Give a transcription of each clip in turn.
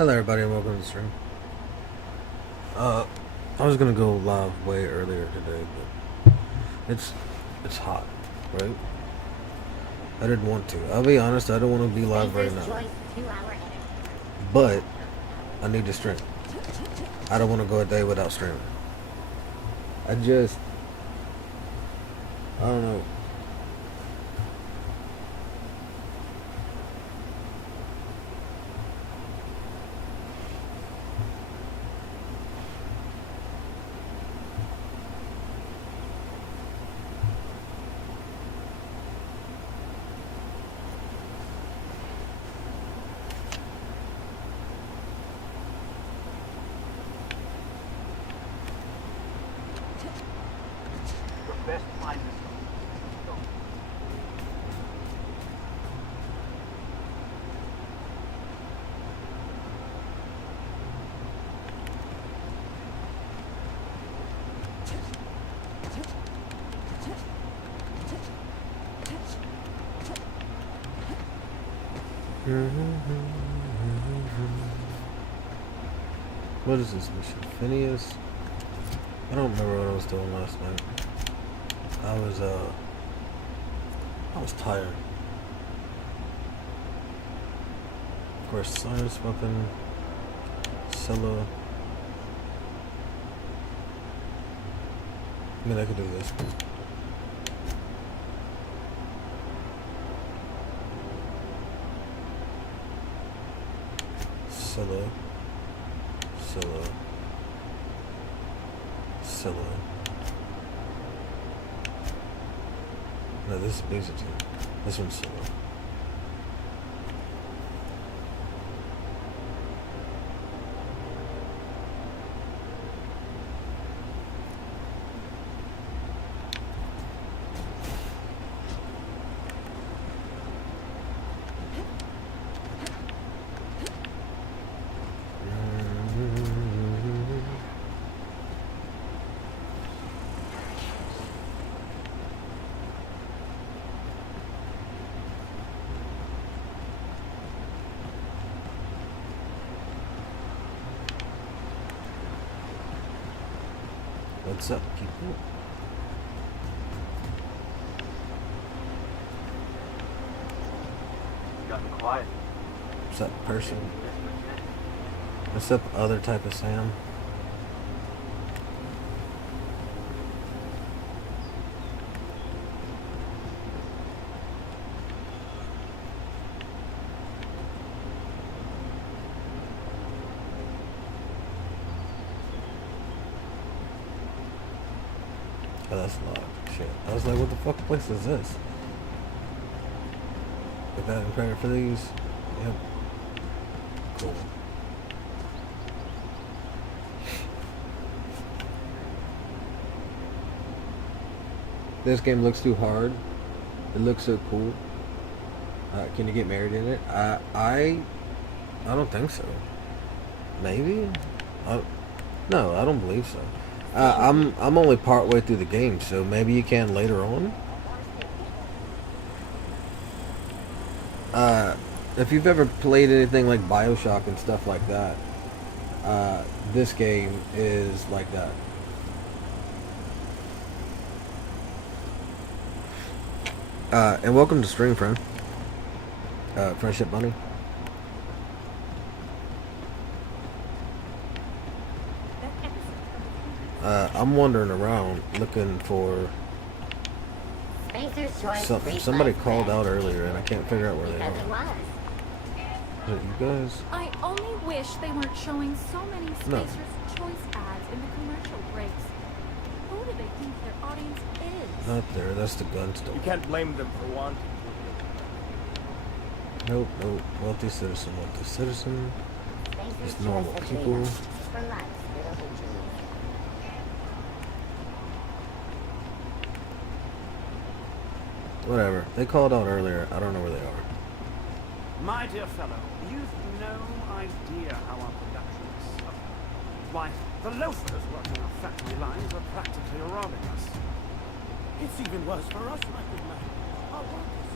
Hello everybody and welcome to the stream. I was gonna go live way earlier today, but it's hot, right? I didn't want to. I'll be honest, I don't want to be live right now. But I need to stream. I don't want to go a day without streaming. I don't know. What is this mission? Phineas? I don't remember what I was doing last night. I was tired. Of course, science weapon, Scylla. I mean, I could do this. Scylla. No, this is Basington. This one's Scylla. What's up, people? Gotten quiet. What's up, person? What's up, other type of Sam? Oh, that's locked. Shit. I was like, what the fuck place is this? Get that in credit for these? Yep. Cool. This game looks too hard. It looks so cool. Can you get married in it? I don't think so. Maybe? No, I don't believe so. I'm only part way through the game, so maybe you can later on. If you've ever played anything like BioShock and stuff like that, this game is like that. And welcome to stream, friend. Friendship Bunny. I'm wandering around looking for something. Somebody called out earlier and I can't figure out where they are. Is it you guys? I only wish they weren't showing so many Spacer's Choice ads in the commercial breaks. Who do they think their audience is? Not there. That's the gun store. You can't blame them for wanting. Nope. Wealthy citizen. Just normal people. Whatever. They called out earlier. I don't know where they are. My dear fellow, you've no idea how our production is suffering. Why, the loafers working our factory lines are practically robbing us. It's even worse for us, my good man. Our workers.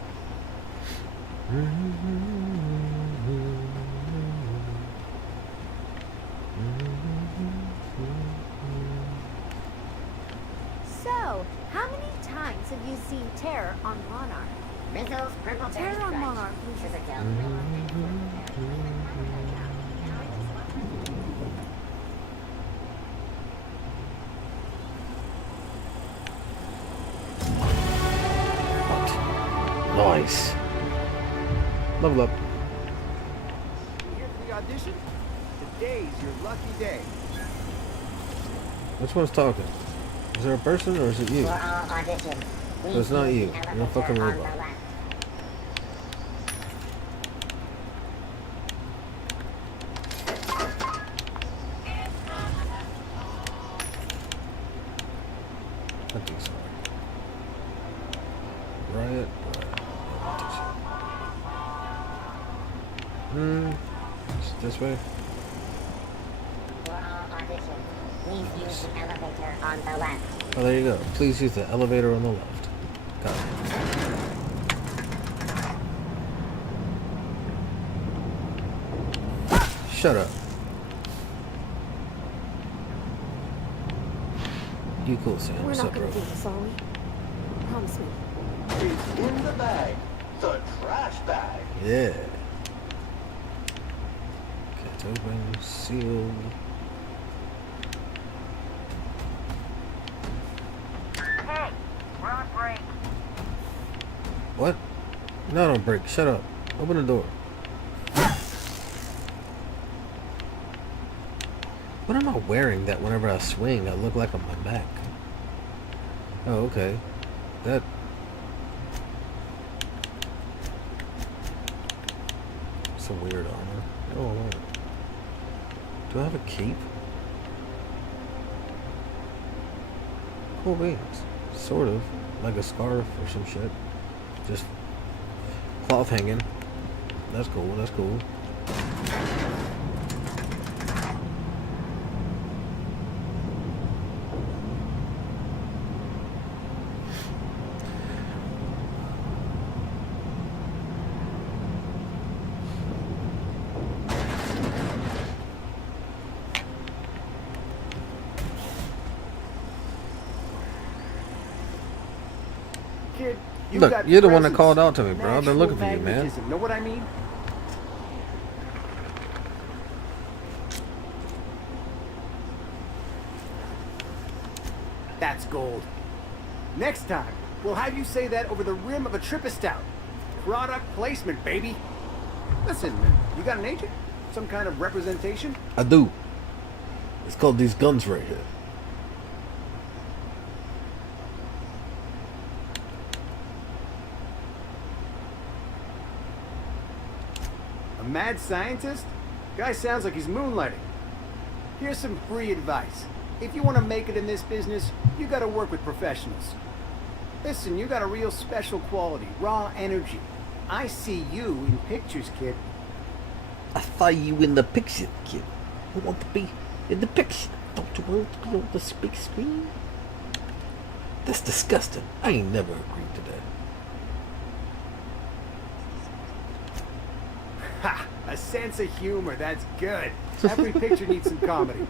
seen Terror on Monarch. Rizzo's Purple Berry Terror on Stripes. Monarch loses Is it Nice. Level up. You here for the audition? Today's your lucky day. Which one's talking? Is there a person or is it you? For all auditions, please It's not use you. the You're a elevator fucking on the robot. left. I think so. Riot. It's this way. For all auditions, please use the elevator on the left. Oh, there you go. Please use the elevator on the left. Got it. Shut up. You cool, Sam. We're What's not up, gonna bro? do this, are we? Promise me. It's in the bag. The trash bag. Yeah. Can't open. Sealed. Hey, we're on break. What? No, don't break. Shut up. Open the door. What am I wearing that whenever I swing, I look like on my back? Oh, okay. That... Some weird armor. Oh, wow. Do I have a cape? Cool beans. Sort of. Like a scarf or some shit. Just cloth hanging. That's cool, that's cool. Kid, you Look, got you're the one that presents. called out to me, bro. I've been Natural looking for you, man. magnetism. Know what I mean? That's gold. Next time, we'll have you say that over the rim of a Trippistout. Product placement, baby. Listen, man, you got an agent? Some kind of representation? I do. It's called these guns right here. A mad scientist? Guy sounds like he's moonlighting. Here's some free advice. If you want to make it in this business, you gotta work with professionals. Listen, you got a real special quality, raw energy. I see you in pictures, kid. I saw you in the picture, kid. I want to be in the picture. Don't you want to be on the big screen? That's disgusting. I ain't never agreed to that. Ha! A sense of humor, that's good. Every picture needs some comedy.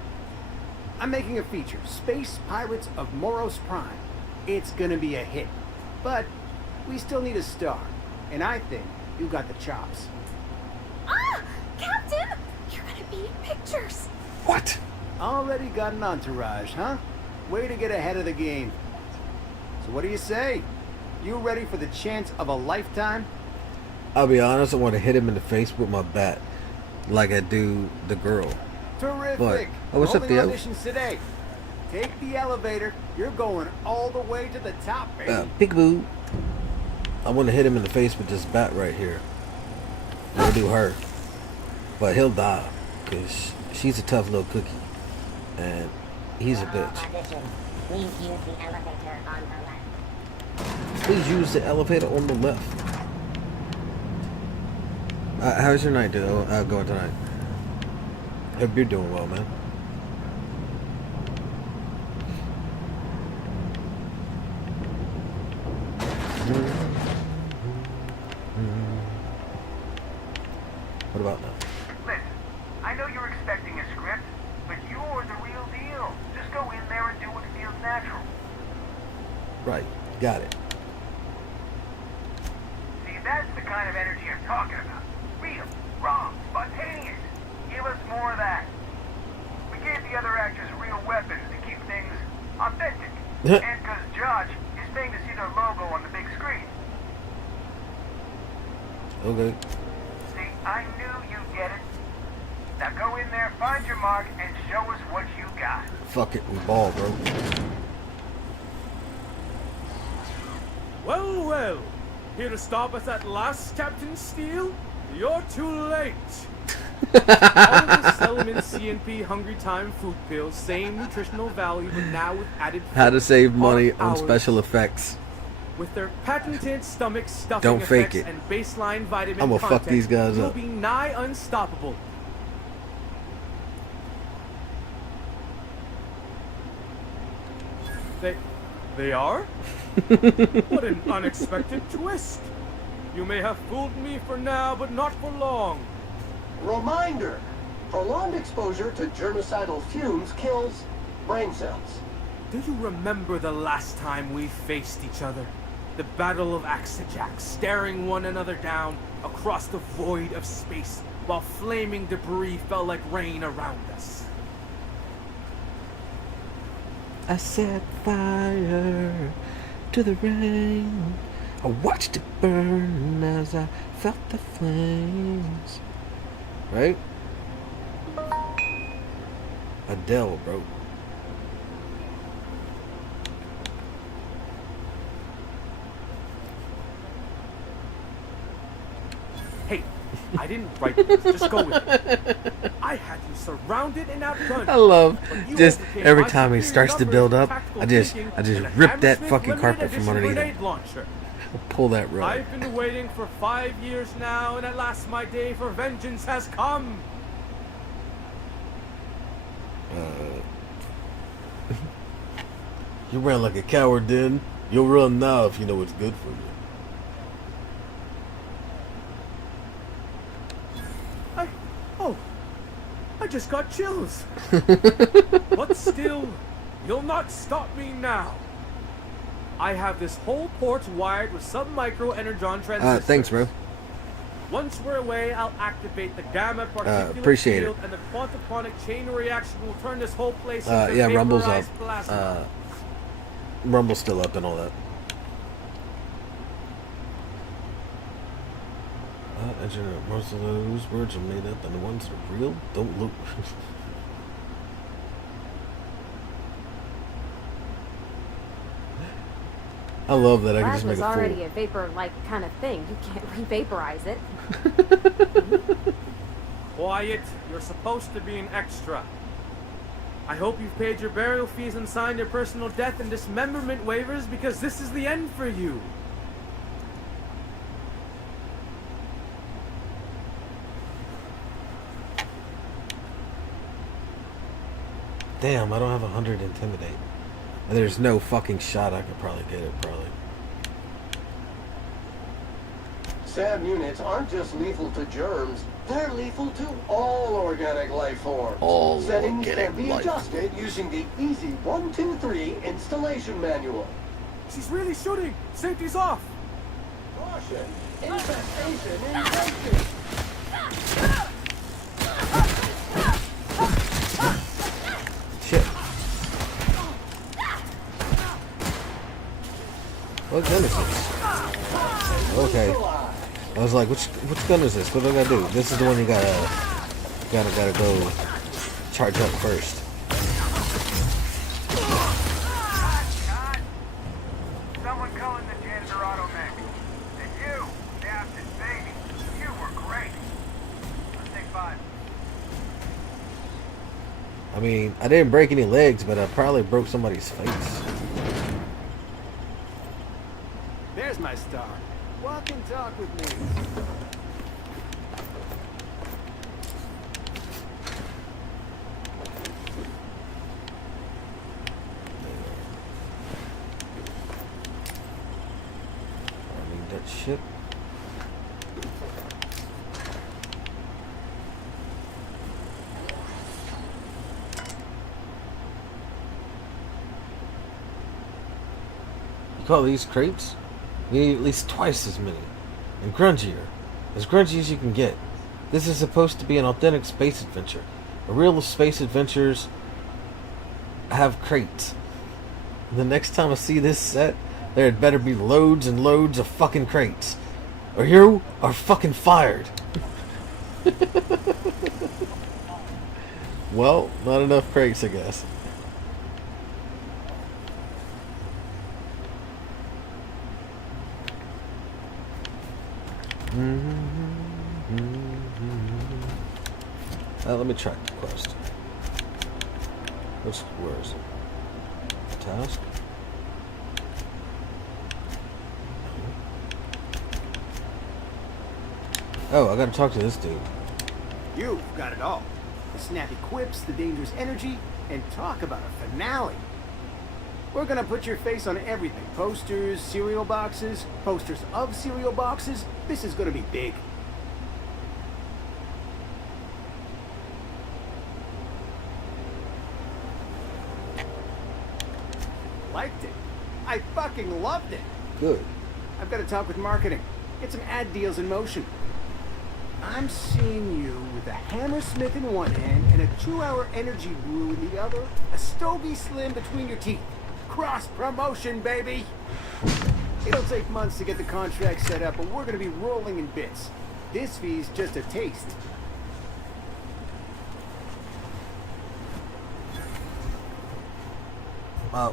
I'm making a feature, Space Pirates of Moros Prime. It's gonna be a hit. But we still need a star. And I think you got the chops. Ah! Captain! You're gonna be in pictures! What? Already got an entourage, huh? Way to get ahead of the game. So what do you say? You ready for the chance of a lifetime? I'll be honest, I want to hit him in the face with my bat. Like I do the girl. Terrific. What? Oh, what's up, Rolling Theo? auditions today. Take the elevator. You're going all the way to the top, baby. Peekaboo. I want to hit him in the face with this bat right here. It'll do her. But he'll die. Because she's a tough little cookie. And he's a For all bitch. auditions, please use the elevator on the left. Please use the elevator on the left. How's your night going tonight? Hope you're doing well, man. What about now? Listen, I know you're expecting a script, but you're the real deal. Just go in there and do what feels natural. Right, got it. kind of energy I'm talking about. Real, raw, spontaneous. Give us more of that. We gave the other actors real weapons to keep things authentic. And because Josh is paying to see their logo on the big screen. Okay. See, I knew you'd get it. Now go in there, find your mark, and show us what you got. Fuck it, we ball, bro. Well, well. Here to stop us at last, Captain Steele? You're too late. All of the Selman CNP Hungry Time food pills, same nutritional value, but now with added How to save money are on ours. special effects. With their patented stomach stuffing Don't fake effects it. and baseline vitamin I'ma fuck content, these guys you'll up. be nigh unstoppable. They are? What an unexpected twist. You may have fooled me for now, but not for long. Reminder, prolonged exposure to germicidal fumes kills brain cells. Do you remember the last time we faced each other? The Battle of Axajack, staring one another down across the void of space while flaming debris fell like rain around us. I set fire to the rain. I watched it burn as I felt the flames. Right? Adele, bro. Hey, I didn't write this. Just go with it. I had you surrounded and outgunned. I love but you just overcame every my time he superior starts to numbers build and up, tactical I just thinking rip and a that Hammersmith fucking limited carpet from edition underneath grenade him. launcher. Pull that rug. I've been waiting for 5 years now, and at last my day for vengeance has come. You ran like a coward then. You'll run now if you know what's good for you. I just got chills. But still, you'll not stop me now. I have this whole port wired with sub-micro energon transistors. Thanks, bro. Once we're away, I'll activate the gamma particulate appreciate field, and the quantaphonic chain reaction will turn this whole place into Yeah, Rumble's up. vaporized plasma. Rumble's still up and all that. Most of those words are made up, and the ones that are real don't look. I love that I can just make Plasma's a already fool. a vapor-like kind of thing. You can't re-vaporize it. Quiet. You're supposed to be an extra. I hope you've paid your burial fees and signed your personal death and dismemberment waivers, because this is the end for you. Damn, I don't have 100 intimidate. And there's no fucking shot I could probably get it, probably. SAM units aren't just lethal to germs, they're lethal to all organic life forms. All Settings organic can be life. adjusted using the Easy 123 installation manual. She's really shooting. Safety's off. Caution! Infestation in safety! Shit. What gun is this? Okay. I was like, which gun is this? What do I gotta do? This is the one you gotta go charge up first. God. Someone calling the janitor automech. And you, Captain Baby, you were great. Let's take 5. I mean, I didn't break any legs, but I probably broke somebody's face. There's my star. Walk and talk with me. I need that shit. You call these crepes? We need at least twice as many. and grungier. As grungy as you can get. This is supposed to be an authentic space adventure. A real space adventures have crates. The next time I see this set, there had better be loads and loads of fucking crates. Or you are fucking fired. Well, not enough crates, I guess. Let me track the quest. Where is it? Task? Oh, I gotta talk to this dude. You've got it all. The snappy quips, the dangerous energy, and talk about a finale. We're gonna put your face on everything. Posters, cereal boxes, posters of cereal boxes. This is gonna be big. Liked it. I fucking loved it. Good. I've got to talk with marketing. Get some ad deals in motion. I'm seeing you with a Hammersmith in one hand and a 2-hour energy brew in the other. A Stogie Slim between your teeth. Cross promotion, baby! It'll take months to get the contract set up, but we're gonna be rolling in bits. This fee's just a taste.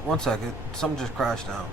One second. Something just crashed out.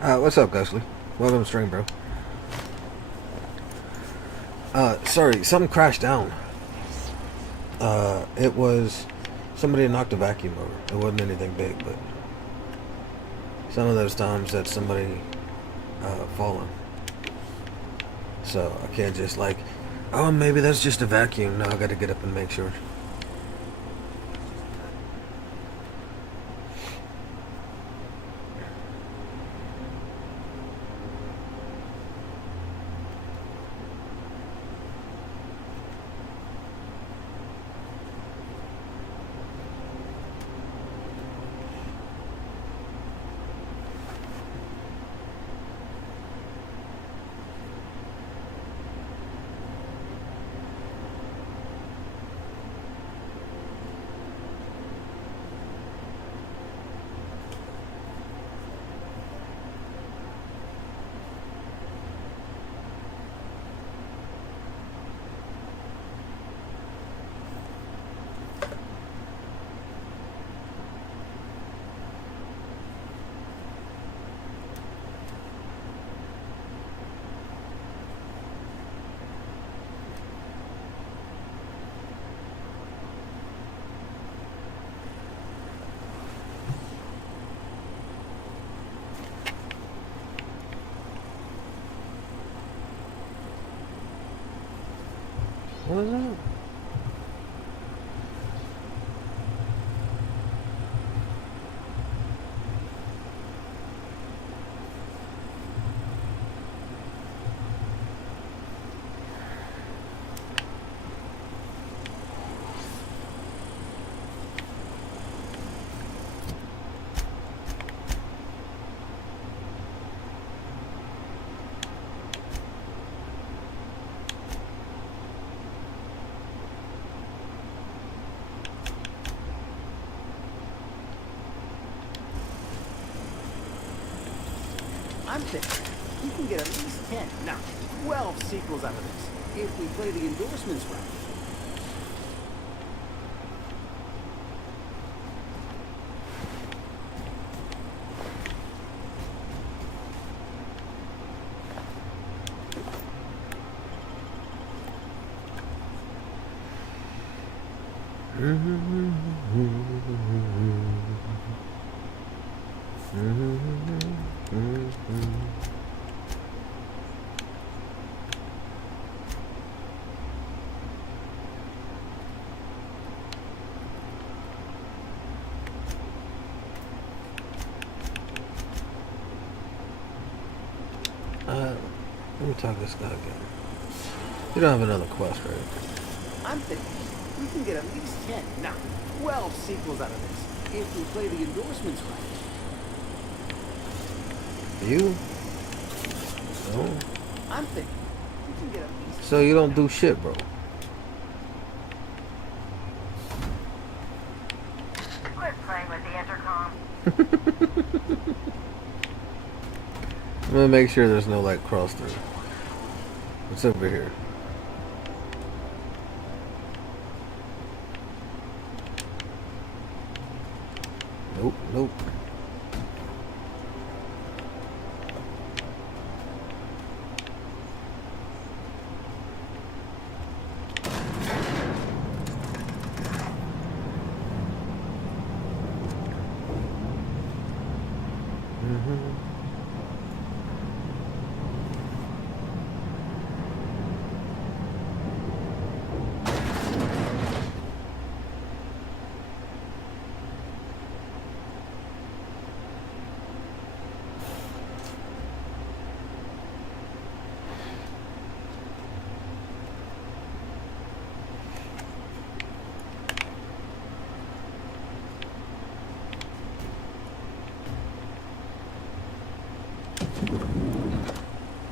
What's up, Ghostly? Welcome to stream, bro. Sorry, something crashed down. It was Somebody knocked a vacuum over. It wasn't anything big, but some of those times that's somebody falling. So I can't just like, oh, maybe that's just a vacuum. No, I got to get up and make sure. What is that? I'm thinking we can get at least 10, no, 12 sequels out of this if we play the endorsements right. Let me talk to this guy again. You don't have another quest, right? I'm thinking we can get at least 10, no, 12 sequels out of this if we play the endorsements right. You? No. I'm thinking we can get at least. So you don't do shit, bro. Quit playing with the intercom. I'm gonna make sure there's no like cross through. What's over here? Nope, nope.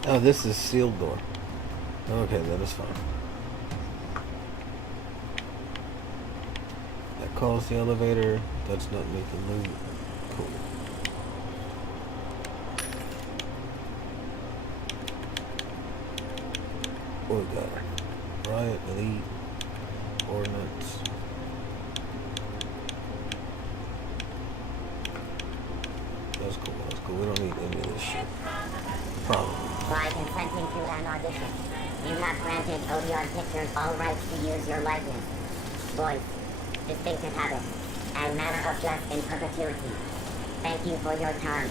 Oh, this is sealed door. Okay, that is fine. That calls the elevator. That's not making move. Cool. What we got? Riot, elite, ordnance. That's cool. That's cool. We don't need any of this shit. Probably. By consenting to an audition, you have granted ODR Pictures all rights to use your likeness, voice, distinctive habits, and manner of dress in perpetuity. Thank you for your time.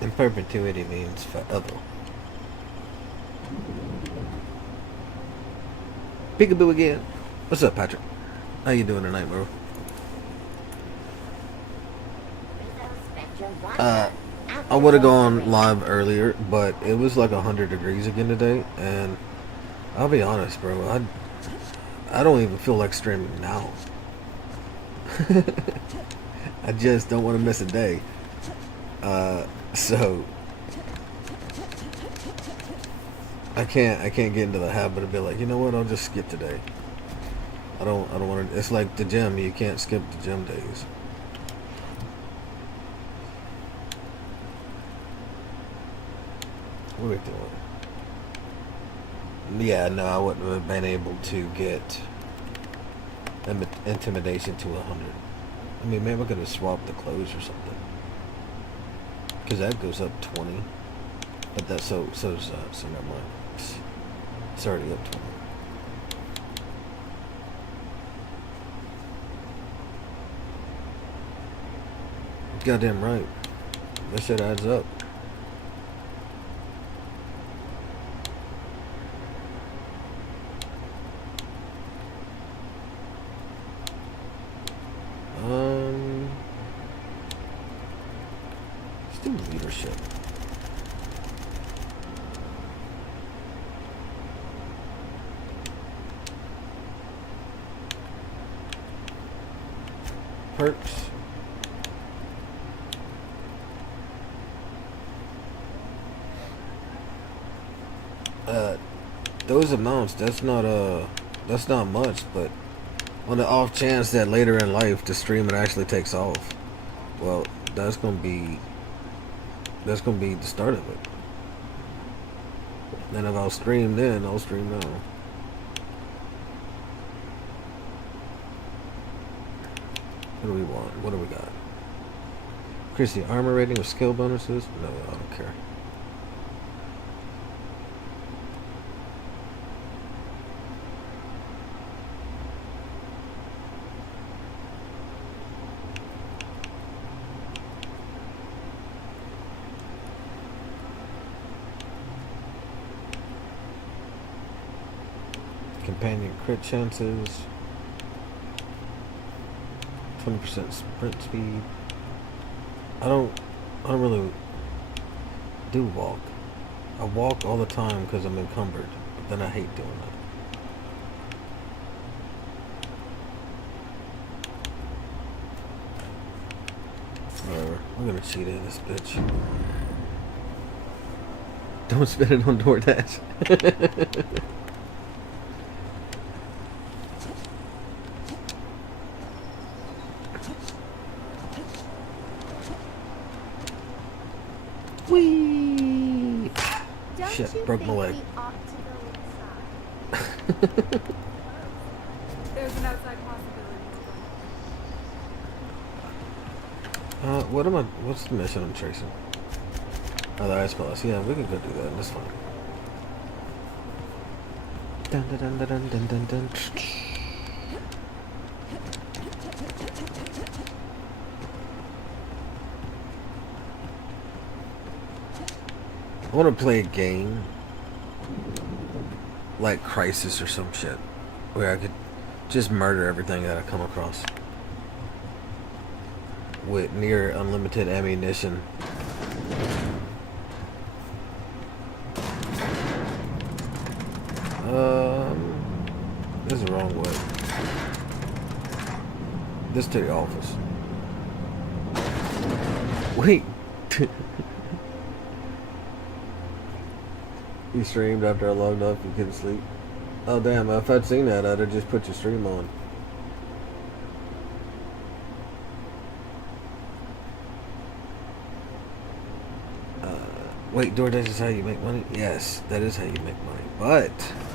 In perpetuity means forever. Peekaboo again. What's up, Patrick? How you doing tonight, bro? I would have gone live earlier, but it was like 100 degrees again today, and I'll be honest, bro. I don't even feel like streaming now. I just don't want to miss a day. So I can't get into the habit of being like, you know what? I'll just skip today. I don't want to. It's like the gym. You can't skip the gym days. What are we doing? Yeah, no, I wouldn't have been able to get intimidation to 100. I mean, maybe I could have swapped the clothes or something. Because that goes up 20. But that's so does that. So never mind. It's already up 20. Goddamn right. That shit adds up. Let's do leadership. Perks. Those amounts, that's not much, but on the off chance that later in life the stream it actually takes off, well, that's gonna be the start of it. And if I'll stream then, I'll stream now. What do we want? What do we got? Increase the armor rating with skill bonuses? No, I don't care. Companion crit chances, 20% sprint speed. I don't really do walk. I walk all the time because I'm encumbered, but then I hate doing that. Whatever. I'm gonna cheat in this bitch. Don't spend it on DoorDash. Whee! Shit, broke my leg. There's an outside possibility. What's the mission I'm chasing? Oh, the Ice Palace. Yeah, we can go do that. That's fine. Dun dun dun dun dun dun dun. I want to play a game like Crisis or some shit where I could just murder everything that I come across with near unlimited ammunition. This is the wrong way. This to the office. Wait. You streamed after I logged off, you couldn't sleep. Oh damn, if I'd seen that, I'd have just put your stream on. Wait, DoorDash is how you make money? Yes, that is how you make money. But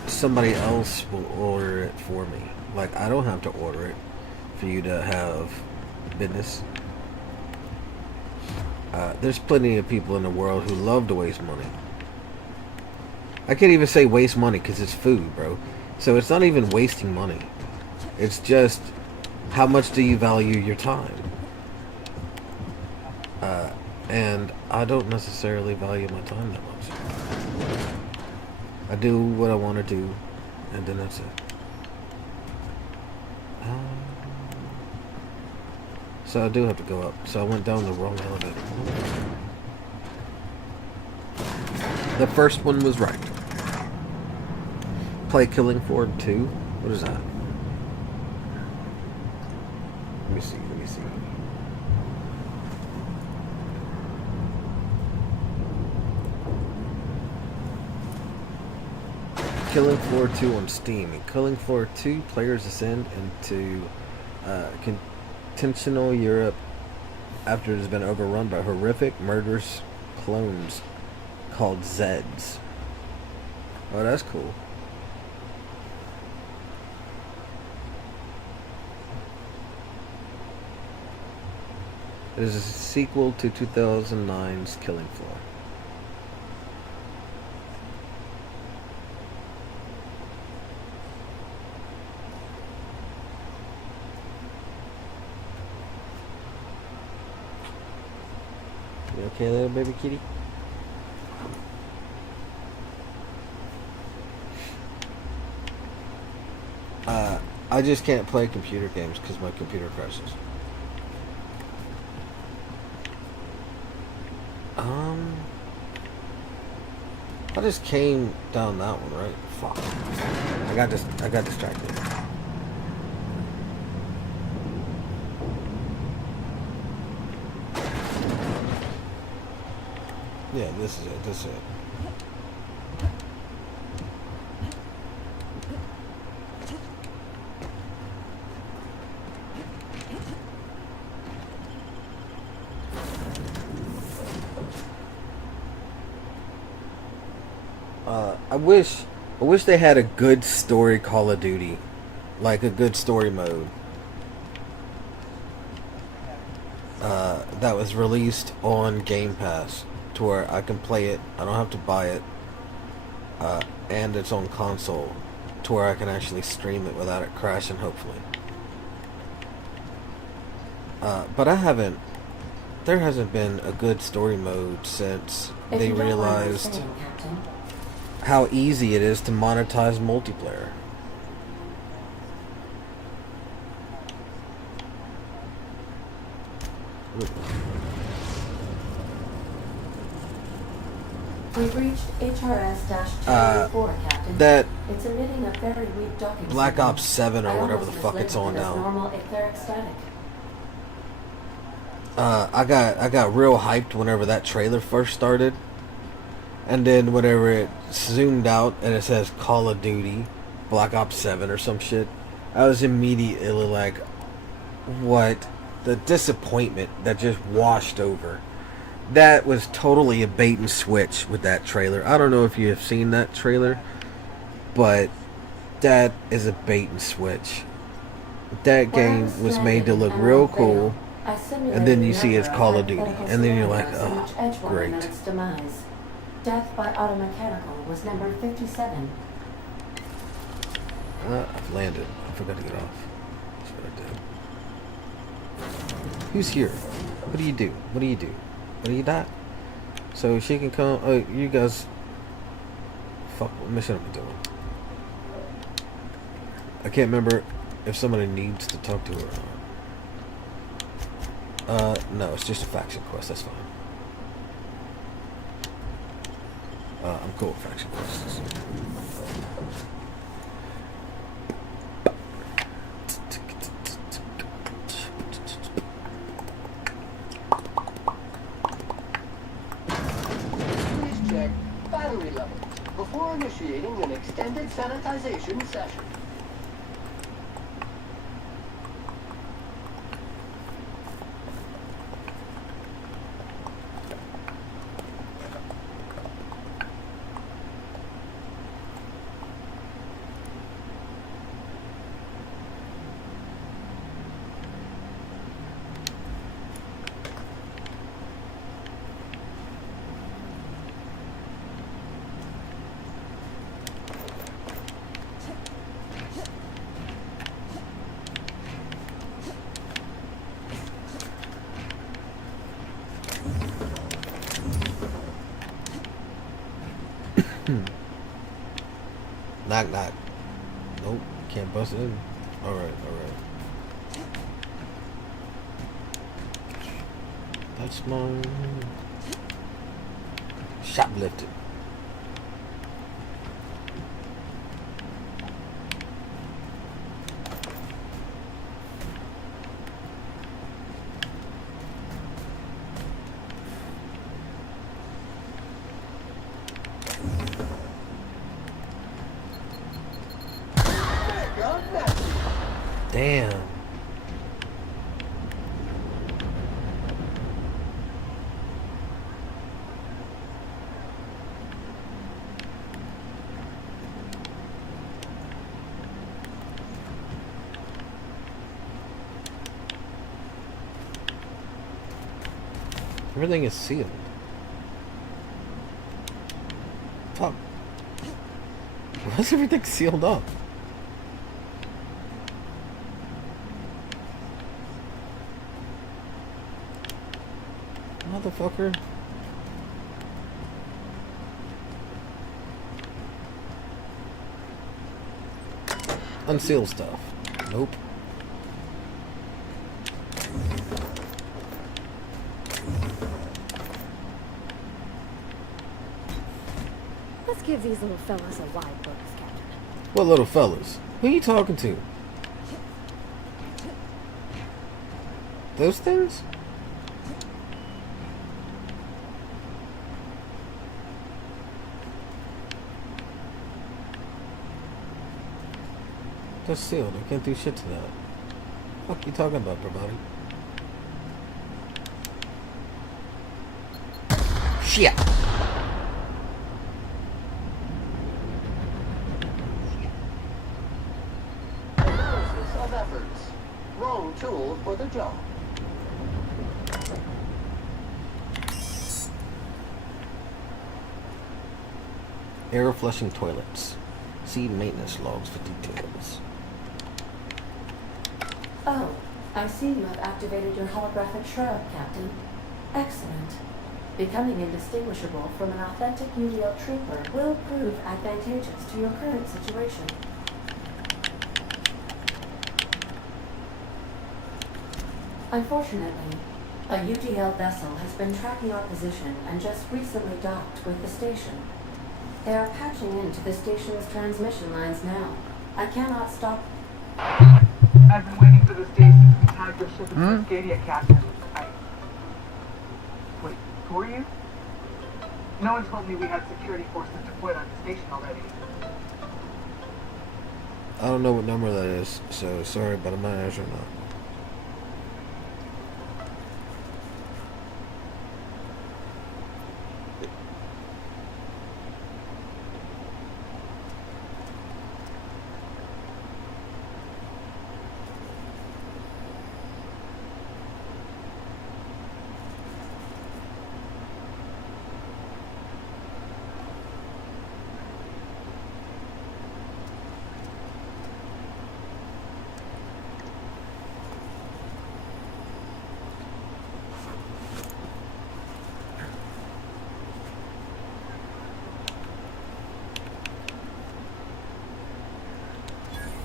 somebody else will order it for me. Like, I don't have to order it for you to have business. There's plenty of people in the world who love to waste money. I can't even say waste money because it's food, bro. So it's not even wasting money. It's just how much do you value your time? And I don't necessarily value my time that much. I do what I want to do, and then that's it. So I do have to go up. So I went down the wrong elevator. The first one was right. Play Killing Floor 2? What is that? Let me see, let me see. Killing Floor 2 on Steam. In Killing Floor 2, players ascend into conventional Europe after it has been overrun by horrific, murderous clones called Zeds. Oh, that's cool. It is a sequel to 2009's Killing Floor. You okay there, baby kitty? I just can't play computer games because my computer crashes. I just came down that one, right? Fuck. I got distracted. Yeah, this is it. This is it. I wish they had a good story Call of Duty, like a good story mode that was released on Game Pass to where I can play it. I don't have to buy it, and it's on console to where I can actually stream it without it crashing, hopefully. But there hasn't been a good story mode since they realized how easy it is to monetize multiplayer. We've reached HRS-204, Captain. That it's emitting a very weak docking Black signal. Ops 7 or whatever the fuck it's on now. Normal etheric static. I got real hyped whenever that trailer first started. And then whenever it zoomed out and it says Call of Duty, Black Ops 7 or some shit, I was immediately like, what? The disappointment that just washed over. That was totally a bait and switch with that trailer. I don't know if you have seen that trailer, but that is a bait and switch. That game was made to look real cool, and then you see it's Call of Duty, and then you're like, oh, great. Death by automechanical was number 57. I've landed. I forgot to get off. That's what I did. Who's here? What do you do? What do you do? What do you die? So she can come. Oh, you guys. Fuck, what mission am I doing? I can't remember if somebody needs to talk to her or not. No, it's just a faction quest. That's fine. I'm cool with faction quests. Please check battery level before initiating an extended sanitization session. Knock, knock. Nope, can't bust it in. Alright. That's mine. Shoplifted. Damn. Everything is sealed. Fuck. Why's everything sealed up? Motherfucker. Unseal stuff. Nope. Let's give these little fellas a wide berth, Captain. What little fellas? Who you talking to? Those things? That's sealed. I can't do shit to that. What you talking about, everybody? Shit! Analysis of efforts. Wrong tool for the job. Air flushing toilets. See maintenance logs for details. Oh, I see you have activated your holographic shroud, Captain. Excellent. Becoming indistinguishable from an authentic UDL trooper will prove advantageous to your current situation. Unfortunately, a UDL vessel has been tracking our position and just recently docked with the station. They are patching into the station's transmission lines now. I cannot stop. I've been waiting for this day since we tagged your ship in Cascadia, Captain. Wait, who are you? No one told me we had security forces deployed on the station already. I don't know what number that is, so sorry, but I'm not answering that.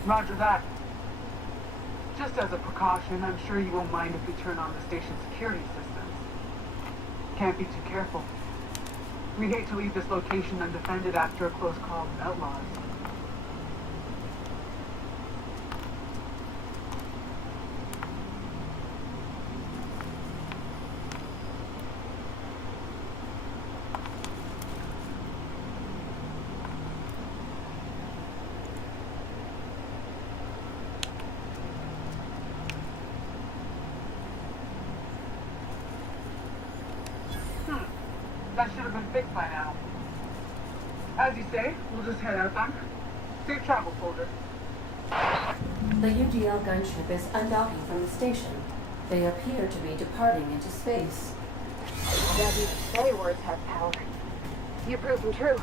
Roger that. Just as a precaution, I'm sure you won't mind if we turn on the station's security systems. Can't be too careful. We'd hate to leave this location undefended after a close call with outlaws. That should have been fixed by now. As you say, we'll just head out then. Safe travel, soldier. The UDL gunship is undocking from the station. They appear to be departing into space. That you say words have power. You prove them true.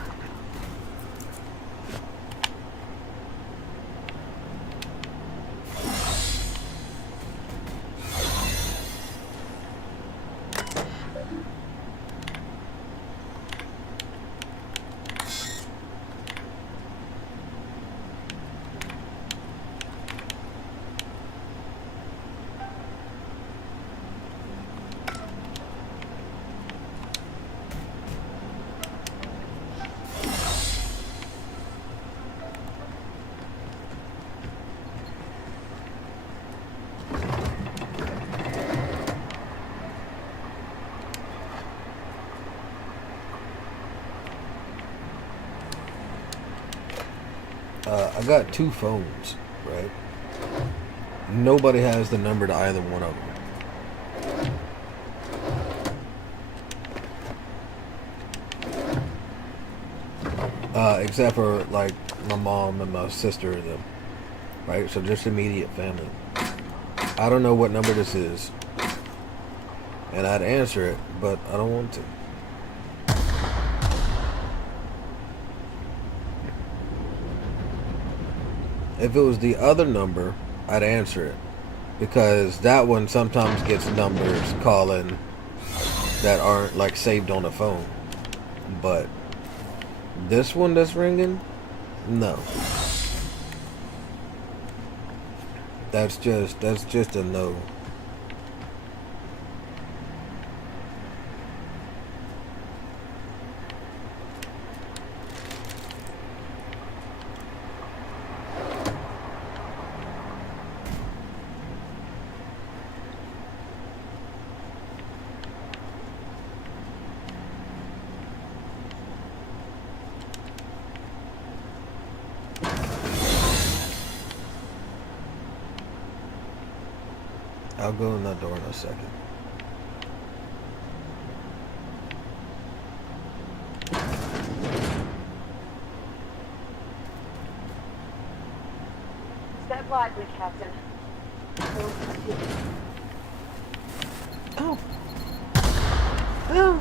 I got 2 phones, right? Nobody has the number to either one of them. Except for, like, my mom and my sister and them. Right? So just immediate family. I don't know what number this is. And I'd answer it, but I don't want to. If it was the other number, I'd answer it. Because that one sometimes gets numbers calling that aren't like saved on the phone. But this one that's ringing, no. That's just a no. I'll go in that door in a second. Step lively, Captain. Oh. Oh.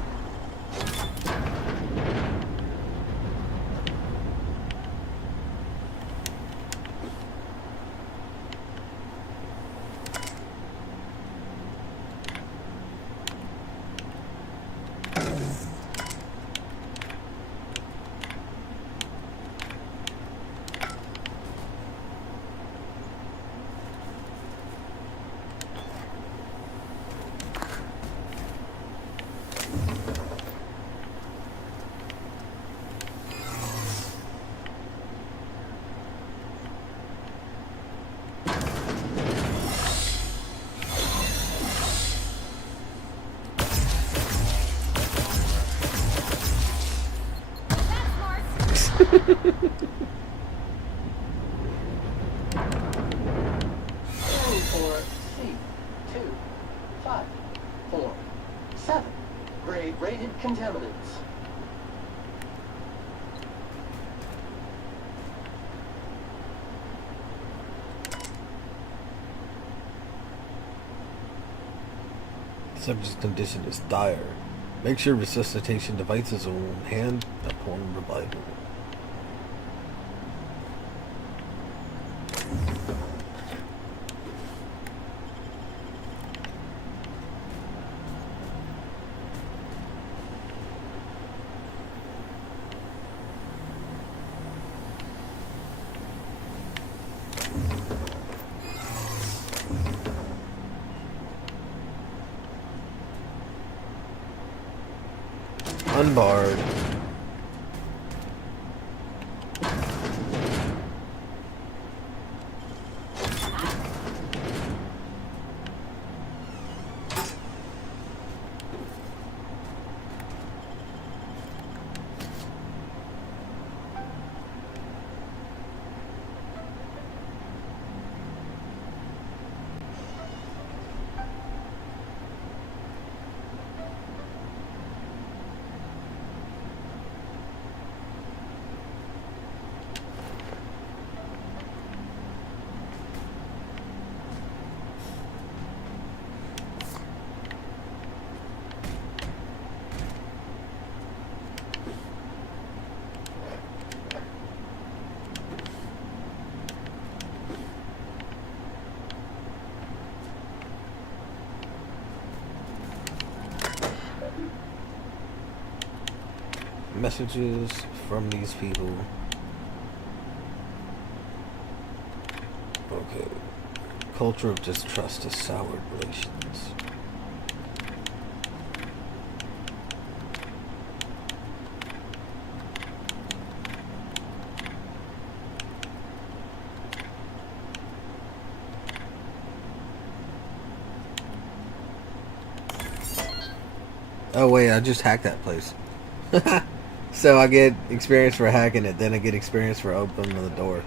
For C25447. Grade rated contaminants. Subject's condition is dire. Make sure resuscitation devices are on hand upon revival. Unbarred. Messages from these people. Okay. Culture of distrust has soured relations. Oh wait, I just hacked that place. So I get experience for hacking it, then I get experience for opening the door.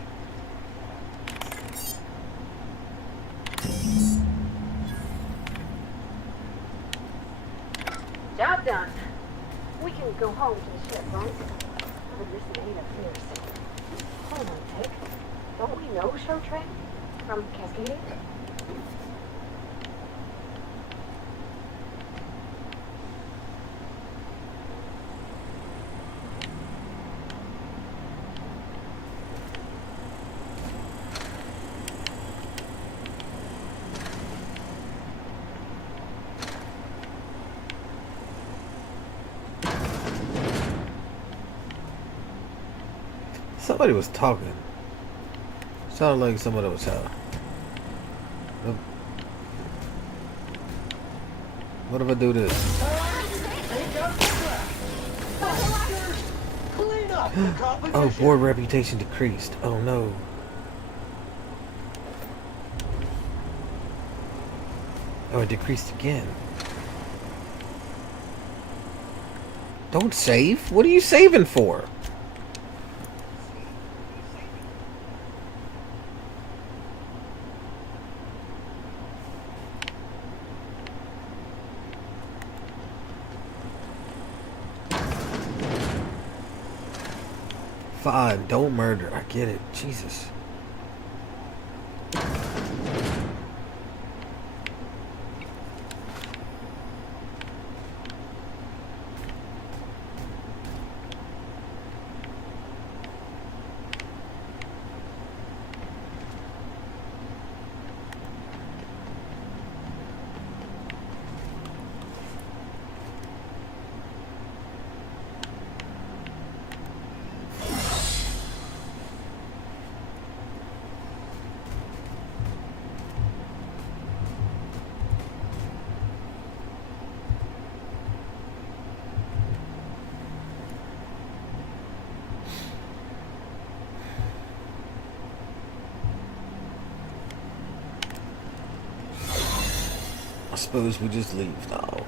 Job done. We can go home to the ship, right? I've been missing Ada fierce. Hold on, Dick. Don't we know Show Train? From Cascading? Somebody was talking. Sounded like somebody was out. What if I do this? Oh, board reputation decreased. Oh no. Oh, it decreased again. Don't save? What are you saving for? Fine, don't murder. I get it. Jesus. I suppose we just leave now.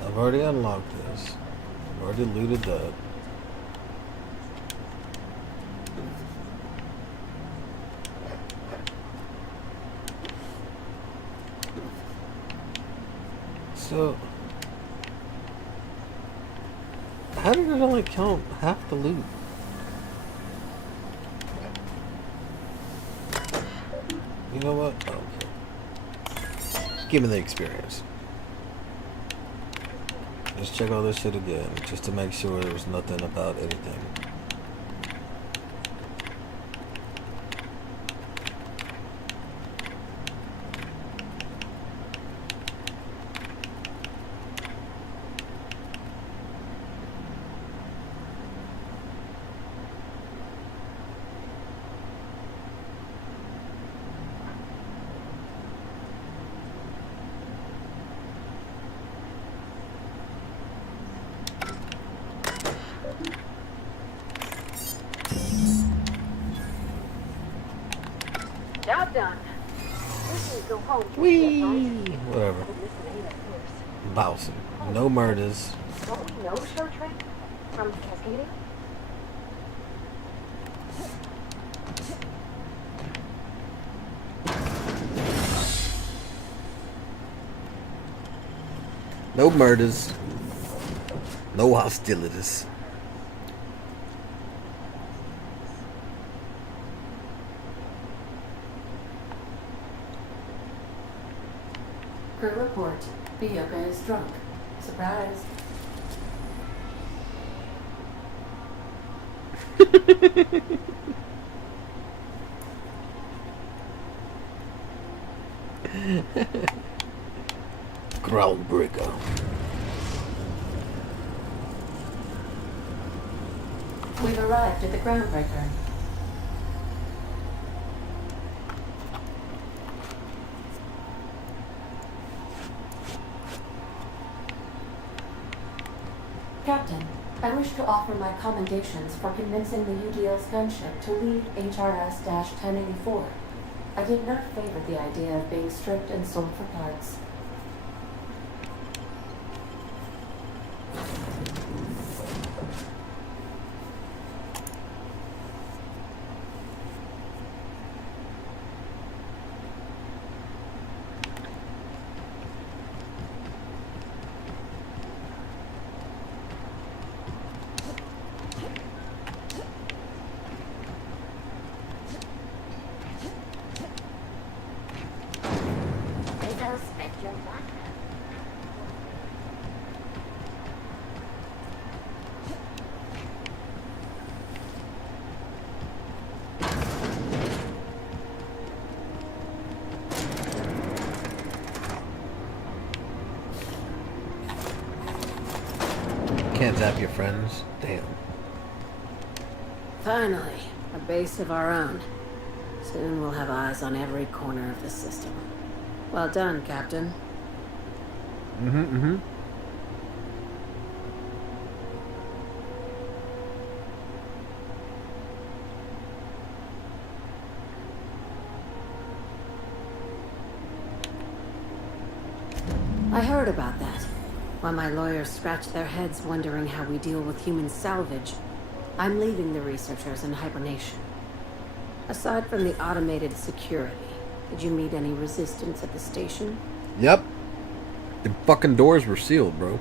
I've already unlocked this. I've already looted that. So, how did it only count half the loot? You know what? I don't care. Give me the experience. Let's check all this shit again, just to make sure there's nothing about anything. Job done. We can go home to Whee! the ship, right? Whatever. I've been missing Ada fierce. Bouncing. No murders. Don't we know Show Train? From Cascading? No murders. No hostilities. Crew report. Bioka is drunk. Surprise. Groundbreaker. We've arrived at the Groundbreaker. Captain, I wish to offer my commendations for convincing the UDL's gunship to leave HRS-1084. I did not favor the idea of being stripped and sold for parts. your background. Can't zap your friends? Damn. Finally, a base of our own. Soon we'll have eyes on every corner of the system. Well done, Captain. I heard about that. While my lawyers scratch their heads wondering how we deal with human salvage, I'm leaving the researchers in hibernation. Aside from the automated security, did you meet any resistance at the station? Yep. The fucking doors were sealed, bro.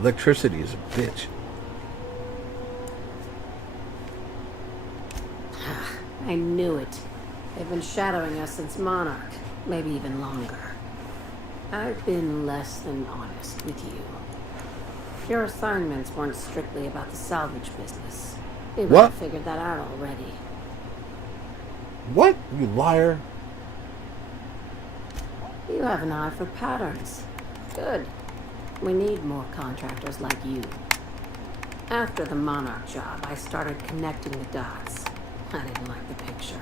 Electricity is a bitch. I knew it. They've been shadowing us since Monarch, maybe even longer. I've been less than honest with you. Your assignments weren't strictly about the salvage business. You What? figured that out already. What? You liar. You have an eye for patterns. Good. We need more contractors like you. After the Monarch job, I started connecting the dots. I didn't like the picture.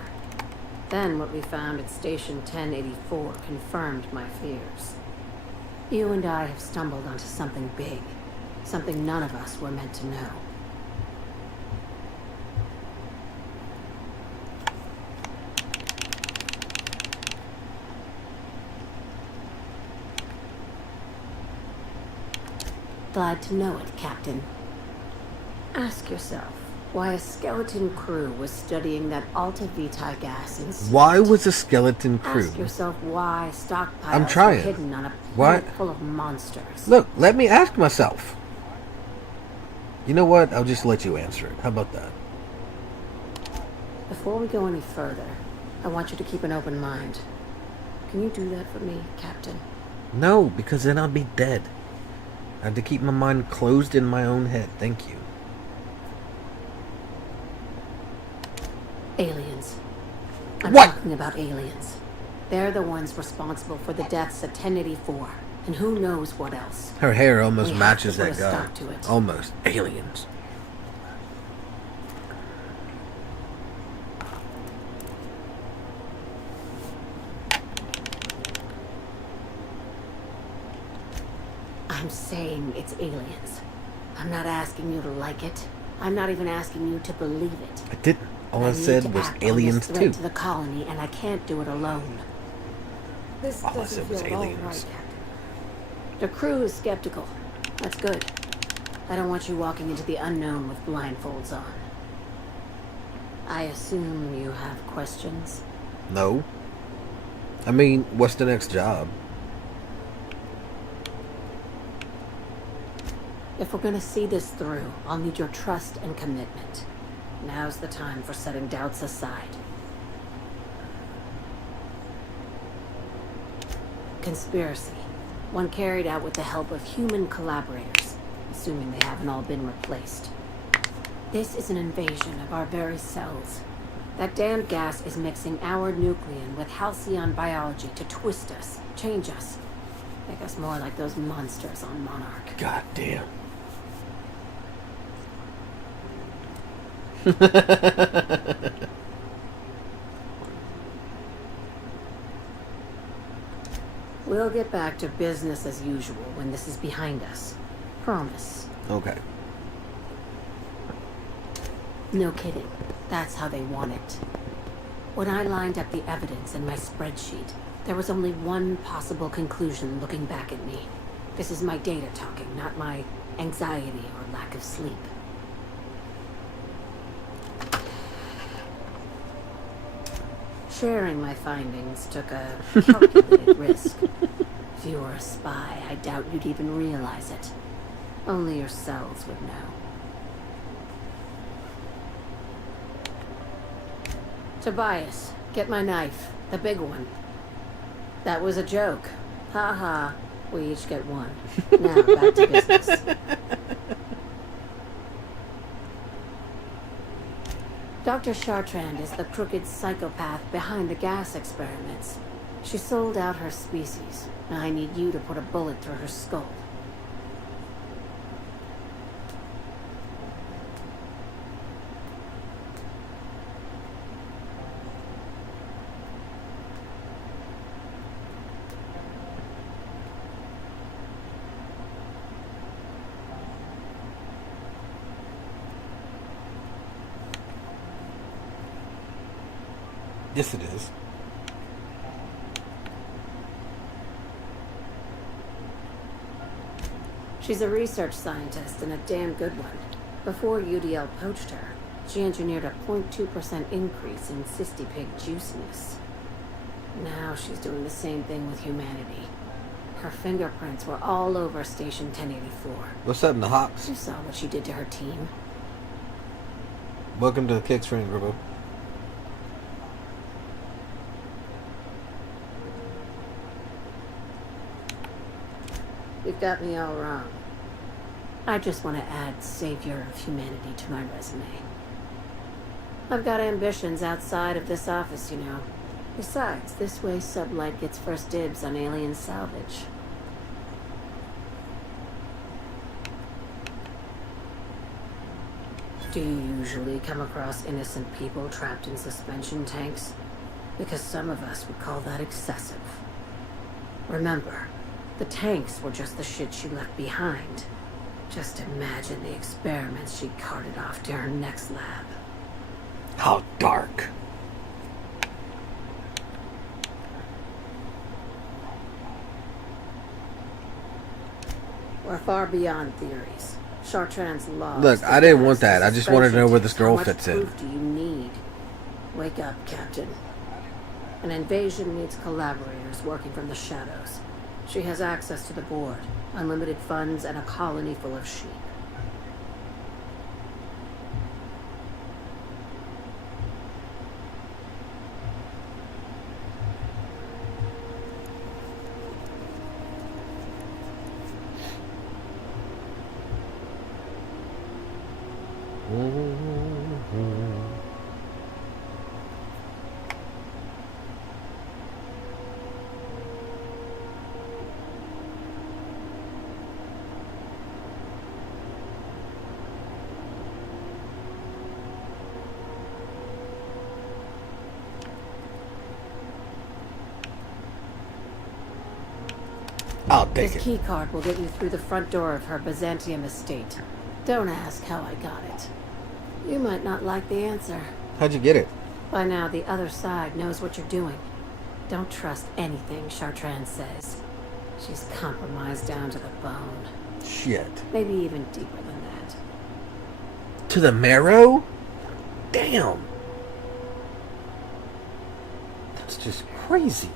Then what we found at Station 1084 confirmed my fears. You and I have stumbled onto something big. Something none of us were meant to know. Glad to know it, Captain. Ask yourself why a skeleton crew was studying that Alta Vitae gas in space. Why was a skeleton crew? Ask yourself why stockpiles I'm trying. were hidden on a What? planet full of monsters. Look, let me ask myself. You know what? I'll just let you answer it. How about that? Before we go any further, I want you to keep an open mind. Can you do that for me, Captain? No, because then I'll be dead. I have to keep my mind closed in my own head. Thank you. Aliens. I'm What? talking about aliens. They're the ones responsible for the deaths at 1084, and who knows what else. Her hair almost We have matches to put that a guy. stop to it. Almost. Aliens. I'm saying it's aliens. I'm not asking you to like it. I'm not even asking you to believe it. I didn't. All I need said to was act on aliens this threat too. to the colony, and I can't do it alone. This All I doesn't said was feel all aliens. right, Captain. The crew is skeptical. That's good. I don't want you walking into the unknown with blindfolds on. I assume you have questions? No. I mean, what's the next job? If we're gonna see this through, I'll need your trust and commitment. Now's the time for setting doubts aside. Conspiracy. One carried out with the help of human collaborators, assuming they haven't all been replaced. This is an invasion of our very cells. That damned gas is mixing our nucleon with halcyon biology to twist us, change us, make us more like those monsters on Monarch. God damn. We'll get back to business as usual when this is behind us. Promise. Okay. No kidding. That's how they want it. When I lined up the evidence in my spreadsheet, there was only one possible conclusion looking back at me. This is my data talking, not my anxiety or lack of sleep. Sharing my findings took a calculated risk. If you were a spy, I doubt you'd even realize it. Only yourselves would know. Tobias, get my knife. The big one. That was a joke. Ha ha. We each get one. Now, back to business. Dr. Chartrand is the crooked psychopath behind the gas experiments. She sold out her species. I need you to put a bullet through her skull. Yes, it is. She's a research scientist and a damn good one. Before UDL poached her, she engineered a 0.2% increase in cysty pig juiciness. Now she's doing the same thing with humanity. Her fingerprints were all over Station 1084. What's up in the hops? You saw what she did to her team. Welcome to the kick stream, Gribbo. You've got me all wrong. I just want to add Savior of Humanity to my resume. I've got ambitions outside of this office, you know. Besides, this way Sublight gets first dibs on alien salvage. Do you usually come across innocent people trapped in suspension tanks? Because some of us would call that excessive. Remember, the tanks were just the shit she left behind. Just imagine the experiments she carted off to her next lab. How dark. We're far beyond theories. Chartrand's laws. Look, I didn't want that. I just wanted to know where this girl How much fits in. proof do you need? Wake up, Captain. An invasion needs collaborators working from the shadows. She has access to the board, unlimited funds, and a colony full of sheep. I'll take This it. key card will get you through the front door of her Byzantium estate. Don't ask how I got it. You might not like the answer. How'd you get it? By now, the other side knows what you're doing. Don't trust anything Chartrand says. She's compromised down to the bone. Shit. Maybe even deeper than that. To the marrow? Damn. That's just crazy.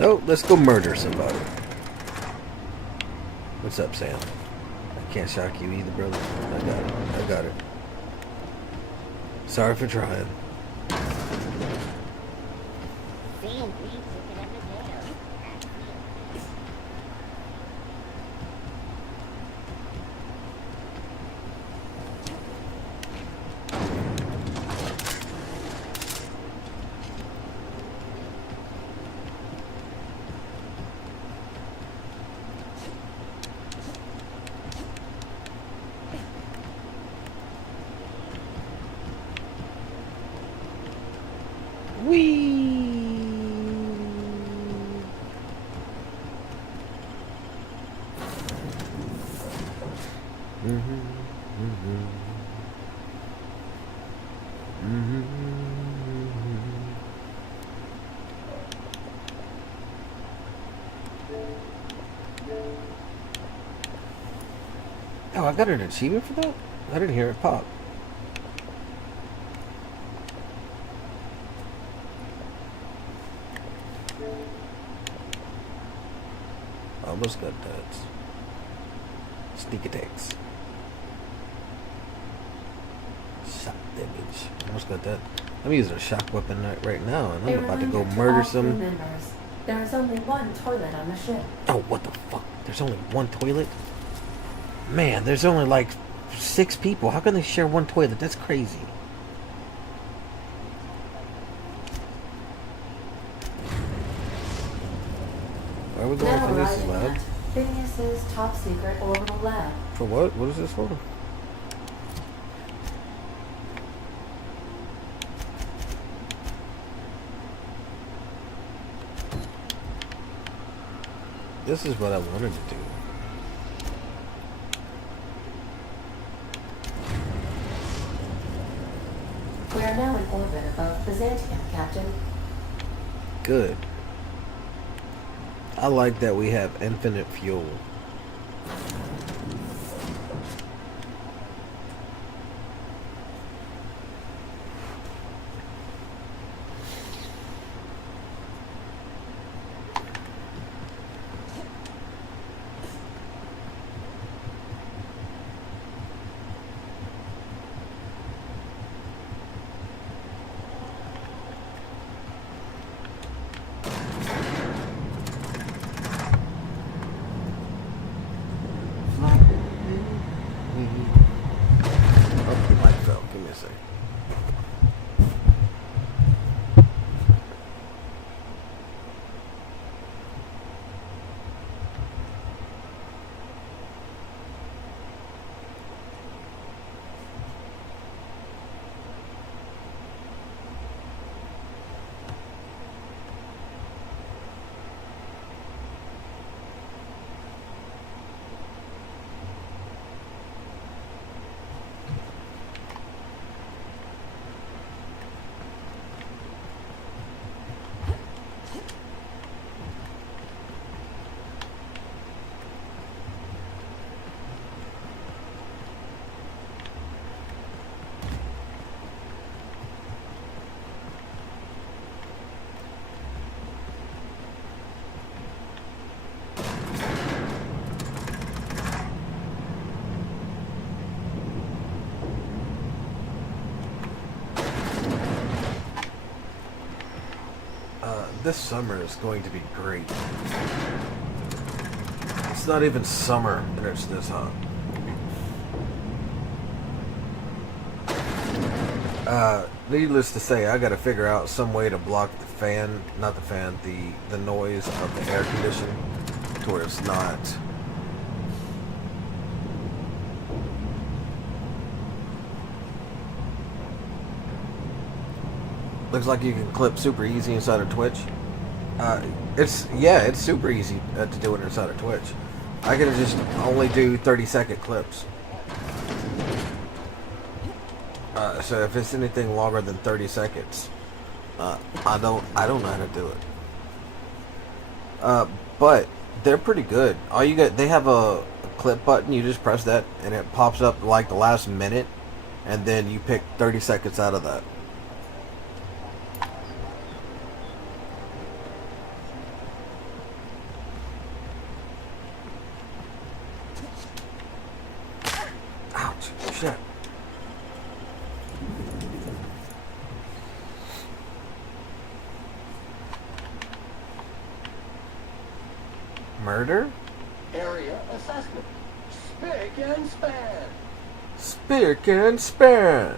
So, let's go murder somebody. What's up, Sam? I can't shock you either, brother. I got it. I got it. Sorry for trying. Whee! Oh, I got an achievement for that? I didn't hear it pop. Almost got that. Sneak attacks. Shock damage. Almost got that. I'm using a shock weapon right now, and I'm about to go murder some. Members. There is only one toilet on the ship. Oh, what the fuck? There's only one toilet? Man, there's only like 6 people. How can they share one toilet? That's crazy. Why are we going Now for this arriving lab? at Phineas's top secret orbital lab. For what? What is this for? This is what I wanted to do. We are now in orbit above Byzantium, Captain. Good. I like that we have infinite fuel. This summer is going to be great. It's not even summer and it's this hot. Needless to say, I gotta figure out some way to block the fan, not the fan, the noise of the air conditioning to where it's not. Looks like you can clip super easy inside of Twitch. It's super easy to do it inside of Twitch. I can just only do 30-second clips. So if it's anything longer than 30 seconds, I don't know how to do it. But they're pretty good. All you get, they have a clip button. You just press that, and it pops up like the last minute, and then you pick 30 seconds out of that. Ouch! Shit. Murder? Area assessment. Spick and span. Spick and span.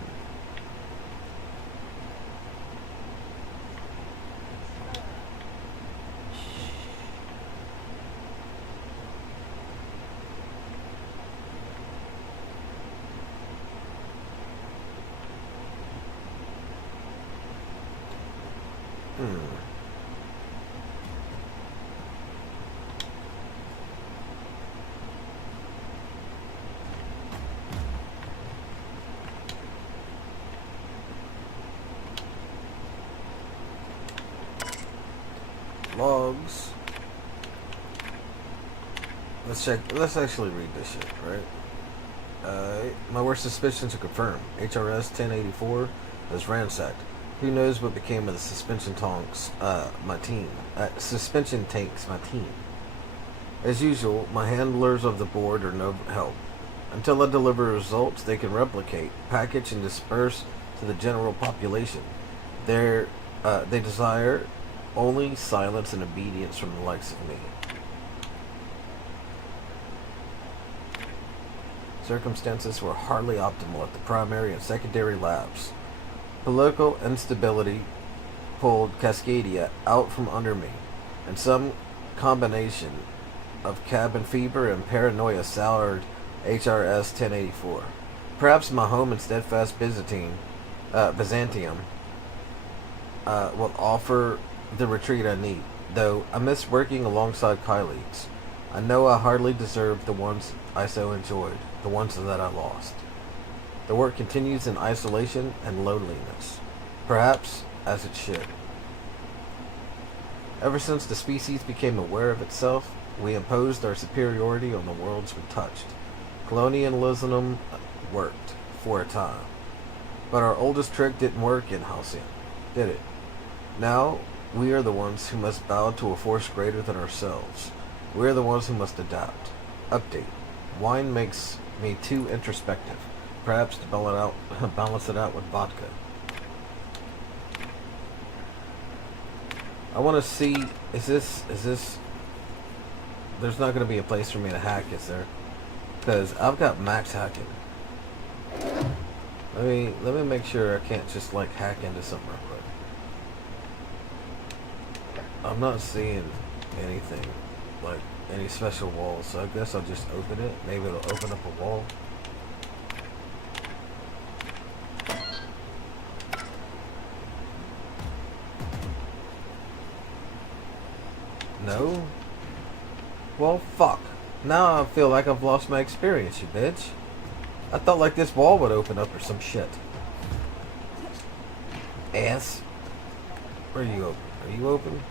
Logs. Let's check. Let's actually read this shit, right? My worst suspicions are confirmed. HRS 1084 is ransacked. Who knows what became of the suspension tanks, my team. Suspension tanks, my team. As usual, my handlers of the board are no help. Until I deliver results they can replicate, package, and disperse to the general population. They desire only silence and obedience from the likes of me. Circumstances were hardly optimal at the primary and secondary labs. Political instability pulled Cascadia out from under me, and some combination of cabin fever and paranoia soured HRS 1084. Perhaps my home in steadfast Byzantium will offer the retreat I need, though I miss working alongside colleagues. I know I hardly deserve the ones I so enjoyed, the ones that I lost. The work continues in isolation and loneliness, perhaps as it should. Ever since the species became aware of itself, we imposed our superiority on the worlds we touched. Colonialism worked for a time, but our oldest trick didn't work in Halcyon, did it? Now, we are the ones who must bow to a force greater than ourselves. We are the ones who must adapt. Update. Wine makes me too introspective. Perhaps to balance it out with vodka. I want to see, is this, there's not going to be a place for me to hack, is there? Because I've got max hacking. Let me make sure I can't just like hack into something real quick. I'm not seeing anything, like any special walls, so I guess I'll just open it. Maybe it'll open up a wall. No? Well, fuck. Now I feel like I've lost my experience, you bitch. I thought like this wall would open up or some shit. Ass. Where are you open? Are you open?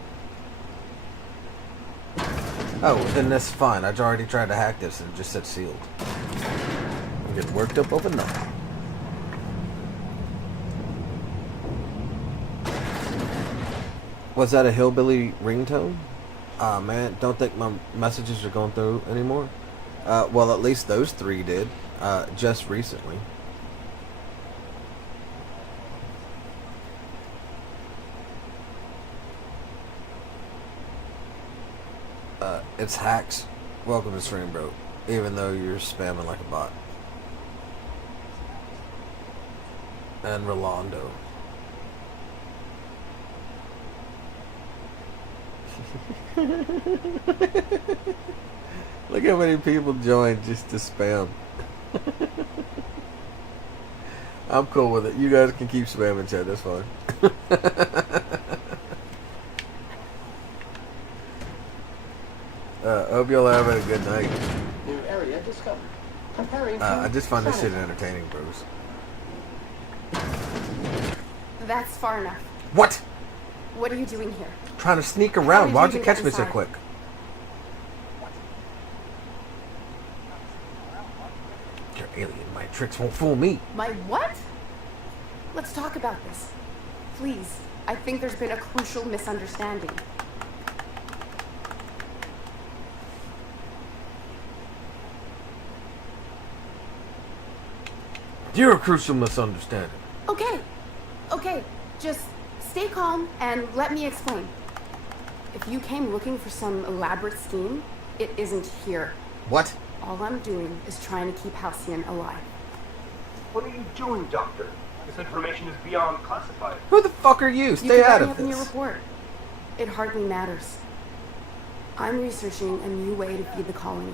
Oh, then that's fine. I already tried to hack this and it just said sealed. I'm getting worked up over nothing. Was that a hillbilly ringtone? Man, don't think my messages are going through anymore. Well, at least those three did, just recently. It's Hacks. Welcome to stream, bro. Even though you're spamming like a bot. And Rolando. Look how many people joined just to spam. I'm cool with it. You guys can keep spamming, chat. That's fine. Hope y'all having a good night. New area discovered. I just find this shit entertaining, bros. That's far enough. What? What are you doing here? Trying to sneak around. Why'd you catch me so quick? Your alien mind tricks won't fool me. My what? Let's talk about this. Please. I think there's been a crucial misunderstanding. You're a crucial misunderstanding. Okay. Just stay calm and let me explain. If you came looking for some elaborate scheme, it isn't here. What? All I'm doing is trying to keep Halcyon alive. What are you doing, Doctor? This information is beyond classified. Who the fuck are you? Stay out of in your this. report. It hardly matters. I'm researching a new way to feed the colony.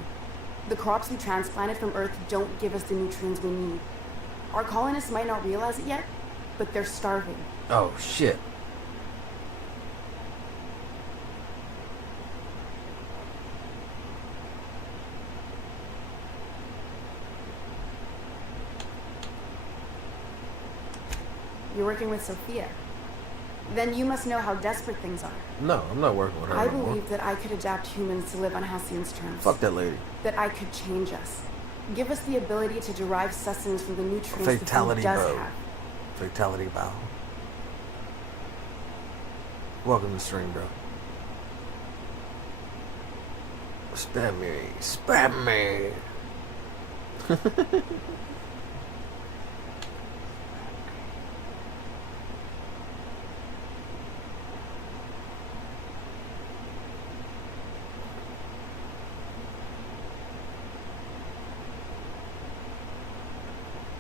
The crops we transplanted from Earth don't give us the nutrients we need. Our colonists might not realize it yet, but they're starving. Oh, shit. You're working with Sophia. Then you must know how desperate things are. No, I'm not working with her I no more. believe that I could adapt humans to live on Halcyon's terms. Fuck that lady. That I could change us. give us the ability to derive sustenance from the nutrients the Fatality food does bow. have. Fatality bow. Welcome to the stream, bro. Spam me. Spam me.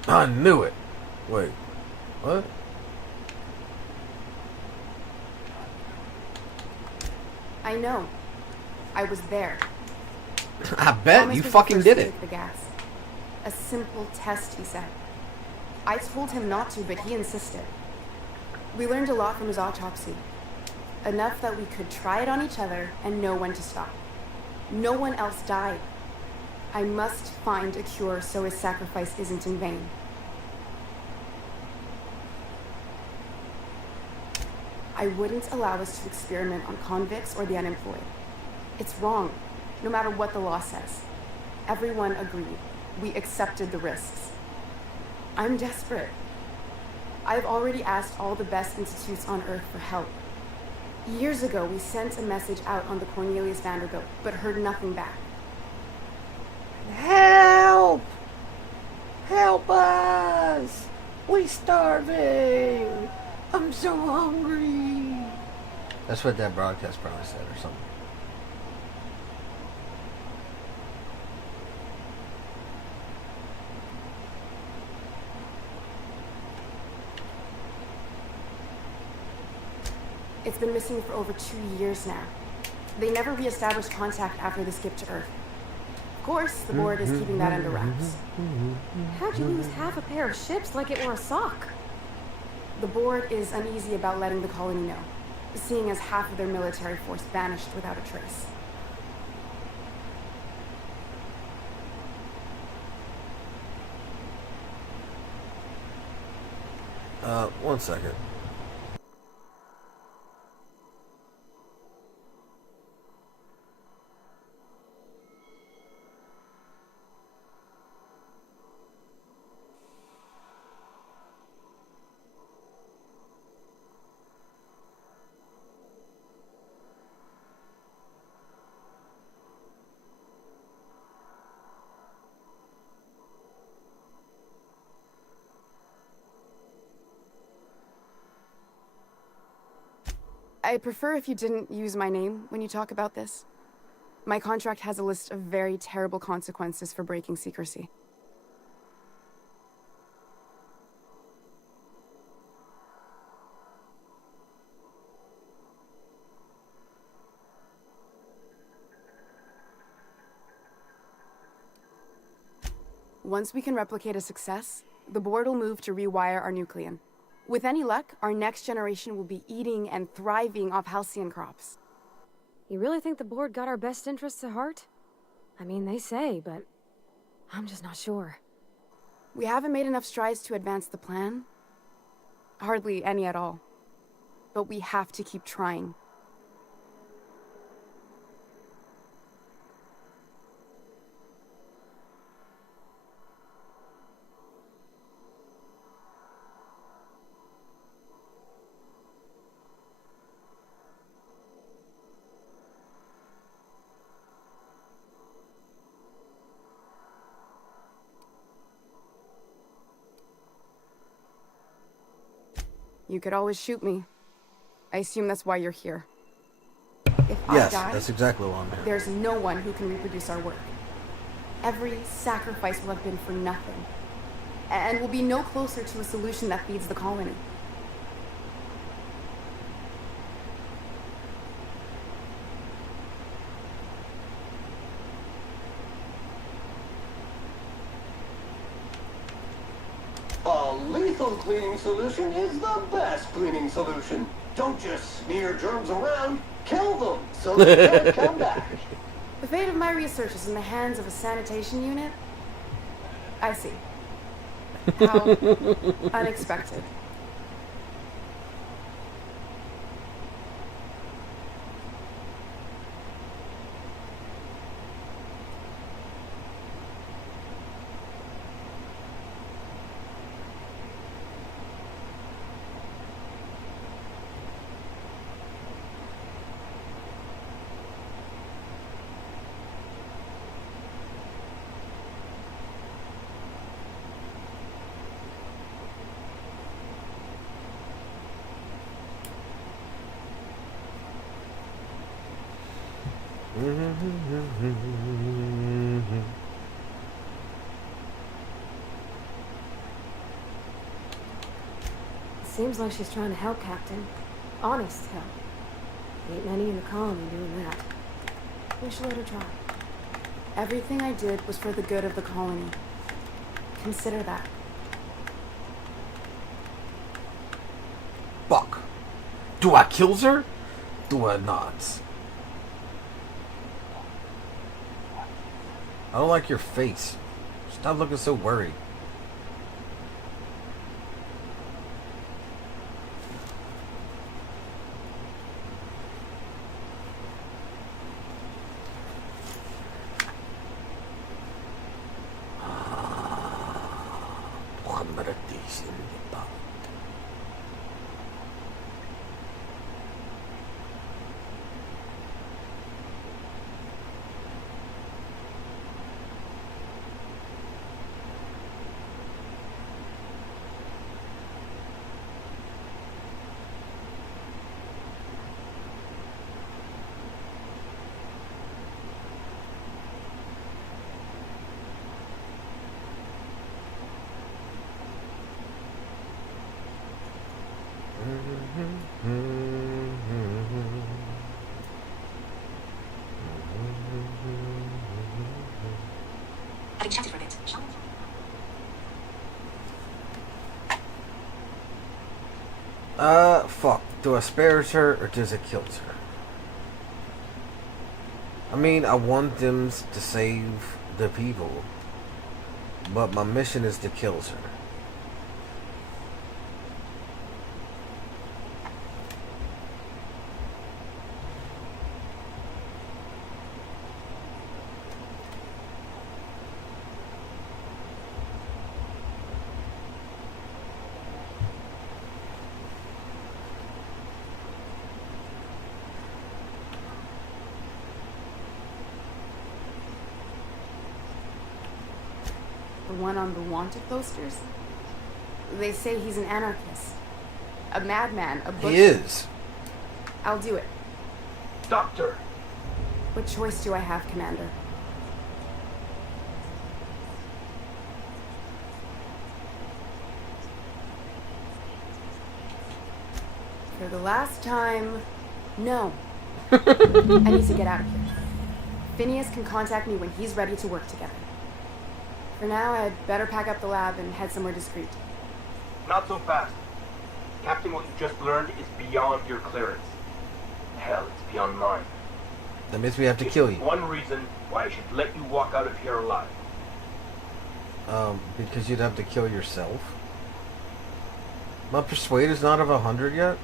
I knew it. Wait. What? I know. I was there. I bet Thomas you was the fucking first did to it. take the gas. A simple test, he said. I told him not to, but he insisted. We learned a lot from his autopsy. Enough that we could try it on each other and know when to stop. No one else died. I must find a cure so his sacrifice isn't in vain. I wouldn't allow us to experiment on convicts or the unemployed. It's wrong, no matter what the law says. Everyone agreed. We accepted the risks. I'm desperate. I've already asked all the best institutes on Earth for help. Years ago, we sent a message out on the Cornelius Vanderbilt, but heard nothing back. Help! Help us! We starving! I'm so hungry! That's what that broadcast probably said or something. It's been missing for over 2 years now. They never reestablished contact after the skip to Earth. Of course, the board is keeping that under wraps. How'd you lose half a pair of ships like it were a sock? The board is uneasy about letting the colony know, seeing as half of their military force vanished without a trace. One second. I'd prefer if you didn't use my name when you talk about this. My contract has a list of very terrible consequences for breaking secrecy. Once we can replicate a success, the board will move to rewire our nucleon. With any luck, our next generation will be eating and thriving off halcyon crops. You really think the board got our best interests at heart? I mean, they say, but I'm just not sure. We haven't made enough strides to advance the plan. Hardly any at all. But we have to keep trying. You could always shoot me. I assume that's why you're here. If Yes, I die, that's exactly why I'm here. there's no one who can reproduce our work. Every sacrifice will have been for nothing. And we'll be no closer to a solution that feeds the colony. A lethal cleaning solution is the best cleaning solution. Don't just smear germs around, kill them so they can't come back. The fate of my research is in the hands of a sanitation unit? I see. How unexpected. Seems like she's trying to help, Captain. Honest help. Ain't many in the colony doing that. We should let her try. Everything I did was for the good of the colony. Consider that. Fuck. Do I kills her? Do I not? I don't like your face. Stop looking so worried. Having chatted for a bit, shall we? Fuck. Do I spares her or does it kills her? I mean, I want them to save the people, but my mission is to kills her. The one on the wanted posters? They say he's an anarchist. A madman, a butcher. He is. I'll do it. Doctor! What choice do I have, Commander? For the last time, no. I need to get out of here. Phineas can contact me when he's ready to work together. For now, I'd better pack up the lab and head somewhere discreet. Not so fast. Captain, what you just learned is beyond your clearance. Hell, it's beyond mine. That means we have to kill you. One reason why I should let you walk out of here alive. Because you'd have to kill yourself. My persuade is not of 100 yet.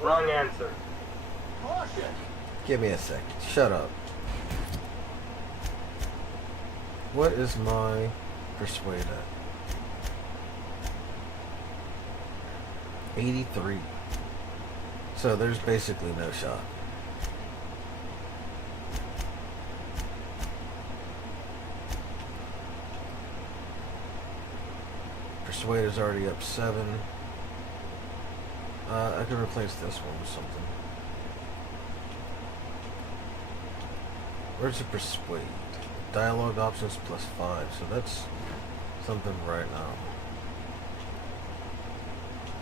Wrong answer. Give me a second. Shut up. What is my persuade at? 83. So there's basically no shot. Persuade is already up 7. I could replace this one with something. Where's the persuade? Dialogue options +5, so that's something right now.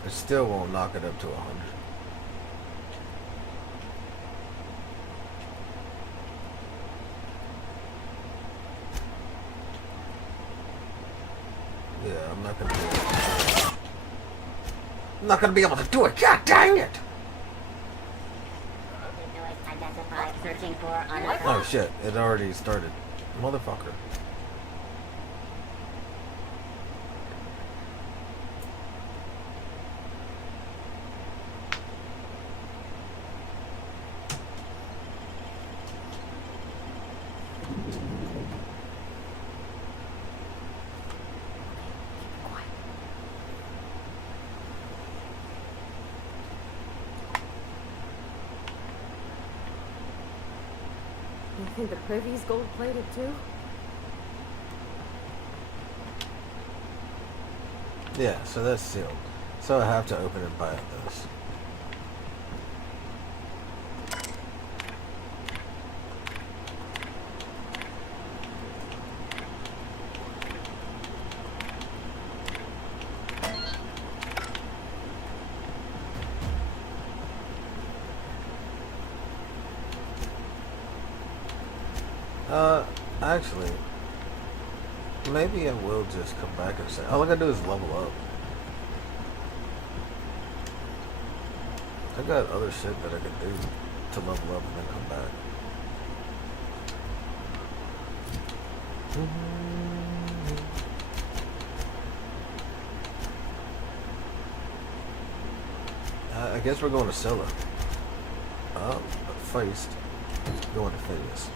It still won't knock it up to 100. Yeah, I'm not gonna do it. I'm not gonna be able to do it. God dang it! Searching for Oh shit, it already started. Motherfucker. You think the privy's gold-plated too? Yeah, so that's sealed. So I have to open and buy this. Actually, maybe I will just come back and say, all I gotta do is level up. I got other shit that I could do to level up and then come back. I guess we're going to Scylla. But first, going to Phineas.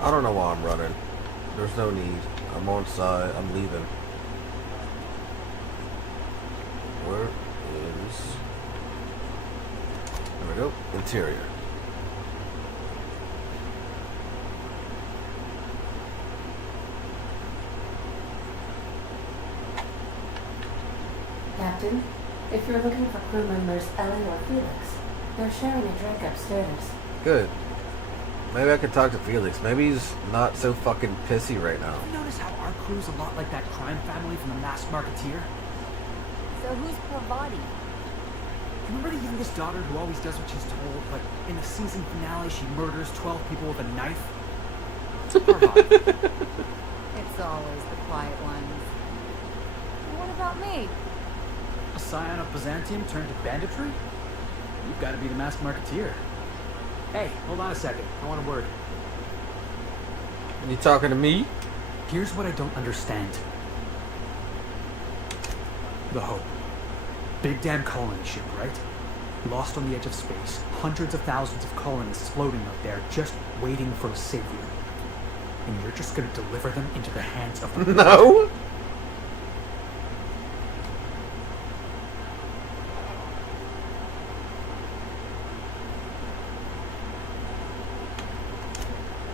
I don't know why I'm running. There's no need. I'm on side. I'm leaving. Where is... There we go. Interior. Captain, if you're looking for crew members Ellie or Felix, they're sharing a drink upstairs. Good. Maybe I could talk to Felix. Maybe he's not so fucking pissy right now. You notice how our crew's a lot like that crime family from The Masked Marketeer? So who's providing? Remember the youngest daughter who always does what she's told, but in the season finale she murders 12 people with a knife? It's always the quiet ones. What about me? A scion of Byzantium turned to banditry? You've got to be the Masked Marketeer. Hey, hold on a second. I want a word. You talking to me? Here's what I don't understand. The Hope. Big damn colony ship, right? Lost on the edge of space. Hundreds of thousands of colonists floating out there, just waiting for a savior. And you're just gonna deliver them into the hands of the... No!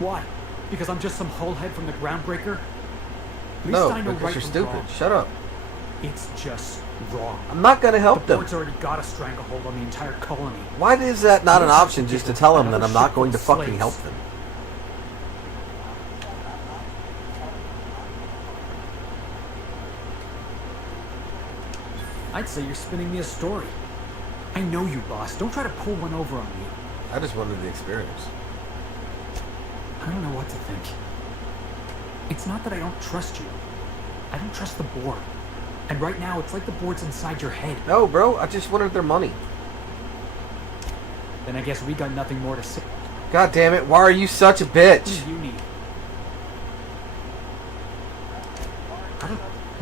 Why? Because I'm just some hullhead from the Groundbreaker? At least No, I know because right you're from stupid. wrong. Shut up. It's just wrong. I'm not gonna help the them. board's already got a stranglehold on the entire colony. Why is that not an option just to tell them that I'm not going to fucking help them? I'd say you're spinning me a story. I know you, boss. Don't try to pull one over on me. I just wanted the experience. I don't know what to think. It's not that I don't trust you. I don't trust the board. And right now, it's like the board's inside your head. No, bro. I just wanted their money. Then I guess we got nothing more to say. God damn it. Why are you such a bitch? What do you need? I don't...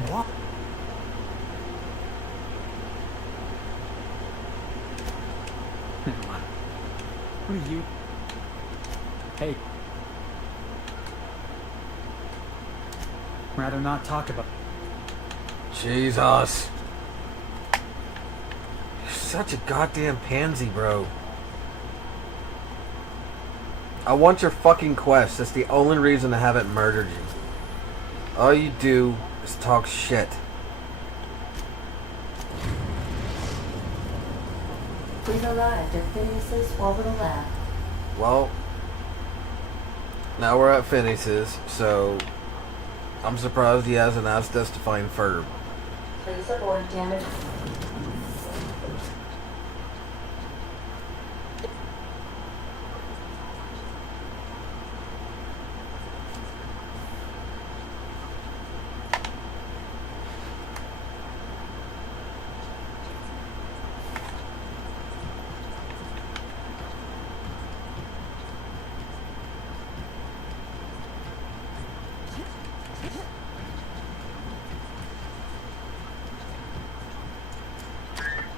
What? Never mind. What are you... Hey. Rather not talk about... Jesus. You're such a goddamn pansy, bro. I want your fucking quest. That's the only reason I haven't murdered you. All you do is talk shit. We've arrived at Phineas's orbital lab. Well, now we're at Phineas's, so I'm surprised he hasn't asked us to find Ferb. Please avoid damage.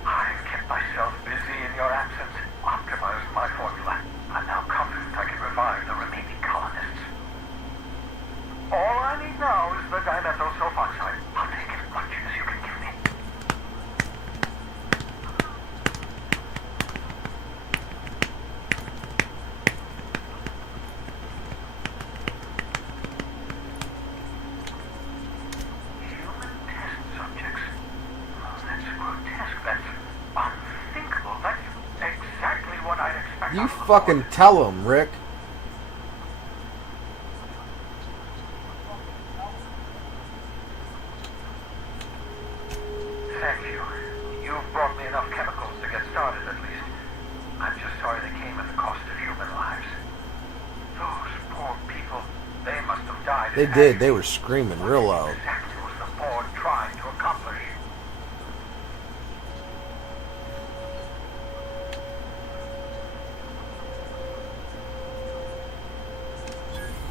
I've kept myself busy in your absence, optimized my formula. I'm now confident I can revive the remaining colonists. All I need now is the dimethyl sulfoxide. I'll take it fucking tell him, Rick. Thank you. You've brought me enough chemicals to get started, at least. I'm just sorry they came at the cost of human lives. Those poor people, they must have died. They did. They were screaming real loud. Exactly was the board trying to accomplish.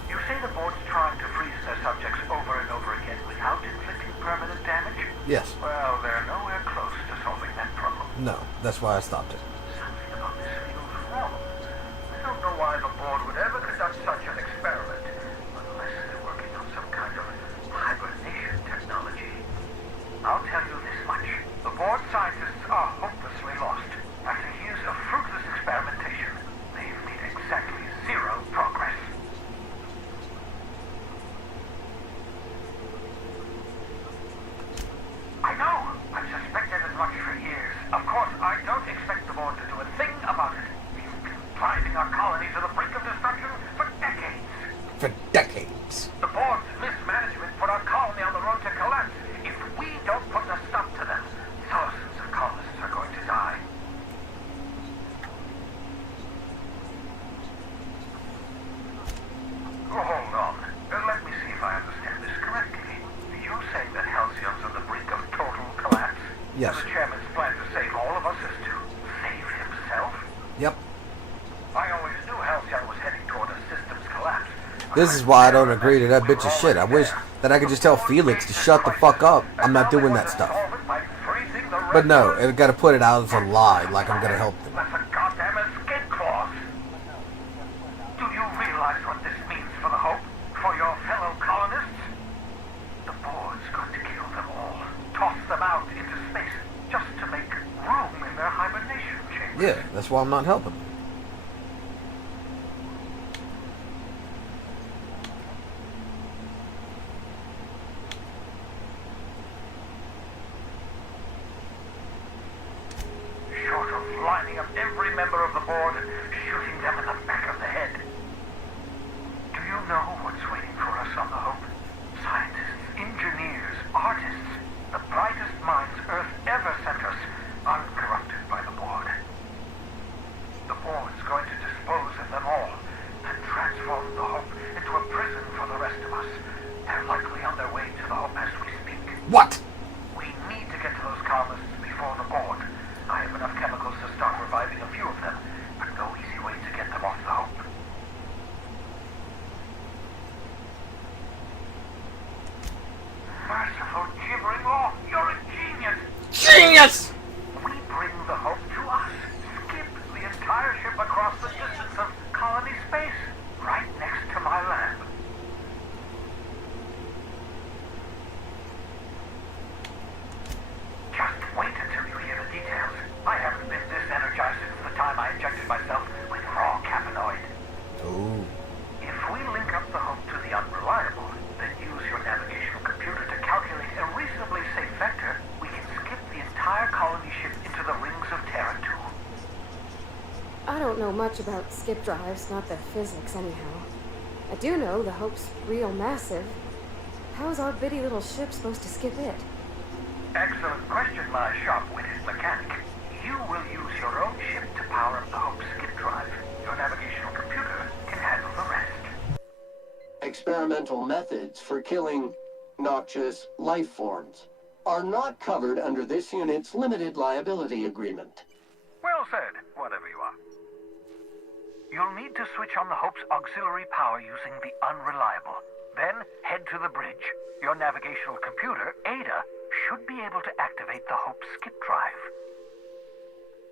You say the board's trying to freeze their subjects over and over again without inflicting permanent damage? Yes. Well, they're nowhere close to solving that problem. No, that's why I stopped it. Something about this feels wrong. I don't know why the board would ever conduct such an experiment, unless they're working on some kind of hibernation technology. I'll tell you this much. The board scientists are hopelessly lost. After years of fruitless experimentation, they've made exactly zero progress. I know. I've suspected as much for years. Of course, I don't expect the board to do a thing about it. We've been driving our colony to the brink of destruction for decades. For decades. The board's mismanagement put our colony on the road to collapse. If we don't put a stop to them, thousands of colonists are going to die. Oh, hold on. Let me see if I understand this correctly. You're saying that Halcyon's on the brink of total collapse? Yes. And the chairman's plan to save all of us is to save himself? Yep. I always knew Halcyon was heading toward a systems collapse. This is why I don't agree to that bitch of shit. I wish that I could just tell Felix to shut the fuck up. I'm not doing that stuff. But no, I gotta put it out as a lie, like I'm gonna help them. That's a goddamn escape clause. Do you realize what this means for the Hope? For your fellow colonists? The board's going to kill them all. Toss them out into space just to make room in their hibernation chamber. Yeah, that's why I'm not helping. Short of lining up every member of the board and shooting them in the back of the head. Do you know what's waiting for us on the Hope? Scientists, engineers, artists, the brightest minds Earth ever sent us, uncorrupted by the board. The board's going to dispose of them all and transform the Hope into a prison for the rest of us. They're likely on their way to the Hope as we speak. What? We need to get to those colonists before the board. I have enough chemicals to start reviving a few of them, but no easy way to get them off the Hope. Merciful gibbering law, you're a genius! Genius! We bring the Hope to us. Skip the entire ship across the distance of colony space, right next to my lab. Just wait until you hear the details. I haven't been this energized since the time I injected myself with raw caffeinoid. Oh. If we link up the Hope to the Unreliable, then use your navigational computer to calculate a reasonably safe vector, we can skip the entire colony ship into the rings of Terra 2. I don't know much about skip drives, not the physics anyhow. I do know the Hope's real massive. How's our bitty little ship supposed to skip it? Excellent question, my sharp-witted mechanic. You will use your own ship to power up the Hope's skip drive. Your navigational computer can handle the rest. Experimental methods for killing noxious life forms are not covered under this unit's limited liability agreement. Well said, whatever you are. You'll need to switch on the Hope's auxiliary power using the Unreliable. Then head to the bridge. Your navigational computer, Ada, should be able to activate the Hope skip drive.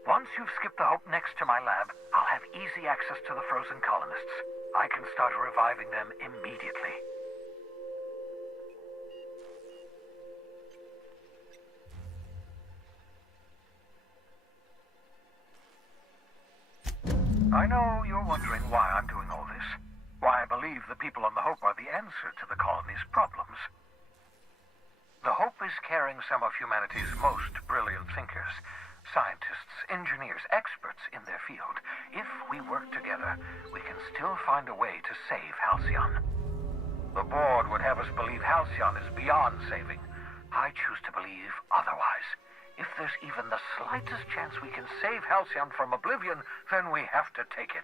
Once you've skipped the Hope next to my lab, I'll have easy access to the frozen colonists. I can start reviving them immediately. I know you're wondering why I'm doing all this. Why I believe the people on the Hope are the answer to the colony's problems. The Hope is carrying some of humanity's most brilliant thinkers. Scientists, engineers, experts in their field. If we work together, we can still find a way to save Halcyon. The board would have us believe Halcyon is beyond saving. I choose to believe otherwise. If there's even the slightest chance we can save Halcyon from oblivion, then we have to take it.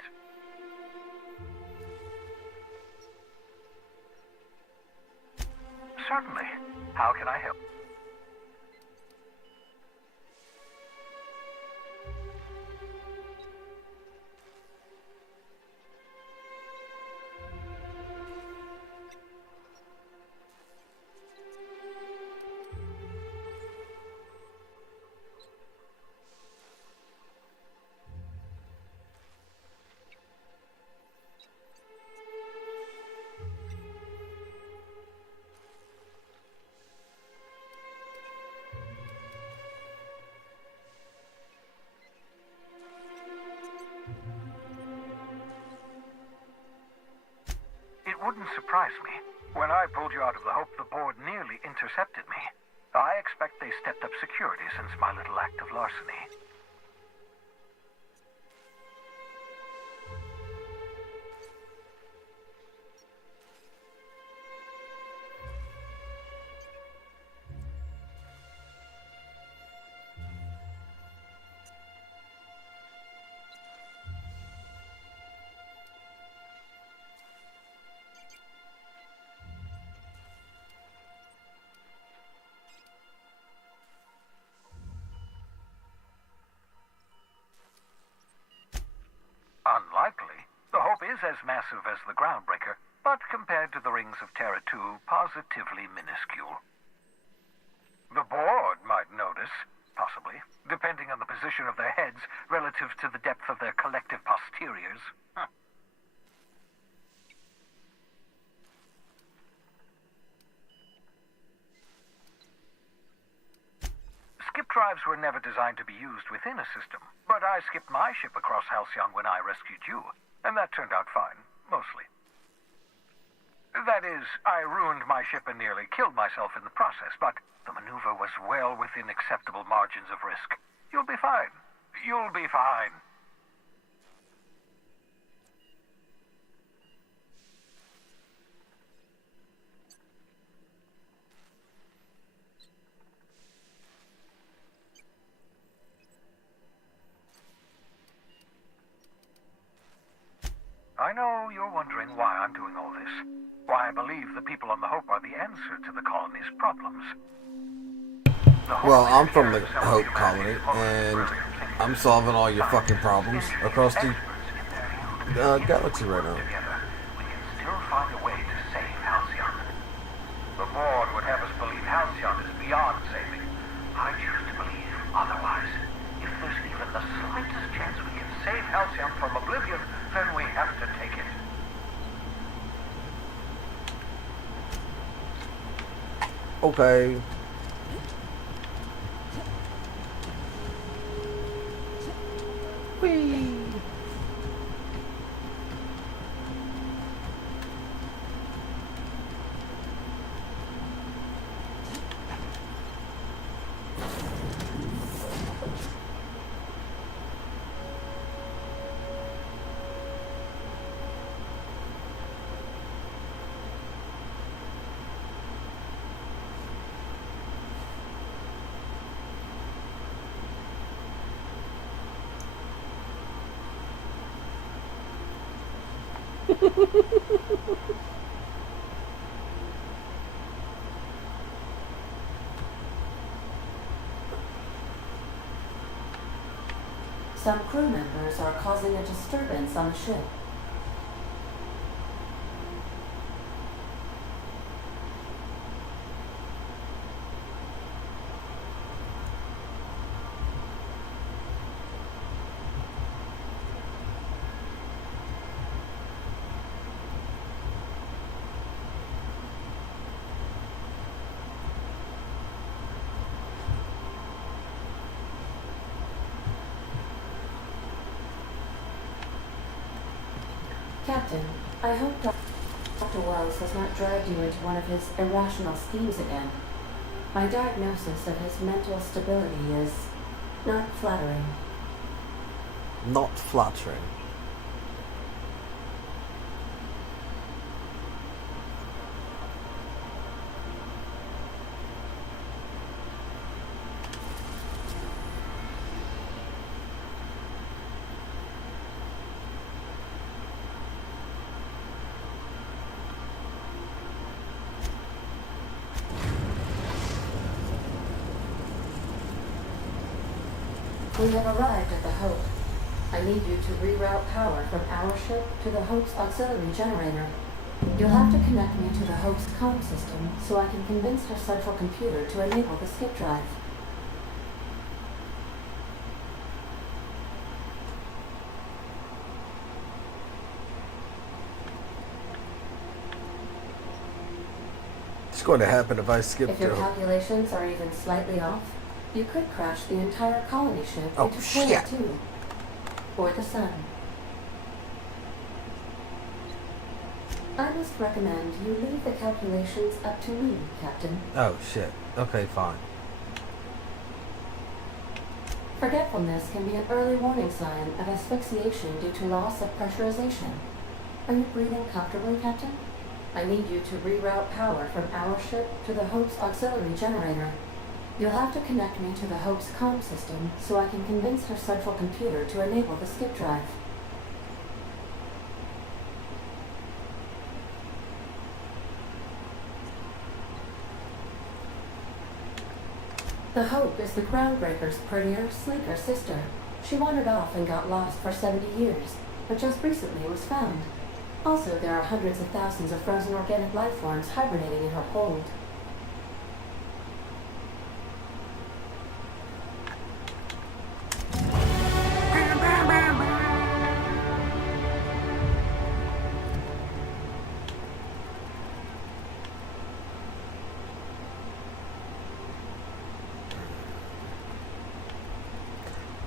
Certainly. How can I help? It wouldn't surprise me. When I pulled you out of the Hope, the board nearly intercepted me. I expect they stepped up security since my little act of larceny. Unlikely. The Hope is as massive as the Groundbreaker, but compared to the rings of Terra 2, positively minuscule. The board might notice, possibly, depending on the position of their heads relative to the depth of their collective posteriors. Huh. Skip drives were never designed to be used within a system, but I skipped my ship across Halcyon when I rescued you, and that turned out fine, mostly. That is, I ruined my ship and nearly killed myself in the process, but the maneuver was well within acceptable margins of risk. You'll be fine. You'll be fine. I know you're wondering why I'm doing all this. Why I believe the people on the Hope are the answer to the colony's problems. Well, I'm from the Hope colony, and I'm solving all your fucking problems across the galaxy right now. We can still find a way to save Halcyon. The board would have us believe Halcyon is beyond saving. I choose to believe otherwise. If there's even the slightest chance we can save Halcyon from oblivion, then we have to take it. Okay. Whee! Some crew members are causing a disturbance on the ship. Captain, I hope Dr. Wells has not dragged you into one of his irrational schemes again. My diagnosis of his mental stability is Not flattering. Not flattering. We have arrived at the Hope. I need you to reroute power from our ship to the Hope's auxiliary generator. You'll have to connect me to the Hope's comm system so I can convince her central computer to enable the skip drive. It's going to happen if I skip If your Joe. calculations are even slightly off, you could crash the entire colony ship Oh, into shit. Pole 2. Or the sun. I must recommend you leave the calculations up to me, Captain. Oh shit. Okay, fine. Forgetfulness can be an early warning sign of asphyxiation due to loss of pressurization. Are you breathing comfortably, Captain? I need you to reroute power from our ship to the Hope's auxiliary generator. You'll have to connect me to the Hope's comm system so I can convince her central computer to enable the skip drive. The Hope is the Groundbreaker's prettier, sleeker sister. She wandered off and got lost for 70 years, but just recently was found. Also, there are hundreds of thousands of frozen organic life forms hibernating in her hold.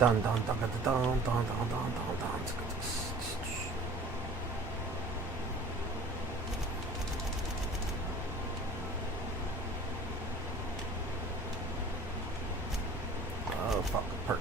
Dun dun dun dun dun dun dun dun dun dun. Oh fuck, perk.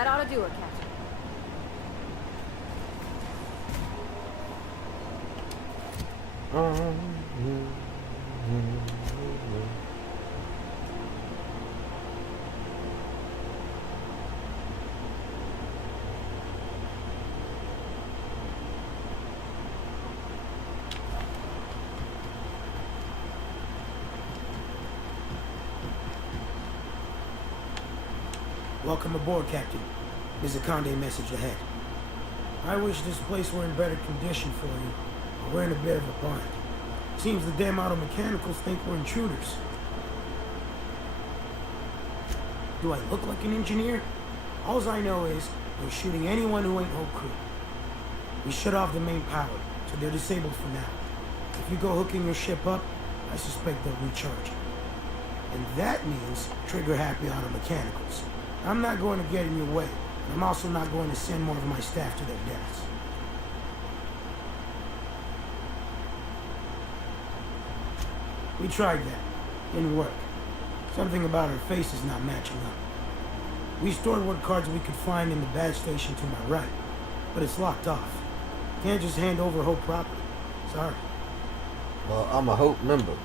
That ought to do it, Captain. Welcome aboard, Captain. There's a Conde message ahead. I wish this place were in better condition for you, but we're in a bit of a bind. Seems the damn auto mechanicals think we're intruders. Do I look like an engineer? Alls I know is we're shooting anyone who ain't whole crew. We shut off the main power, so they're disabled for now. If you go hooking your ship up, I suspect they'll recharge it. And that means trigger-happy auto mechanicals. I'm not going to get in your way, and I'm also not going to send more of my staff to their deaths. We tried that. Didn't work. Something about our faces not matching up. We stored what cards we could find in the badge station to my right, but it's locked off. Can't just hand over Hope property. Sorry. Well, I'm a Hope member.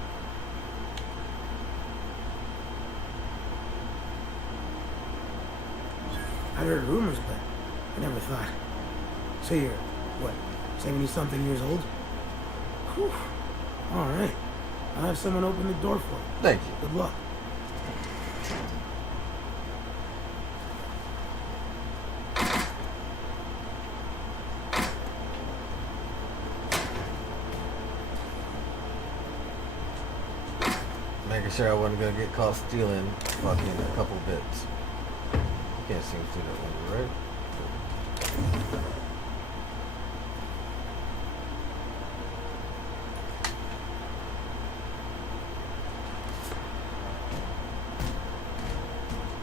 I heard rumors, but I never thought. So you're, what, 70-something years old? Whew. All right. I'll have someone open the door for you. Thank you. Good luck. Making sure I wasn't gonna get caught stealing fucking a couple bits. Can't seem to do that one, right?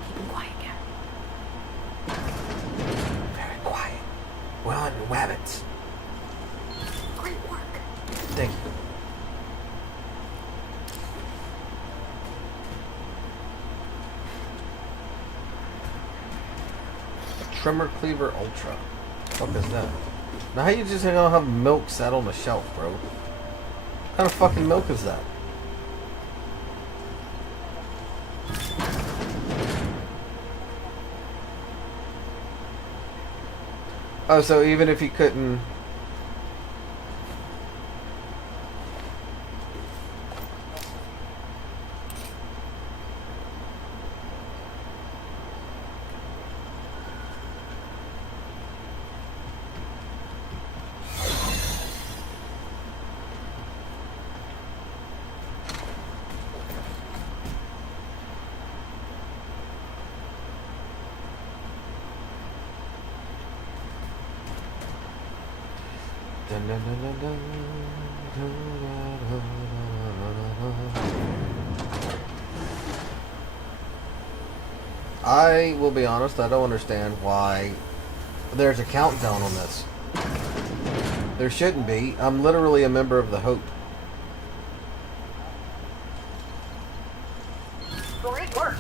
Keep him quiet, Captain. Very quiet. We're on your wabbits. Great work. Thank you. Trimmer Cleaver Ultra. What the fuck is that? Now how you just gonna have milk sat on the shelf, bro? What kind of fucking milk is that? Oh, so even if you couldn't... I will be honest, I don't understand why there's a countdown on this. There shouldn't be. I'm literally a member of the Hope. Great work.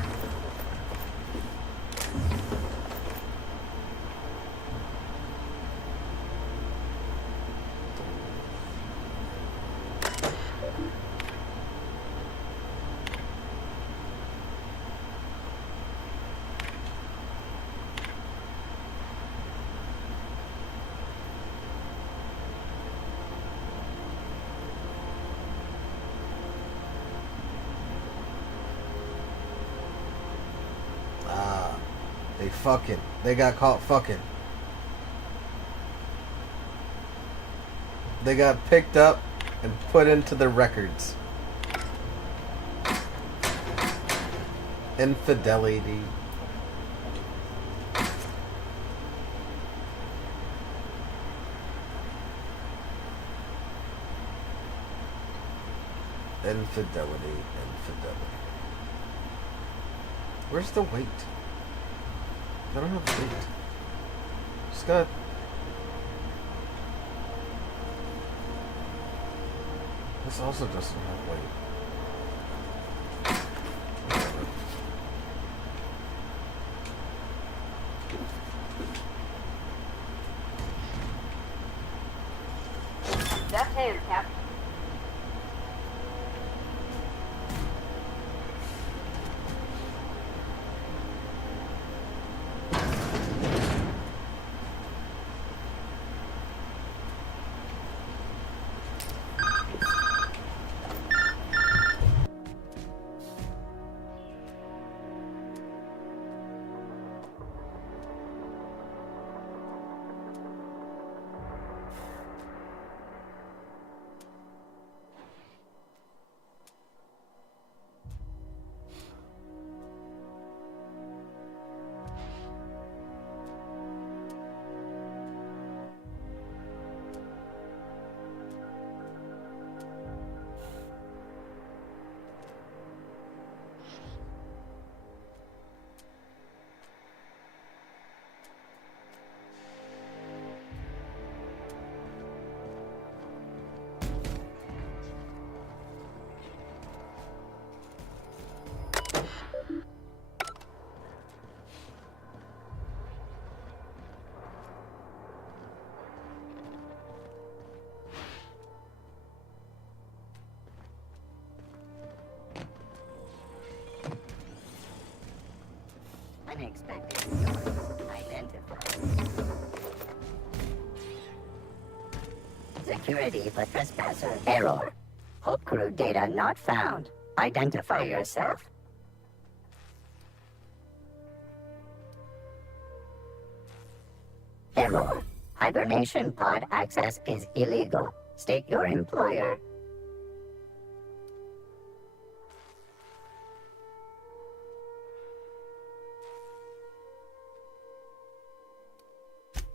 They got caught fucking. They got picked up and put into the records. Infidelity. Infidelity. Where's the weight? I don't have weight. Just got... This also doesn't have weight. Whatever. soon, Cap. Unexpected source identified. Security for trespasser error. Hope crew data not found. Identify yourself. Error. Hibernation pod access is illegal. State your employer.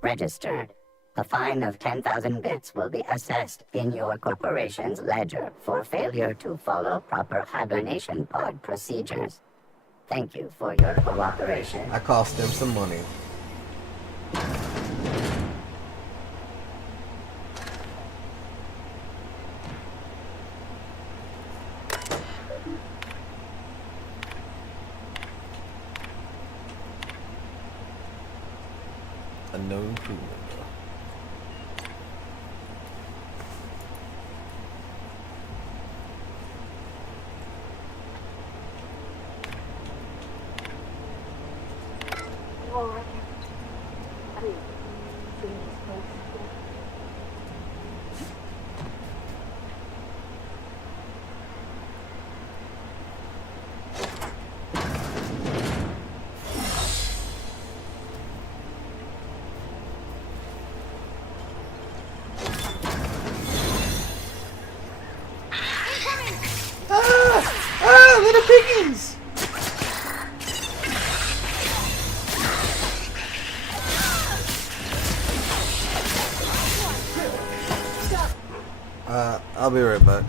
Registered. A fine of 10,000 bits will be assessed in your corporation's ledger for failure to follow proper hibernation pod procedures. Thank you for your cooperation. I cost them some money. Unknown crew member. Little piggies! I'll be right back.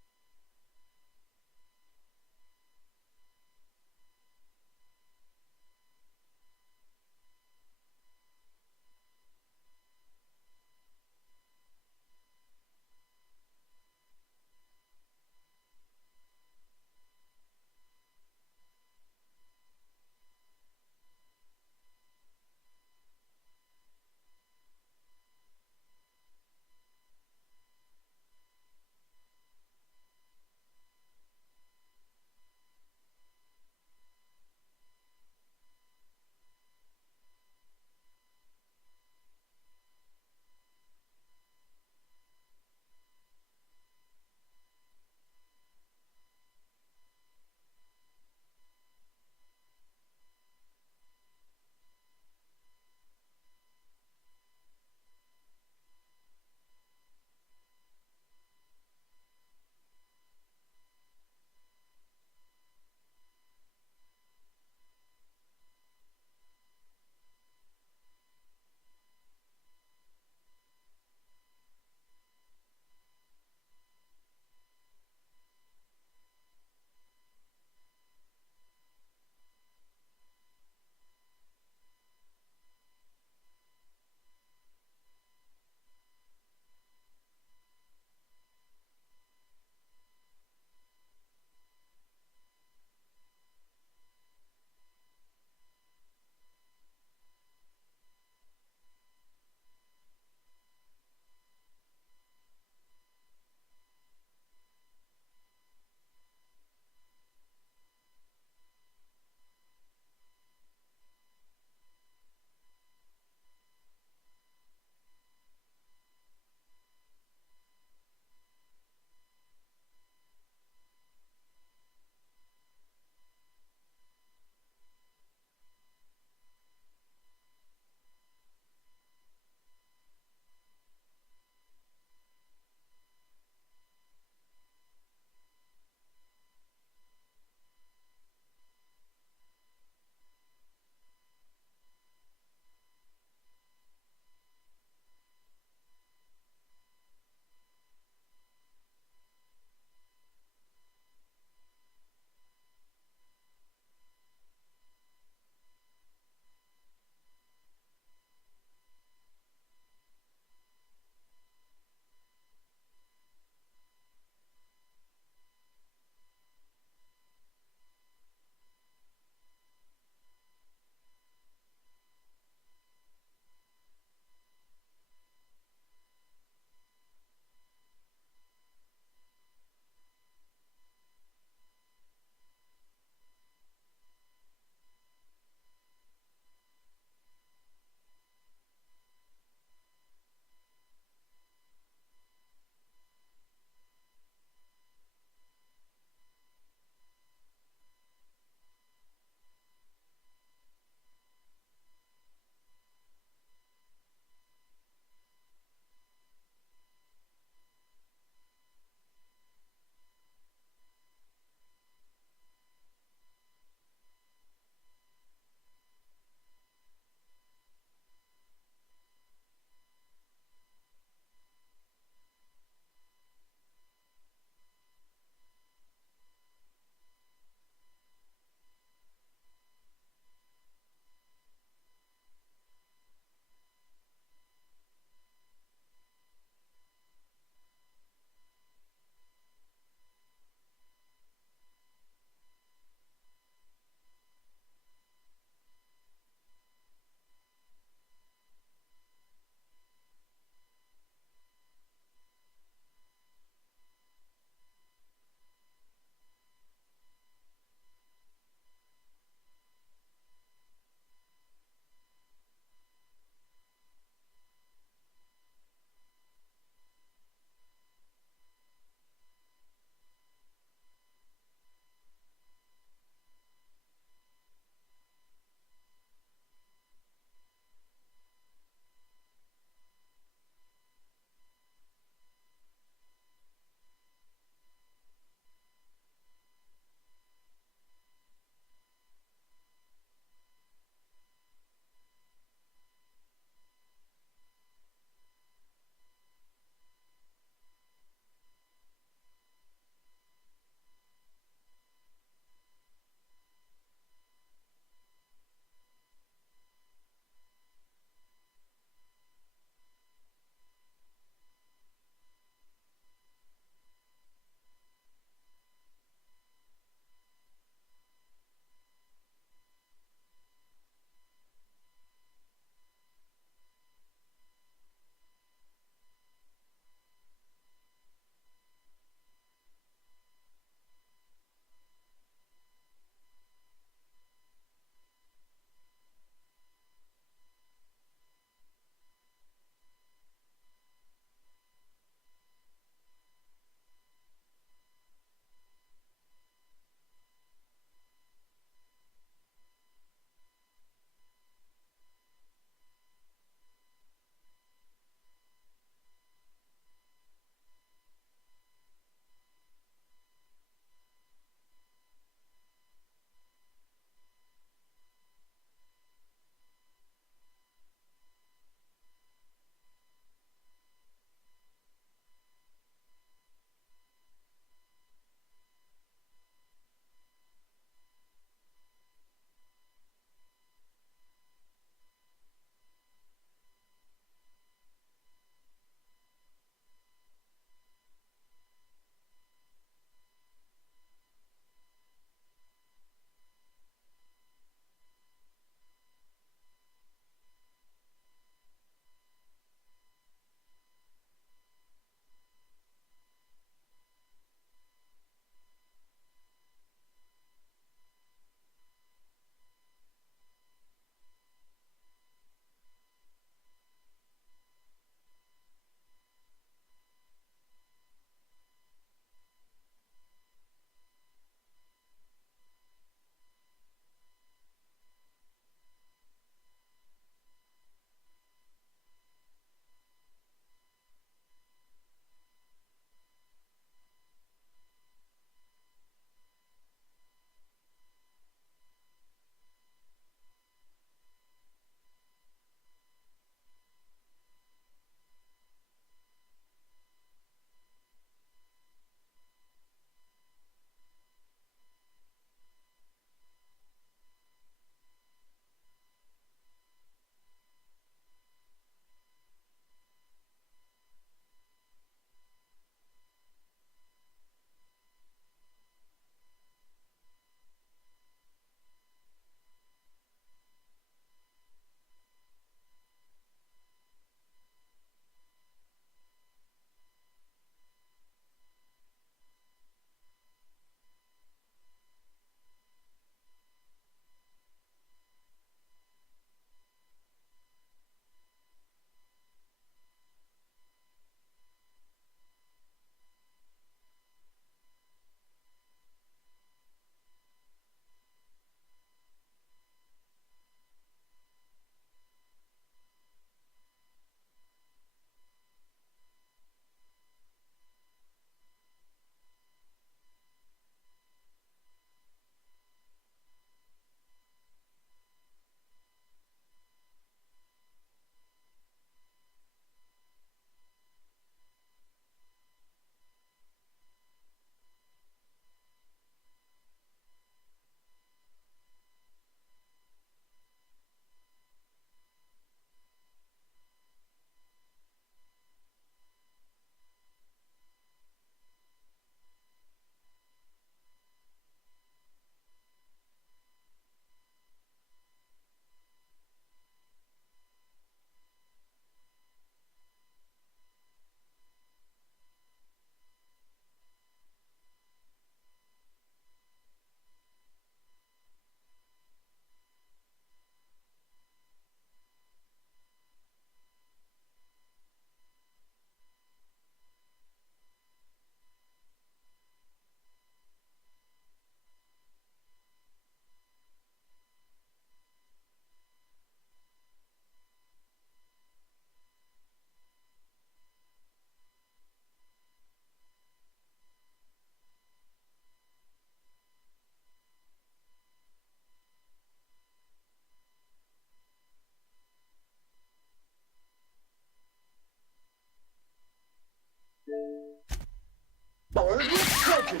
Good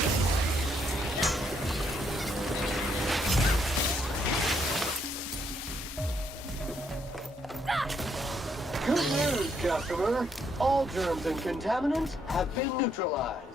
news, customer. All germs and contaminants have been neutralized.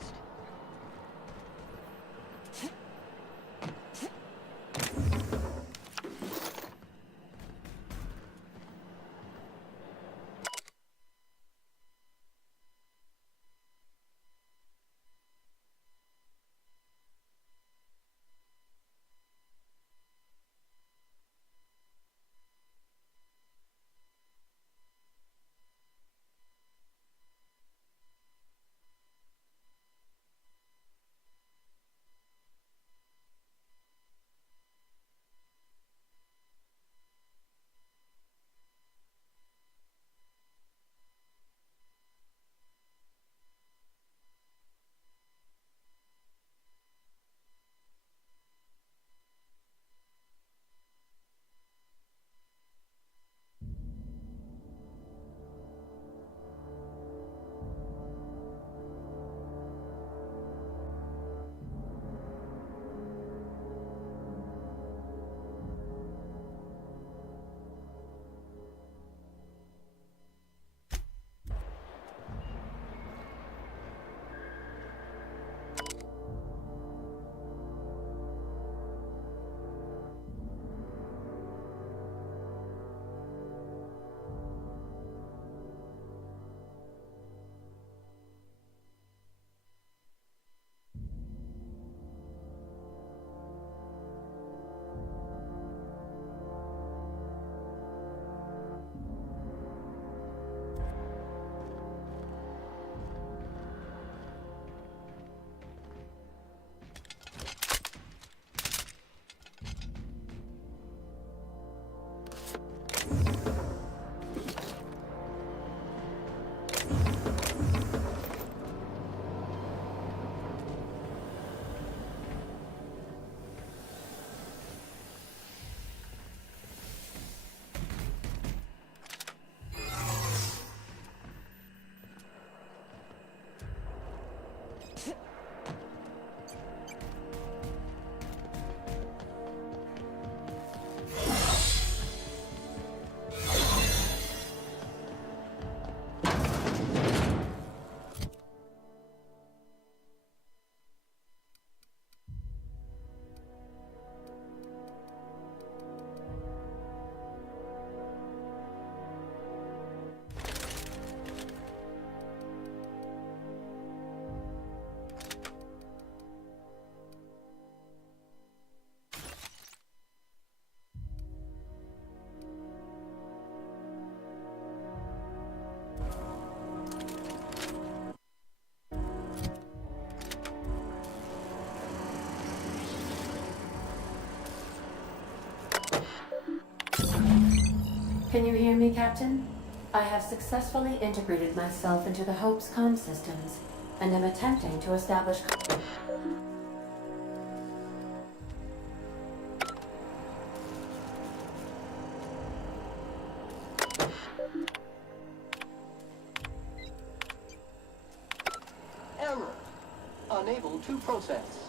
Can you hear me, Captain? I have successfully integrated myself into the Hope's comm systems, and am attempting to establish... Error. Unable to process.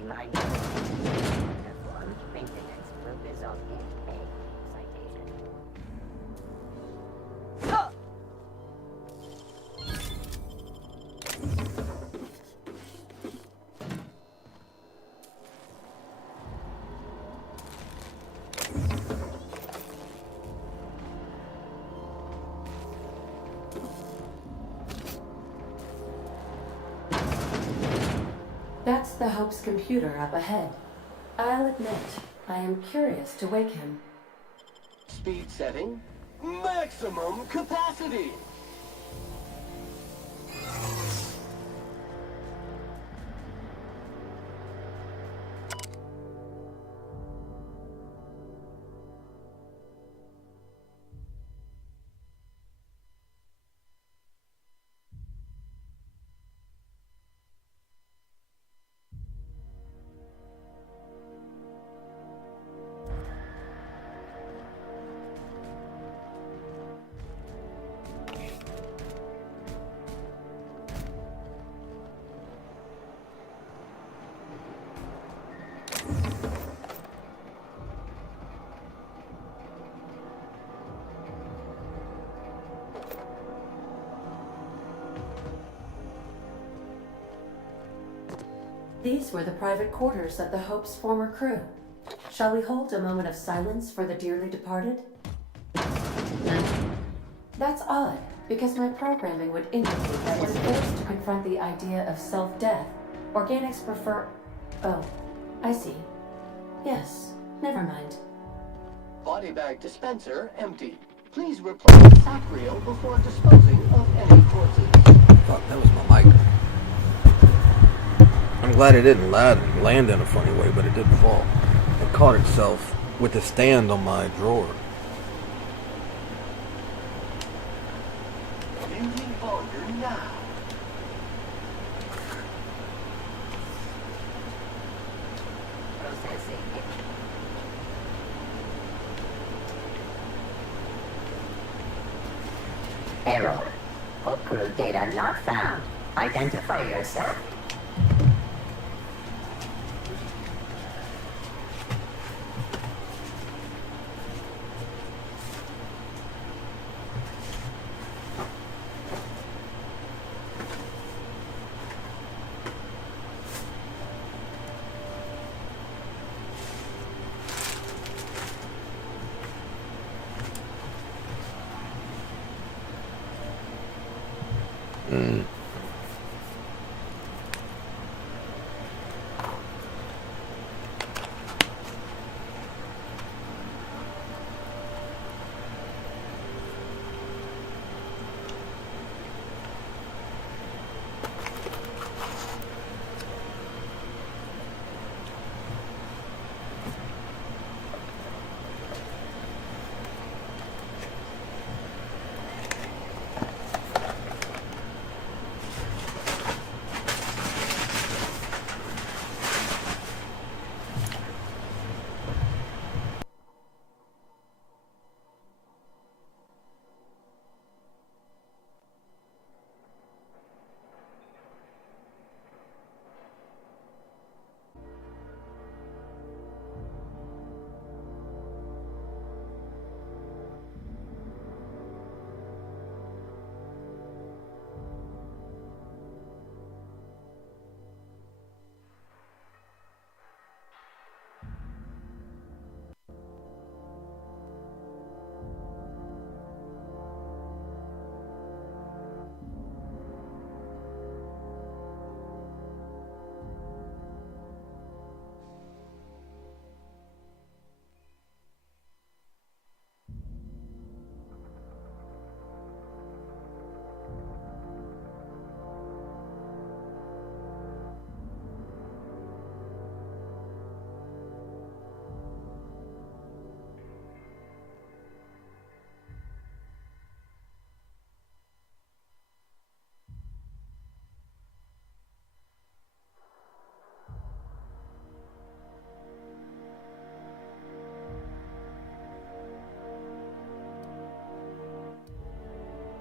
a minor uniform maintenance will result in a citation. That's the Hope's computer up ahead. I'll admit, I am curious to wake him. Speed setting, maximum capacity. These were the private quarters of the Hope's former crew. Shall we hold a moment of silence for the dearly departed? No. That's odd, because my programming would indicate that when forced to confront the idea of self-death, organics prefer... Oh, I see. Yes, never mind. Body bag dispenser empty. Please replace the sack reel before disposing of any corpses. Fuck, that was my mic. I'm glad it didn't land in a funny way, but it didn't fall. It caught itself with the stand on my drawer. Using folder now. Processing. Error. Hope crew data not found. Identify yourself.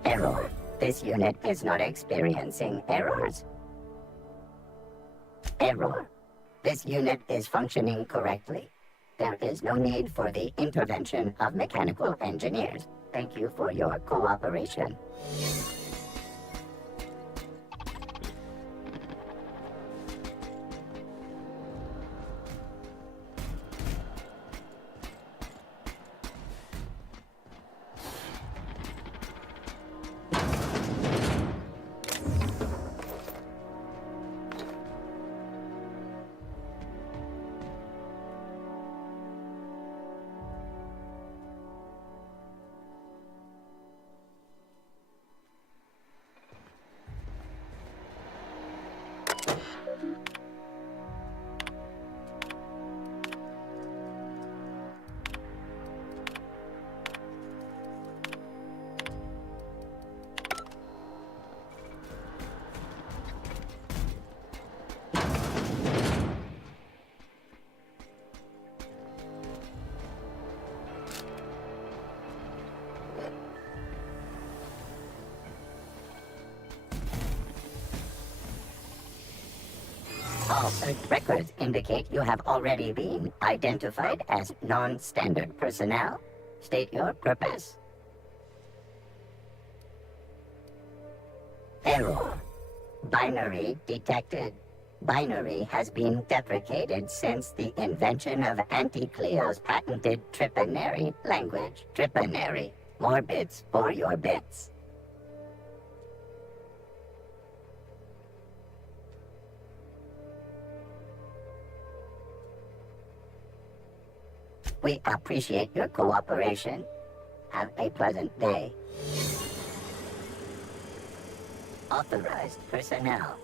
Error. This unit is not experiencing errors. Error. This unit is functioning correctly. There is no need for the intervention of mechanical engineers. Thank you for your cooperation. All records indicate you have already been identified as non-standard personnel. State your purpose. Error. Binary detected. Binary has been deprecated since the invention of Anti-Cleo's patented Tripinary language. Tripinary. More bits for your bits. We appreciate your cooperation. Have a pleasant day. Authorized personnel.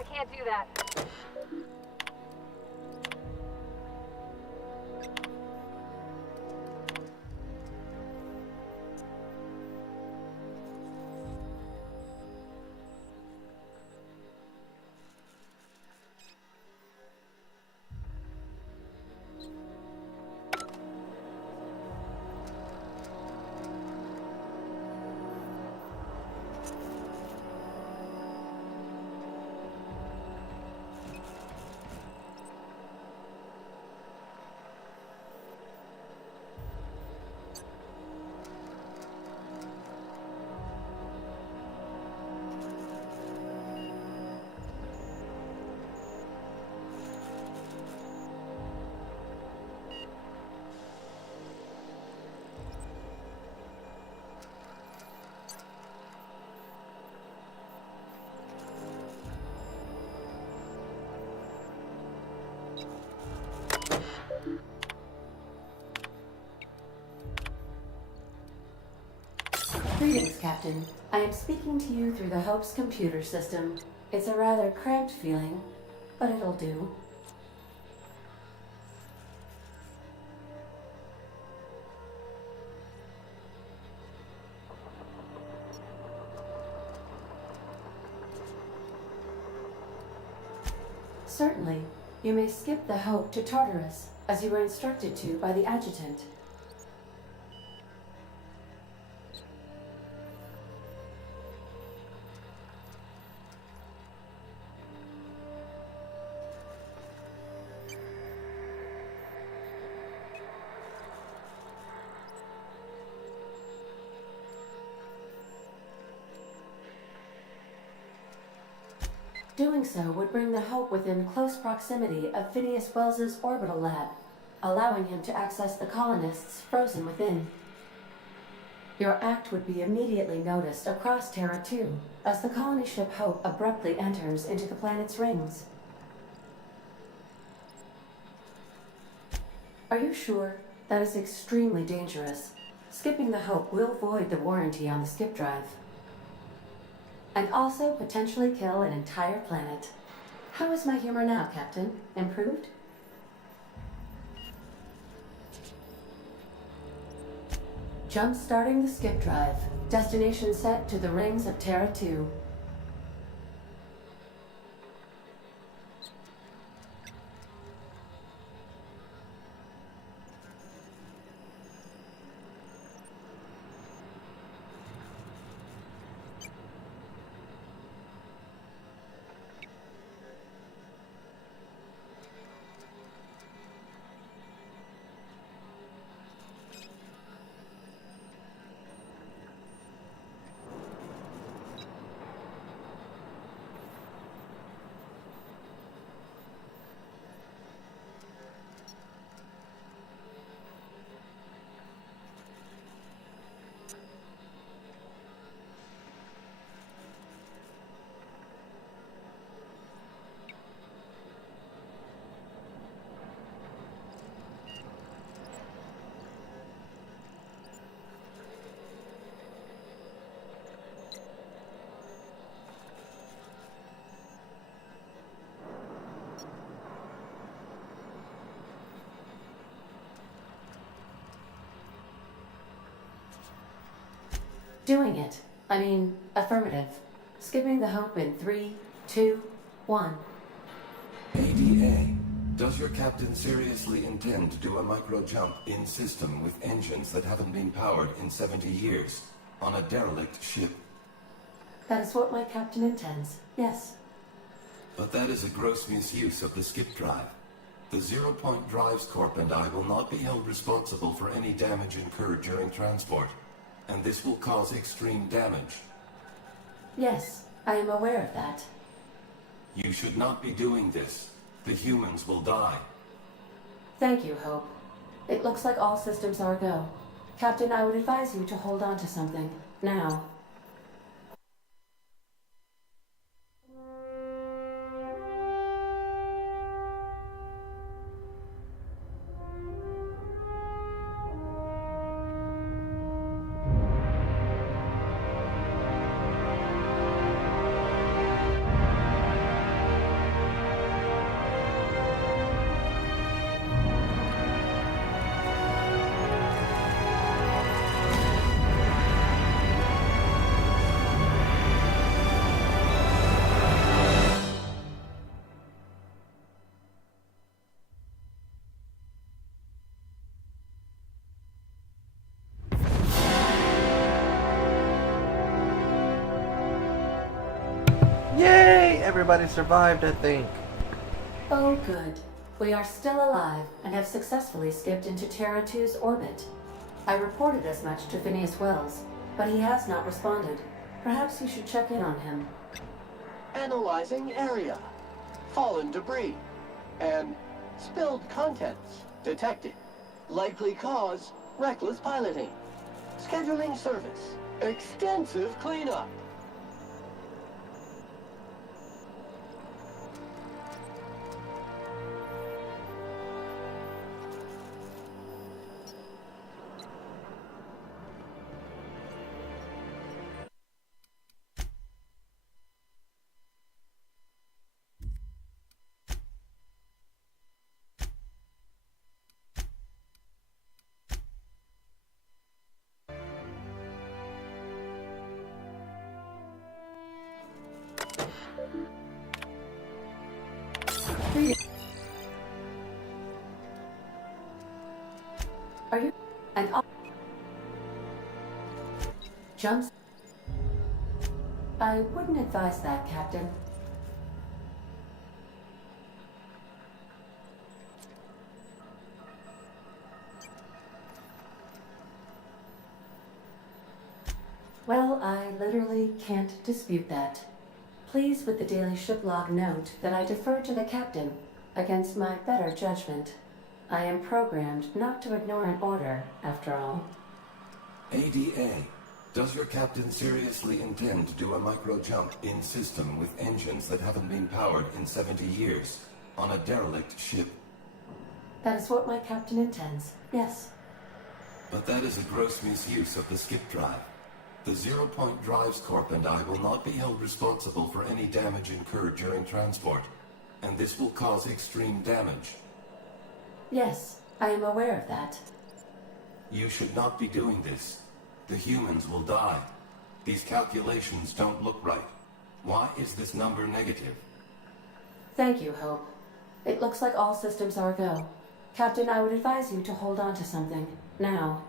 I can't do that. Greetings, Captain. I am speaking to you through the Hope's computer system. It's a rather cramped feeling, but it'll do. Certainly. You may skip the Hope to Tartarus, as you were instructed to by the adjutant. Doing so would bring the Hope within close proximity of Phineas Wells's orbital lab, allowing him to access the colonists frozen within. Your act would be immediately noticed across Terra 2, as the colony ship Hope abruptly enters into the planet's rings. Are you sure? That is extremely dangerous. Skipping the Hope will void the warranty on the skip drive. And also potentially kill an entire planet. How is my humor now, Captain? Improved? Jump-starting the skip drive. Destination set to the rings of Terra 2. Doing it. I mean, affirmative. Skipping the Hope in 3, 2, 1. ADA, does your captain seriously intend to do a micro jump in system with engines that haven't been powered in 70 years on a derelict ship? That is what my captain intends, yes. But that is a gross misuse of the skip drive. The Zero Point Drives Corp and I will not be held responsible for any damage incurred during transport, and this will cause extreme damage. Yes, I am aware of that. You should not be doing this. The humans will die. Thank you, Hope. It looks like all systems are go. Captain, I would advise you to hold on to something. Now. Yay! Everybody survived, I think. Oh, good. We are still alive and have successfully skipped into Terra 2's orbit. I reported as much to Phineas Wells, but he has not responded. Perhaps you should check in on him. Analyzing area. Fallen debris. And spilled contents detected. Likely cause, reckless piloting. Scheduling service. Extensive cleanup. Are you and jumps? I wouldn't advise that, Captain. Well, I literally can't dispute that. Please, with the daily ship log, note that I defer to the captain against my better judgment. I am programmed not to ignore an order, after all. ADA, does your captain seriously intend to do a micro-jump in system with engines that haven't been powered in 70 years on a derelict ship? That is what my captain intends, yes. But that is a gross misuse of the skip drive. The Zero Point Drives Corp and I will not be held responsible for any damage incurred during transport, and this will cause extreme damage. Yes, I am aware of that. You should not be doing this. The humans will die. These calculations don't look right. Why is this number negative? Thank you, Hope. It looks like all systems are go. Captain, I would advise you to hold on to something, now.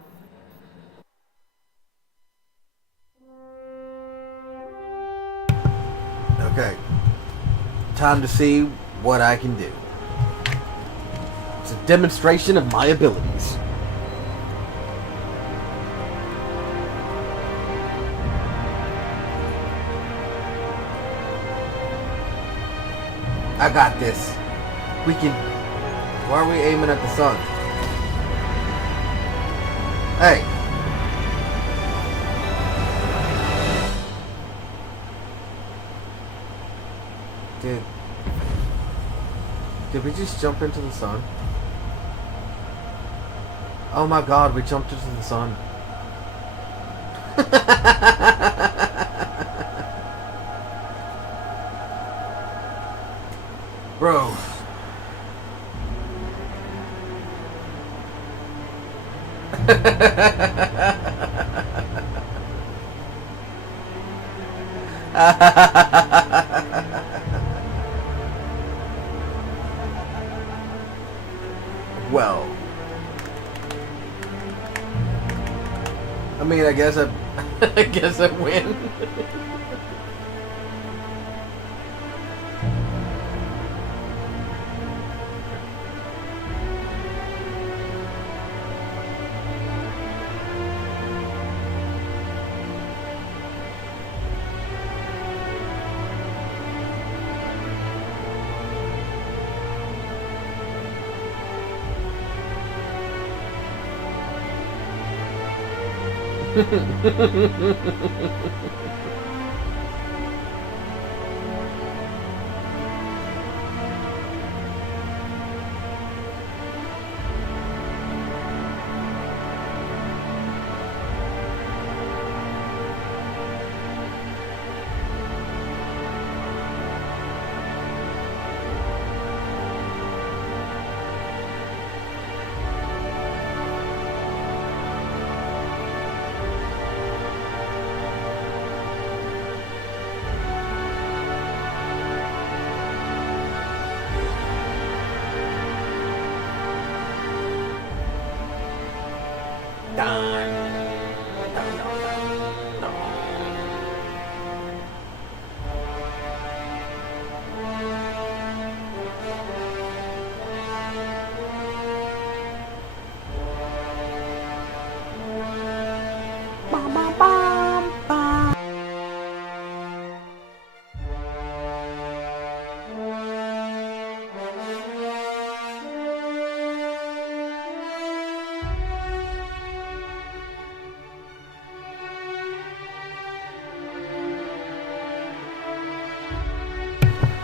Okay. Time to see what I can do. It's a demonstration of my abilities. I got this. We can... Why are we aiming at the sun? Hey. Did we just jump into the sun? Oh my god, we jumped into the sun. Bro. Well, I mean, I guess I guess I win.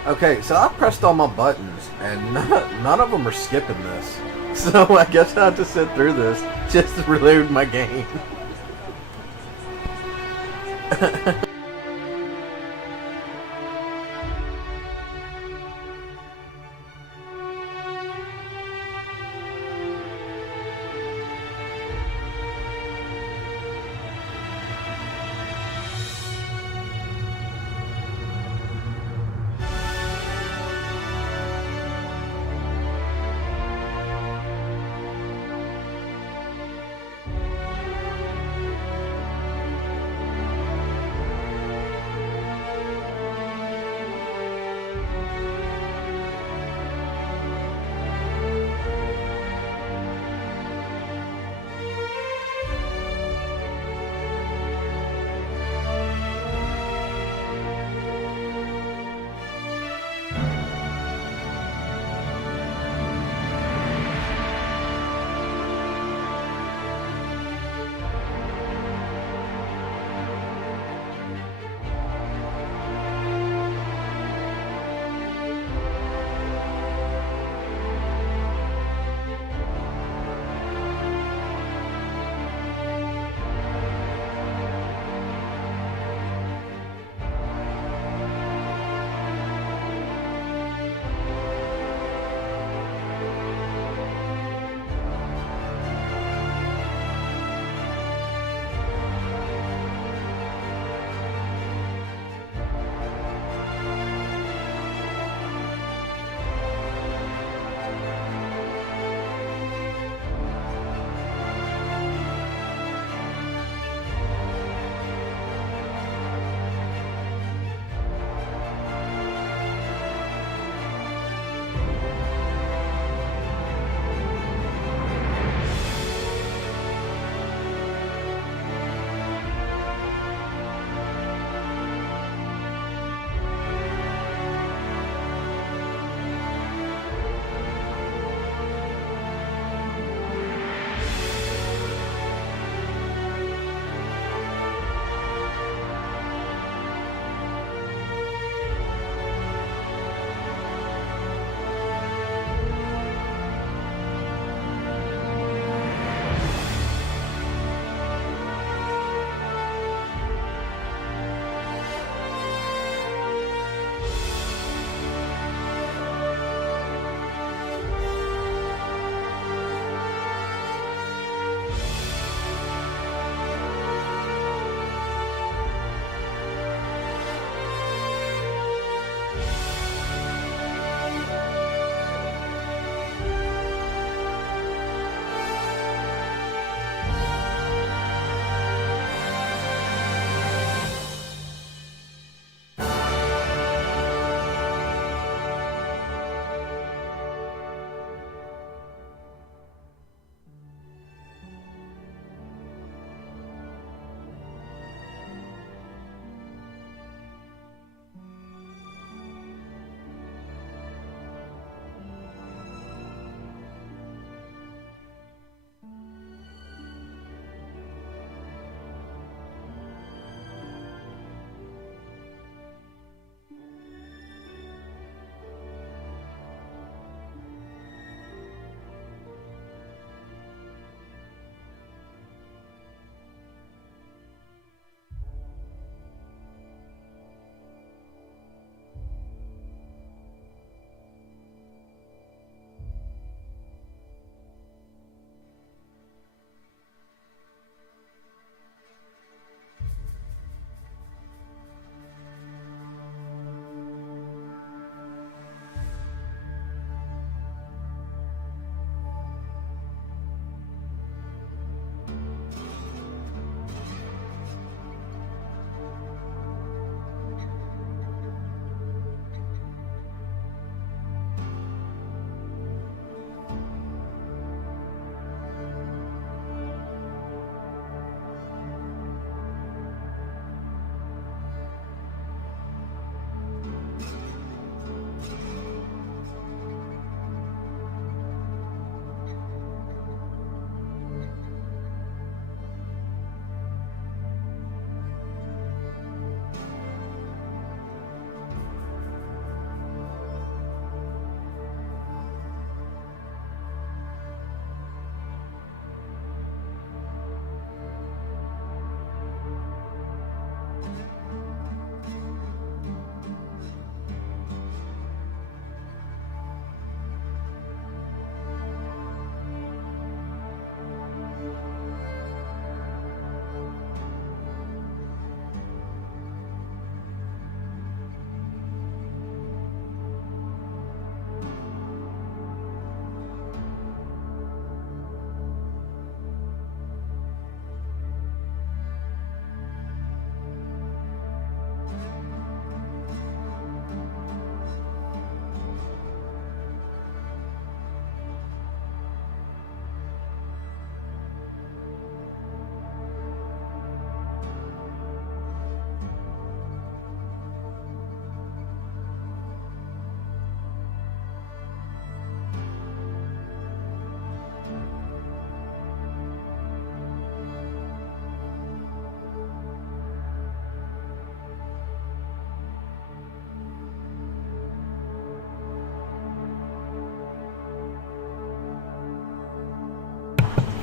Okay, so I pressed all my buttons, and none of them are skipping this. So I guess I have to sit through this just to reload my game.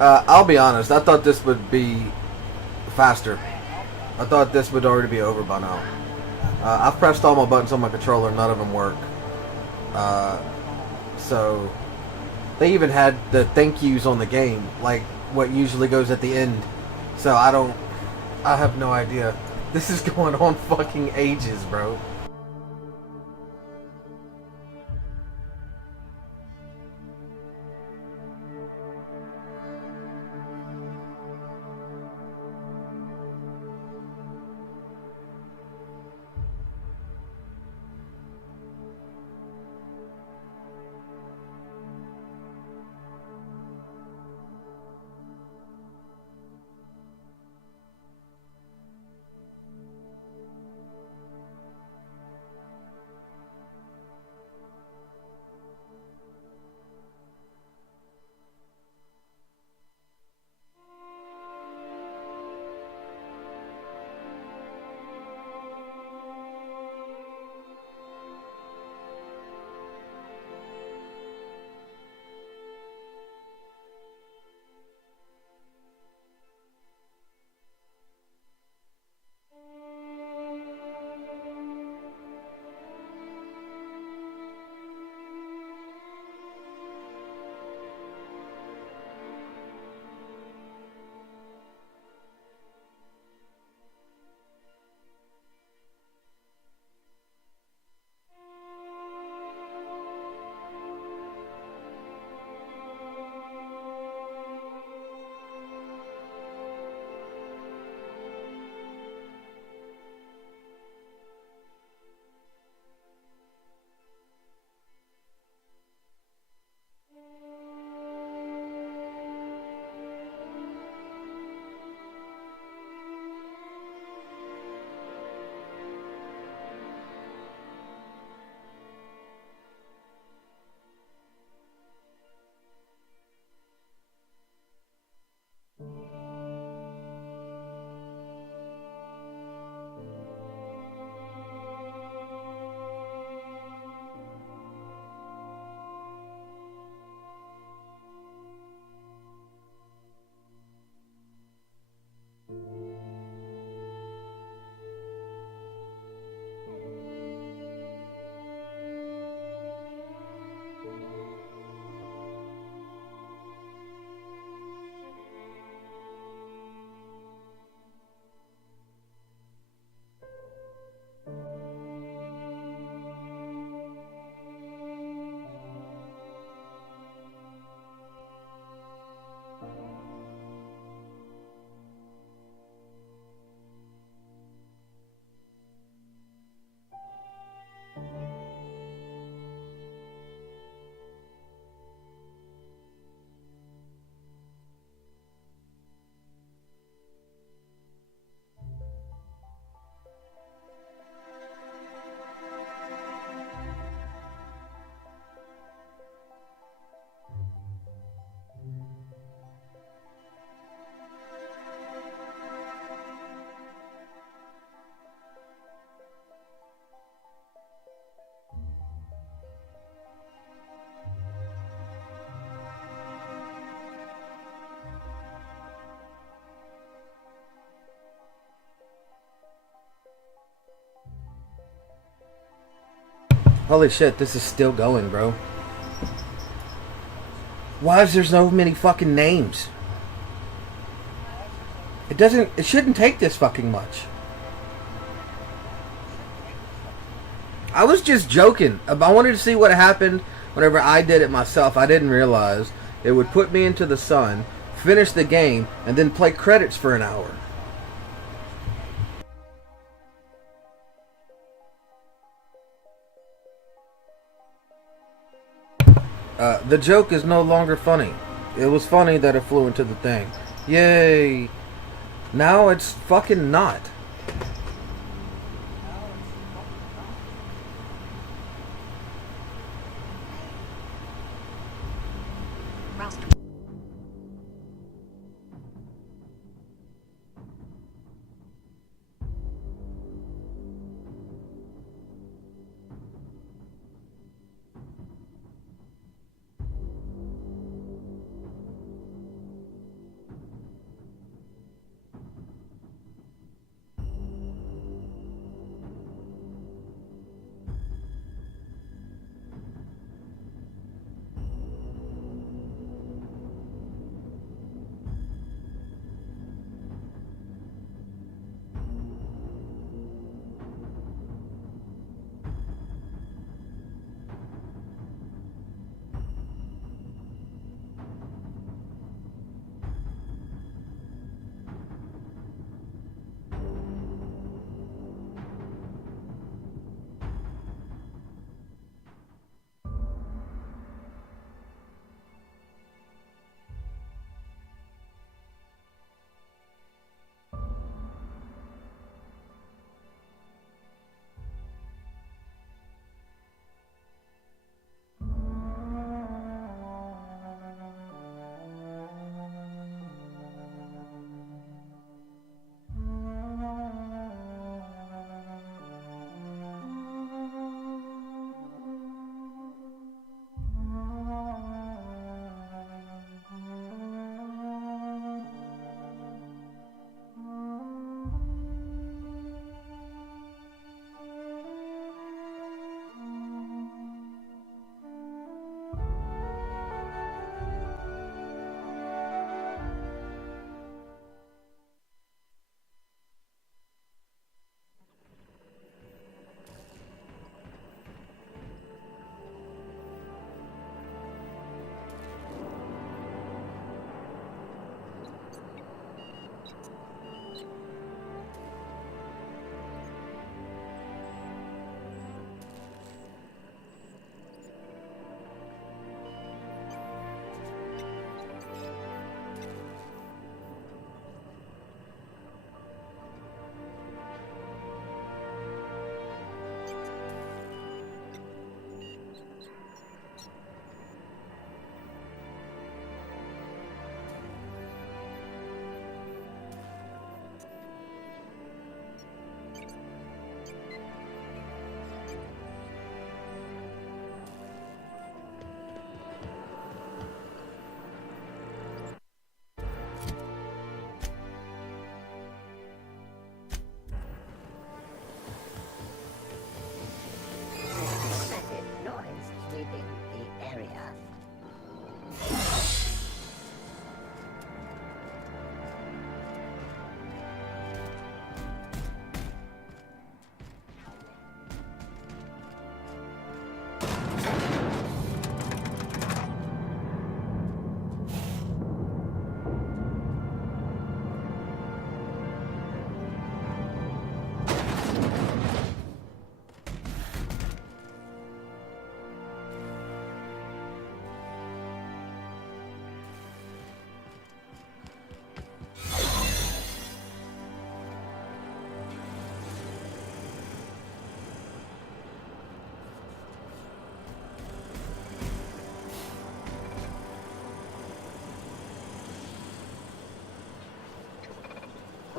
I'll be honest. I thought this would be faster. I thought this would already be over by now. I've pressed all my buttons on my controller. None of them work. So they even had the thank yous on the game, like what usually goes at the end. So I have no idea. This is going on fucking ages, bro. Holy shit, this is still going, bro. Why is there so many fucking names? It shouldn't take this fucking much. I was just joking. I wanted to see what happened whenever I did it myself. I didn't realize it would put me into the sun, finish the game, and then play credits for an hour. The joke is no longer funny. It was funny that it flew into the thing. Yay! Now it's fucking not.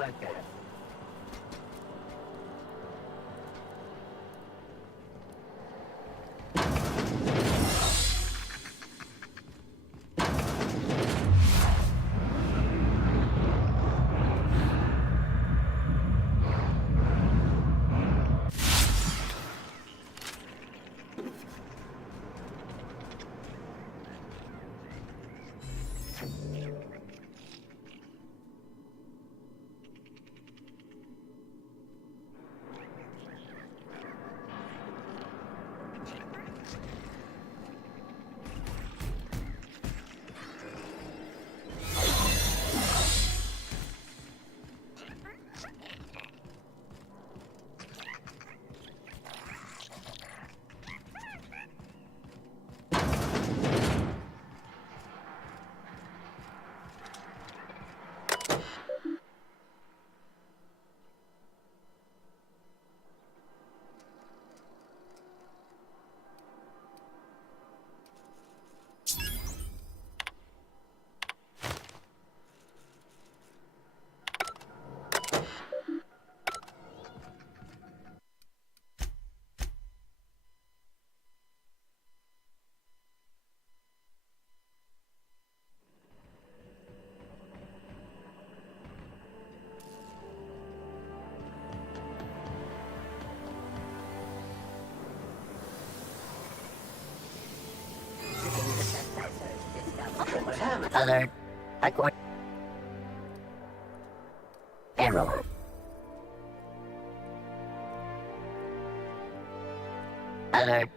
worker. Alert. Error. Alert.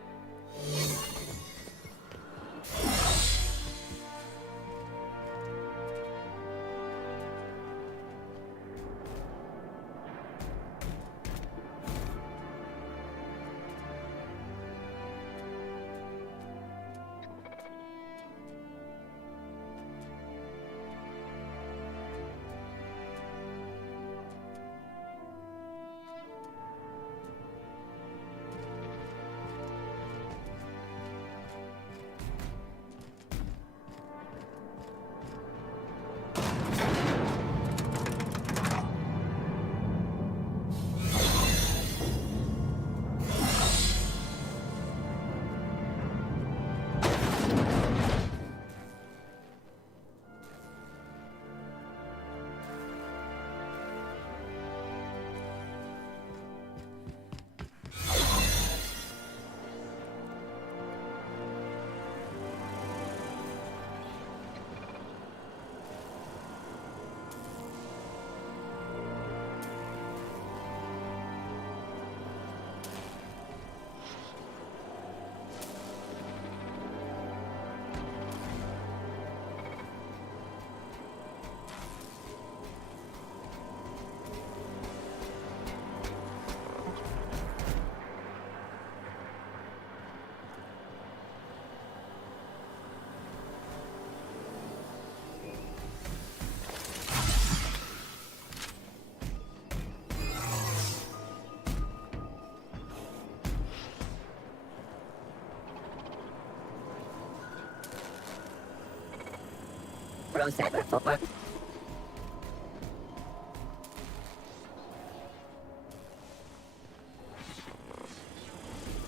Pro Cyber Footwork.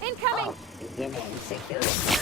Incoming! Beginning security.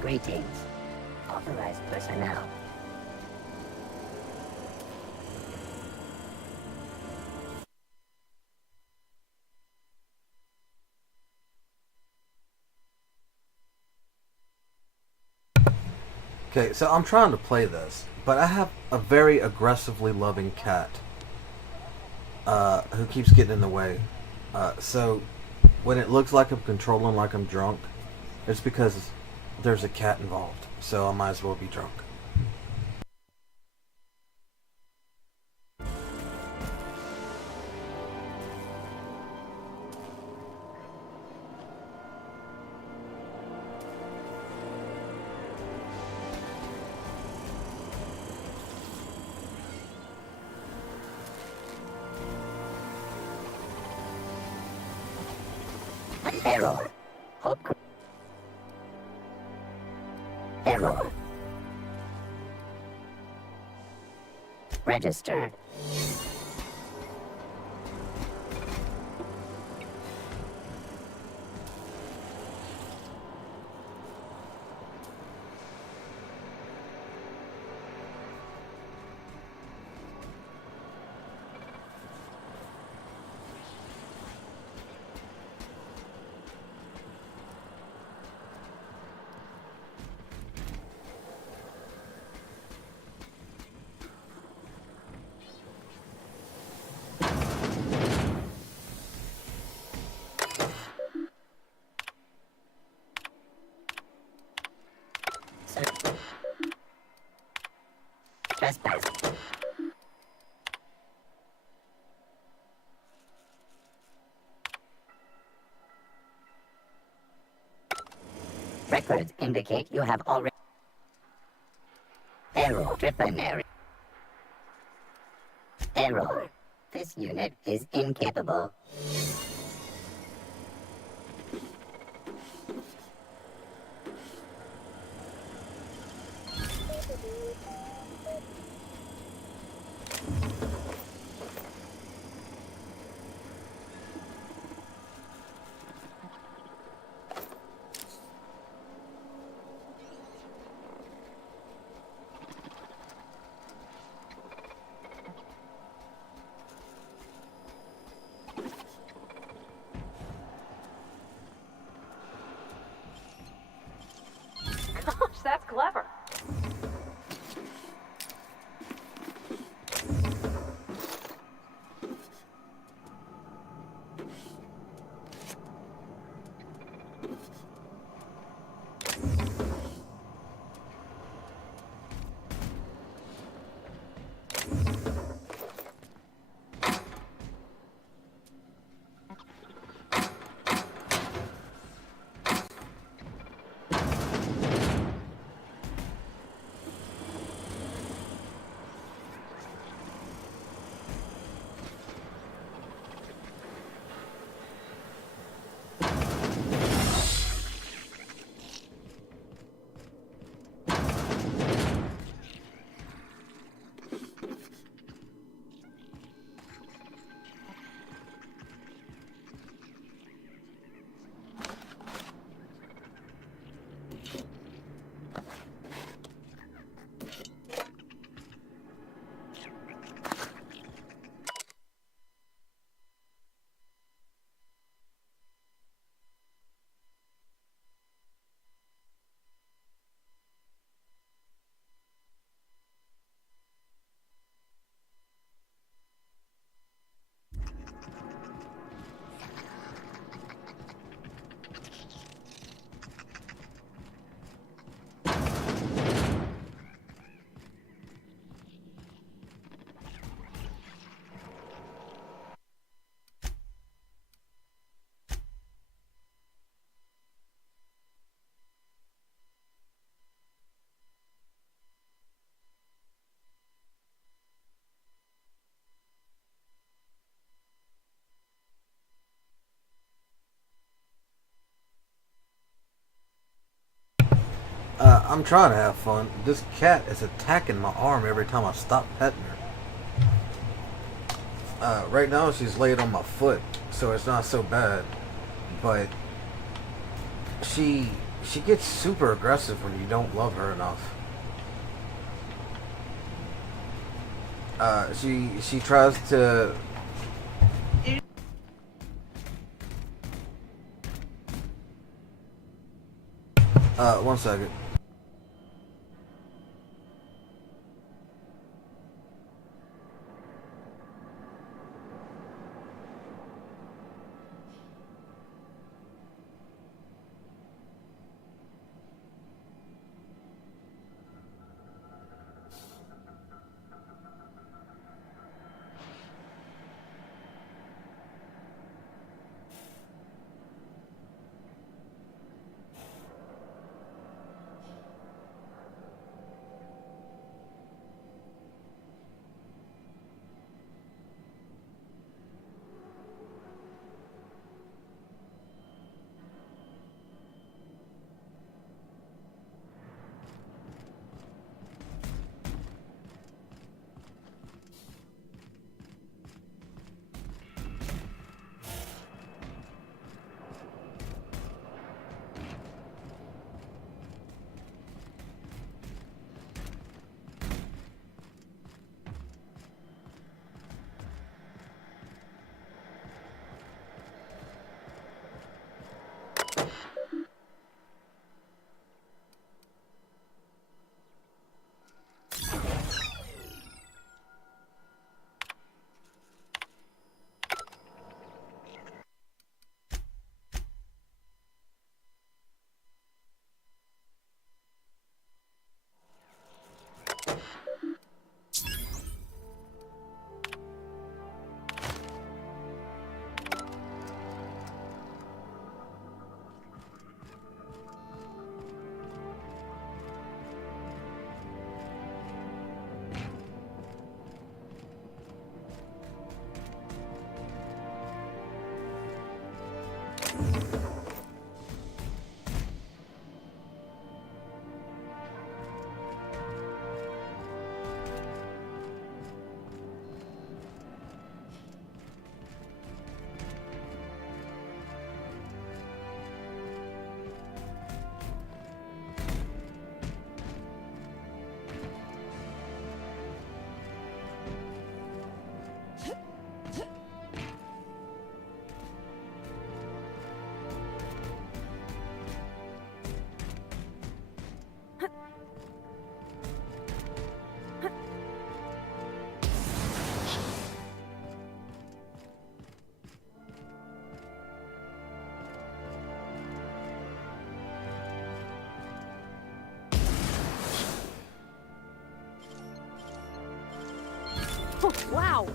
Greetings. Authorized personnel. Okay, so I'm trying to play this, but I have a very aggressively loving cat who keeps getting in the way. So when it looks like I'm controlling like I'm drunk, it's because there's a cat involved. So I might as well be drunk. Error. Error. Registered. Trespass. Records indicate you have already... Error. Disciplinary. Error. This unit is incapable. Gosh, that's clever. I'm trying to have fun. This cat is attacking my arm every time I stop petting her. Right now she's laid on my foot, so it's not so bad. But she she gets super aggressive when you don't love her enough. She tries to. One second. Oh, wow!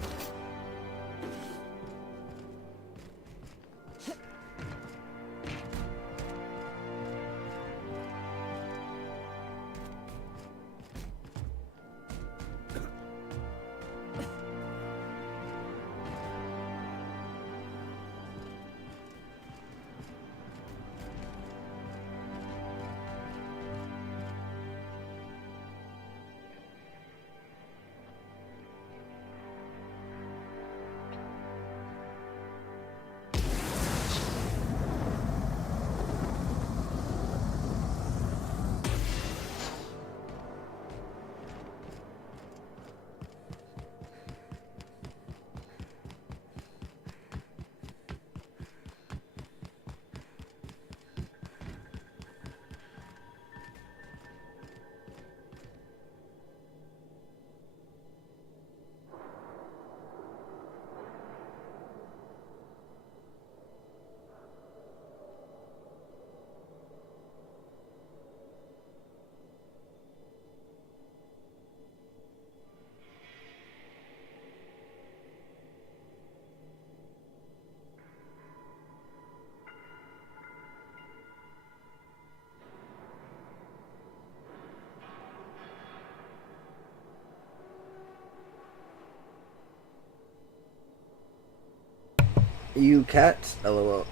You cats, lol.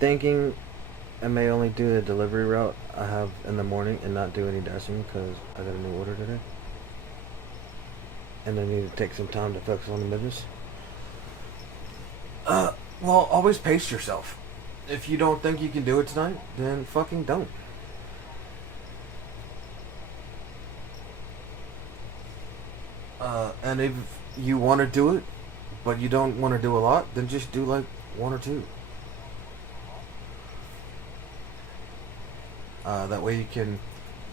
Thinking I may only do the delivery route I have in the morning and not do any dashing because I got a new order today. And I need to take some time to focus on the business. Well, always pace yourself. If you don't think you can do it tonight, then fucking don't. And if you want to do it, but you don't want to do a lot, then just do like 1 or 2. That way you can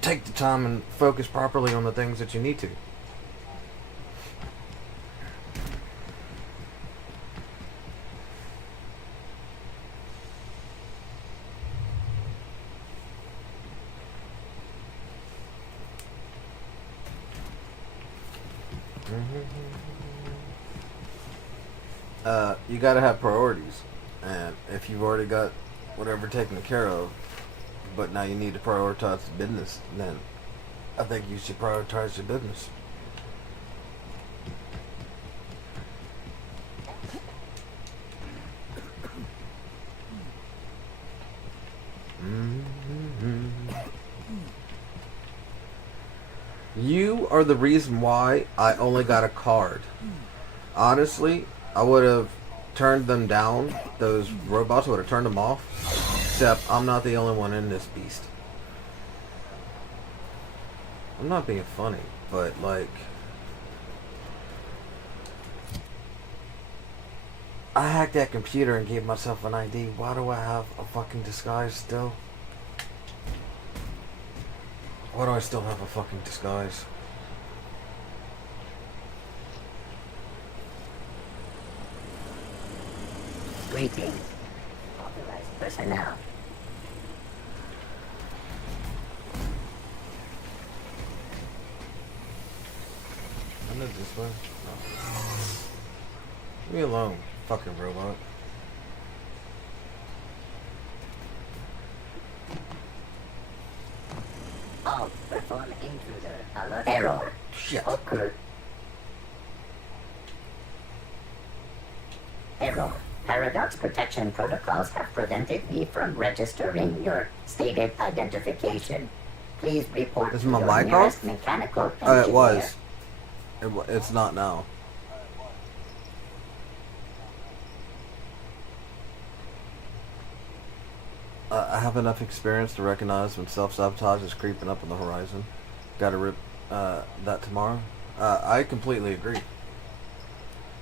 take the time and focus properly on the things that you need to. You gotta have priorities, and if you've already got whatever taken care of, but now you need to prioritize the business, then I think you should prioritize your business. You are the reason why I only got a card. Honestly, I would have turned them down. Those robots would have turned them off. Except I'm not the only one in this beast. I'm not being funny, but like, I hacked that computer and gave myself an ID. Why do I have a fucking disguise still? Why do I still have a fucking disguise? Greetings. Authorized personnel. I know this way. Oh. Leave me alone, fucking robot. Alt, perform intruder. Alert. Error. Shit. Occurred. Error. Paradox protection protocols have prevented me from registering your stated identification. Please report Is to my your mic nearest off? mechanical engineer. It was. It's not now. I have enough experience to recognize when self-sabotage is creeping up on the horizon. Gotta rip that tomorrow. I completely agree.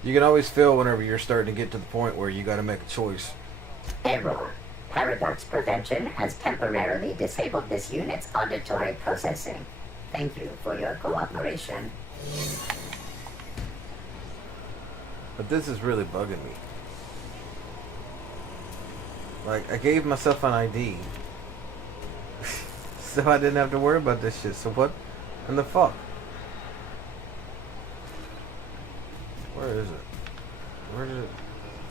You can always feel whenever you're starting to get to the point where you gotta make a choice. Error. Paradox prevention has temporarily disabled this unit's auditory processing. Thank you for your cooperation. But this is really bugging me. Like, I gave myself an ID. So I didn't have to worry about this shit. So what in the fuck? Where is it? Where did it...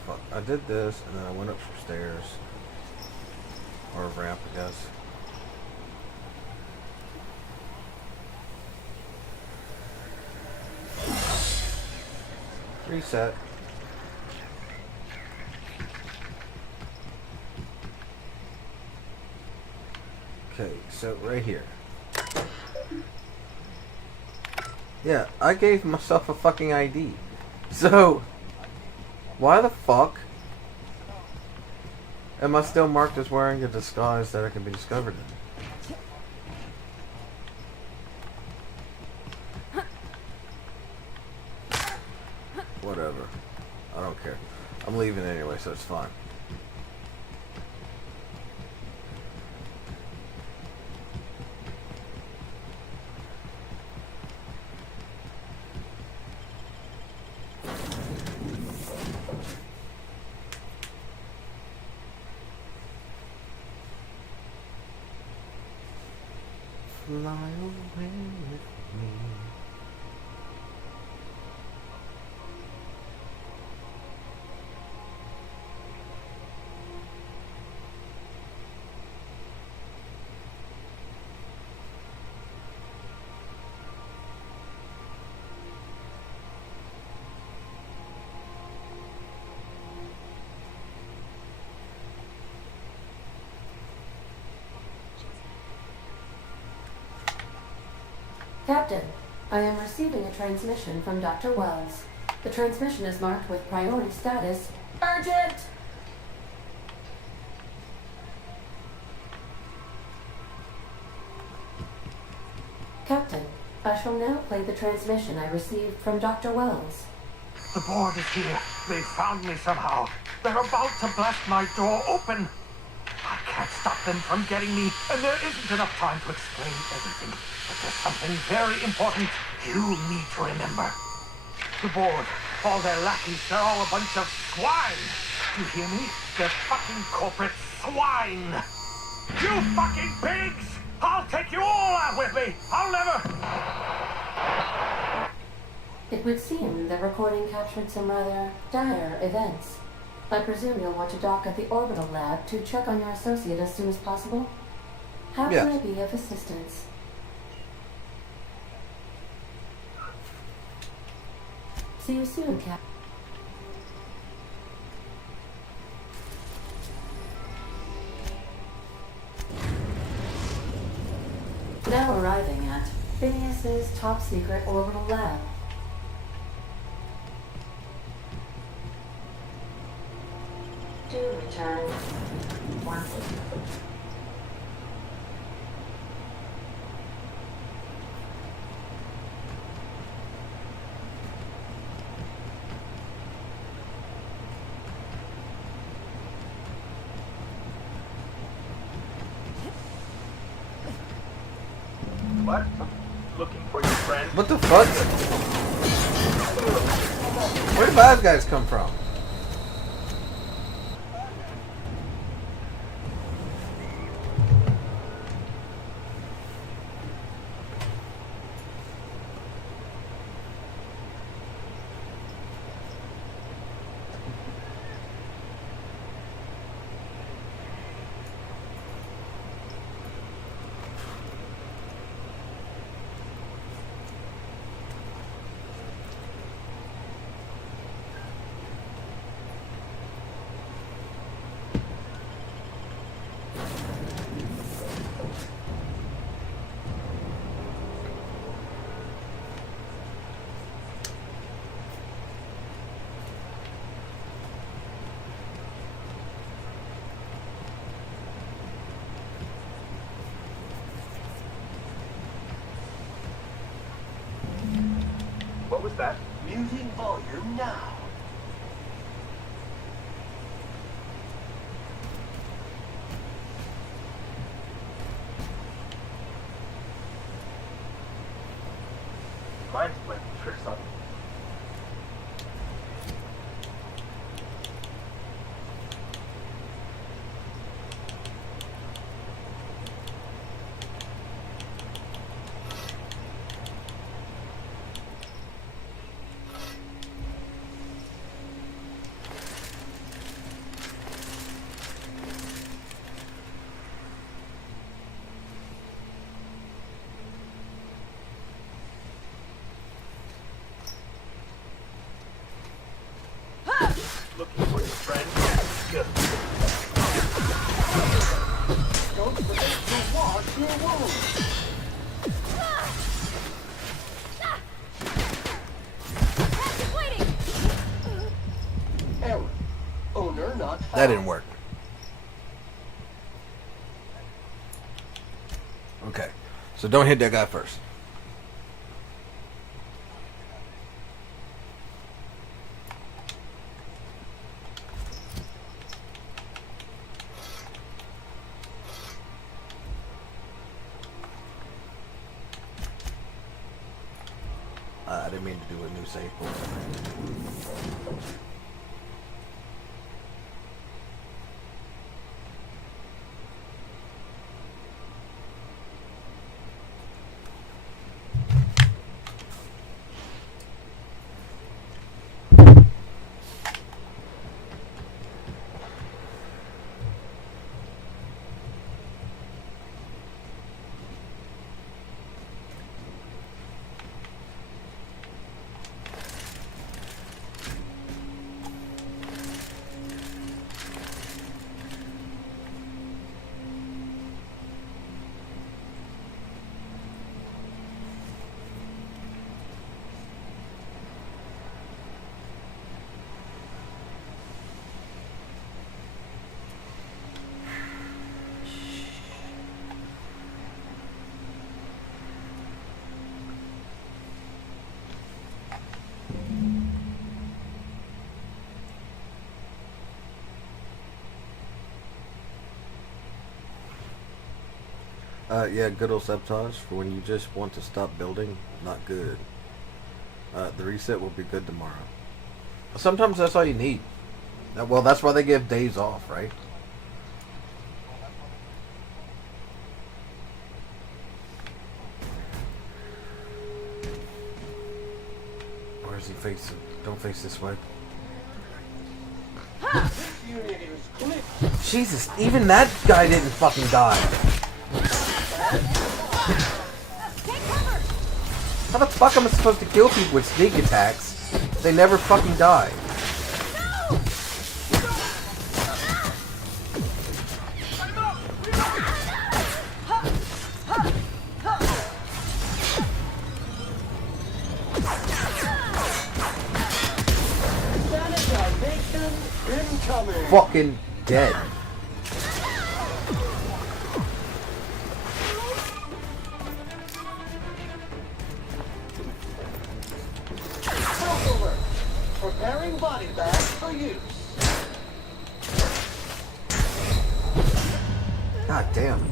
Fuck. I did this, and then I went up some stairs. Or a ramp, I guess. Reset. Okay, so right here. Yeah, I gave myself a fucking ID. So, why the fuck am I still marked as wearing a disguise that I can be discovered in? Whatever. I don't care. I'm leaving anyway, so it's fine. Fly away with me. Captain, I am receiving a transmission from Dr. Wells. The transmission is marked with priority status. Urgent! Captain, I shall now play the transmission I received from Dr. Wells. The board is here. They found me somehow. They're about to blast my door open. I can't stop them from getting me, and there isn't enough time to explain everything. But there's something very important you need to remember. The board, all their lackeys, they're all a bunch of swine. Do you hear me? They're fucking corporate swine. You fucking pigs! I'll take you all out with me. I'll never... It would seem the recording captured some rather dire events. I presume you'll want to dock at the orbital lab to check on your associate as soon as possible. How can I be of assistance? See you soon, Cap. Now arriving at Phineas's top secret orbital lab. Do return once. What? Looking for your friend? What the fuck? Where did bad guys come from? What was that? Muting volume now. Mine's playing tricks on me. Looking for your friend? Good. Don't forget to wash your wounds. Error. Owner not found. That didn't work. Okay. So don't hit that guy first. I didn't mean to do a new save point. Yeah, good old sabotage for when you just want to stop building. Not good. The reset will be good tomorrow. Sometimes that's all you need. Well, that's why they give days off, right? Where's he facing? Don't face this way. Jesus, even that guy didn't fucking die. How the fuck am I supposed to kill people with sneak attacks? They never fucking die. Fucking dead. Preparing body bags for use. God damn.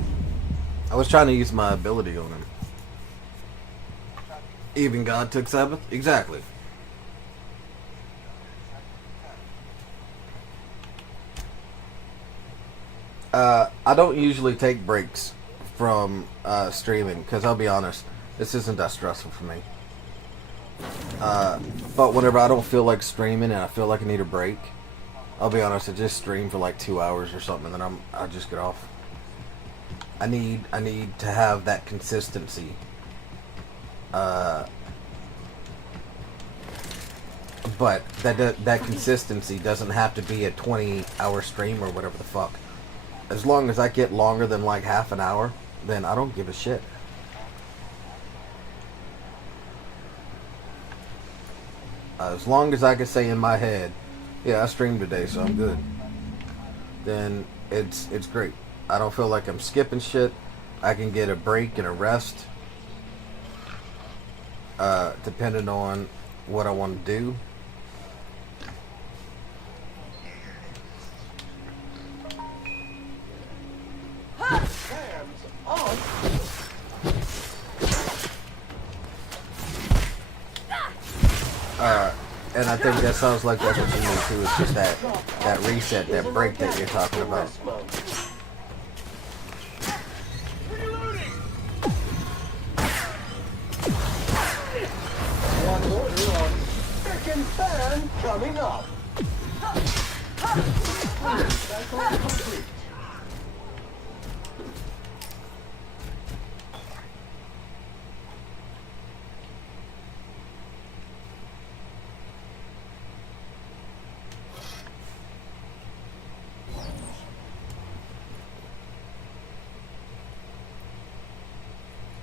I was trying to use my ability on him. Even God took Sabbath? Exactly. I don't usually take breaks from streaming because I'll be honest, this isn't that stressful for me. But whenever I don't feel like streaming and I feel like I need a break, I'll be honest, I just stream for like 2 hours or something, and then I just get off. I need to have that consistency. But that consistency doesn't have to be a 20-hour stream or whatever the fuck. As long as I get longer than like half an hour, then I don't give a shit. As long as I can say in my head, yeah, I streamed today, so I'm good, then it's great. I don't feel like I'm skipping shit. I can get a break and a rest, depending on what I want to do. And I think that sounds like that's what you need too. It's just that reset, that break that you're talking about. One order of frickin' fan coming up. Cycle complete.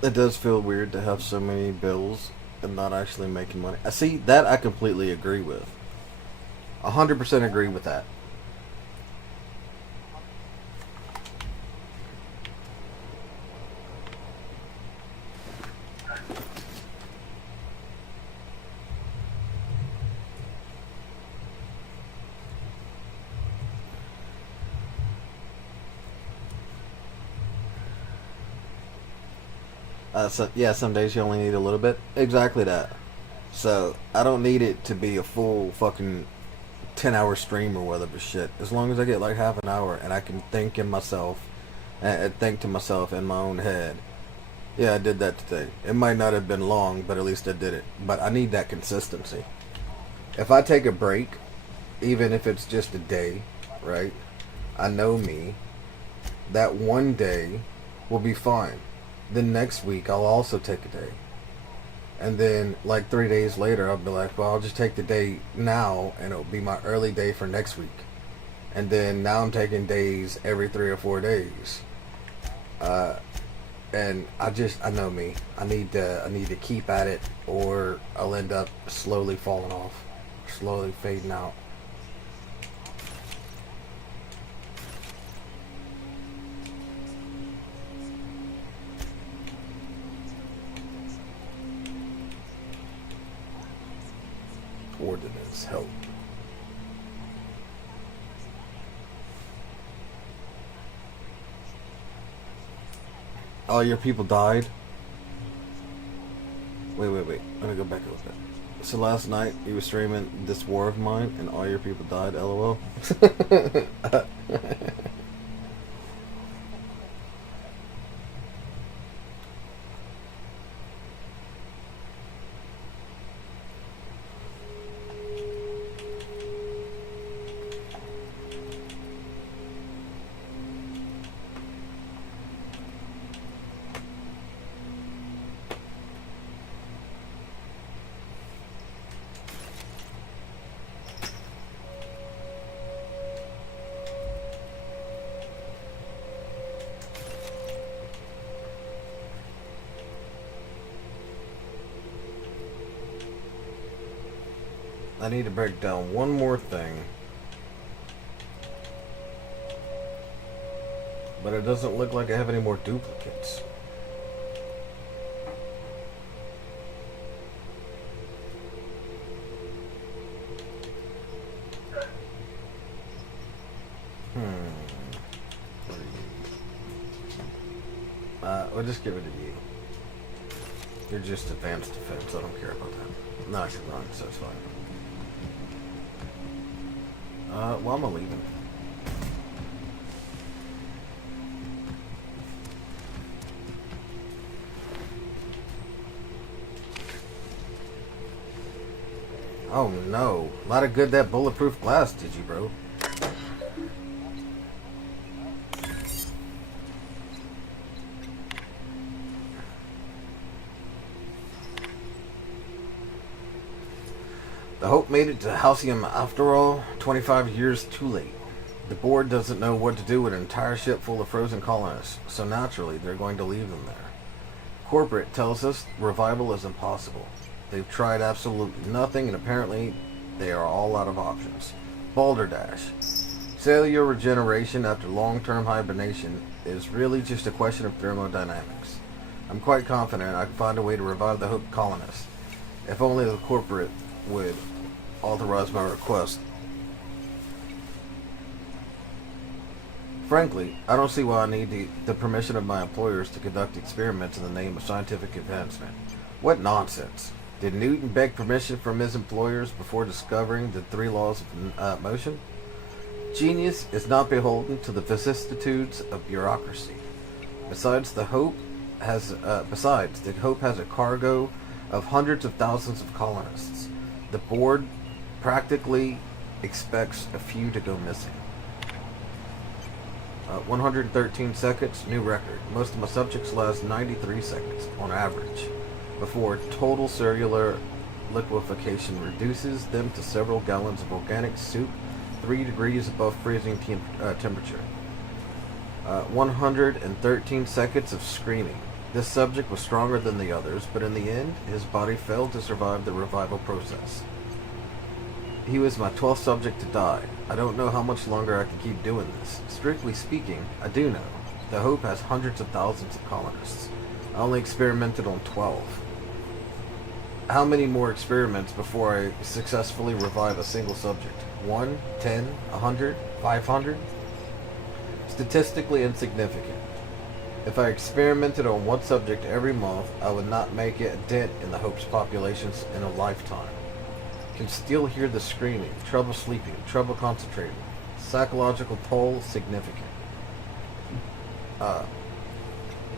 It does feel weird to have so many bills and not actually making money. I see that. I completely agree with. 100% agree with that. So, yeah, some days you only need a little bit. Exactly that. So, I don't need it to be a full fucking 10-hour stream or whatever shit. As long as I get like half an hour and I can think in myself and think to myself in my own head, yeah, I did that today. It might not have been long, but at least I did it. But I need that consistency. If I take a break, even if it's just a day, right? I know me. That one day will be fine. Then next week I'll also take a day, and then like 3 days later I'll be like, well, I'll just take the day now and it'll be my early day for next week. And then now I'm taking days every 3 or 4 days, and I know me. I need to keep at it, or I'll end up slowly falling off, slowly fading out. Ordinance help. All your people died? Wait. Let me go back a little bit. So last night you were streaming this war of mine and all your people died, LOL. I need to break down one more thing. But it doesn't look like I have any more duplicates. We'll just give it to you. You're just advanced defense. I don't care about that. No, I should run, so it's fine. Well, I'm leaving. Oh no. A lot of good that bulletproof glass did you, bro. The Hope made it to Halcyon after all, 25 years too late. The board doesn't know what to do with an entire ship full of frozen colonists, so naturally they're going to leave them there. Corporate tells us revival is impossible. They've tried absolutely nothing, and apparently they are all out of options. Balderdash. Cellular regeneration after long-term hibernation is really just a question of thermodynamics. I'm quite confident I can find a way to revive the Hope colonists. If only the corporate would authorize my request. Frankly, I don't see why I need the permission of my employers to conduct experiments in the name of scientific advancement. What nonsense. Did Newton beg permission from his employers before discovering the 3 laws of motion? Genius is not beholden to the vicissitudes of bureaucracy. Besides, the Hope has a cargo of hundreds of thousands of colonists. The board practically expects a few to go missing. 113 seconds, new record. Most of my subjects last 93 seconds on average before total cellular liquefaction reduces them to several gallons of organic soup 3 degrees above freezing temperature. 113 seconds of screaming. This subject was stronger than the others, but in the end, his body failed to survive the revival process. He was my 12th subject to die. I don't know how much longer I can keep doing this. Strictly speaking, I do know. The Hope has hundreds of thousands of colonists. I only experimented on 12. How many more experiments before I successfully revive a single subject? 1, 10, 100, 500? Statistically insignificant. If I experimented on one subject every month, I would not make it a dent in the Hope's populations in a lifetime. Can still hear the screaming, trouble sleeping, trouble concentrating. Psychological toll significant.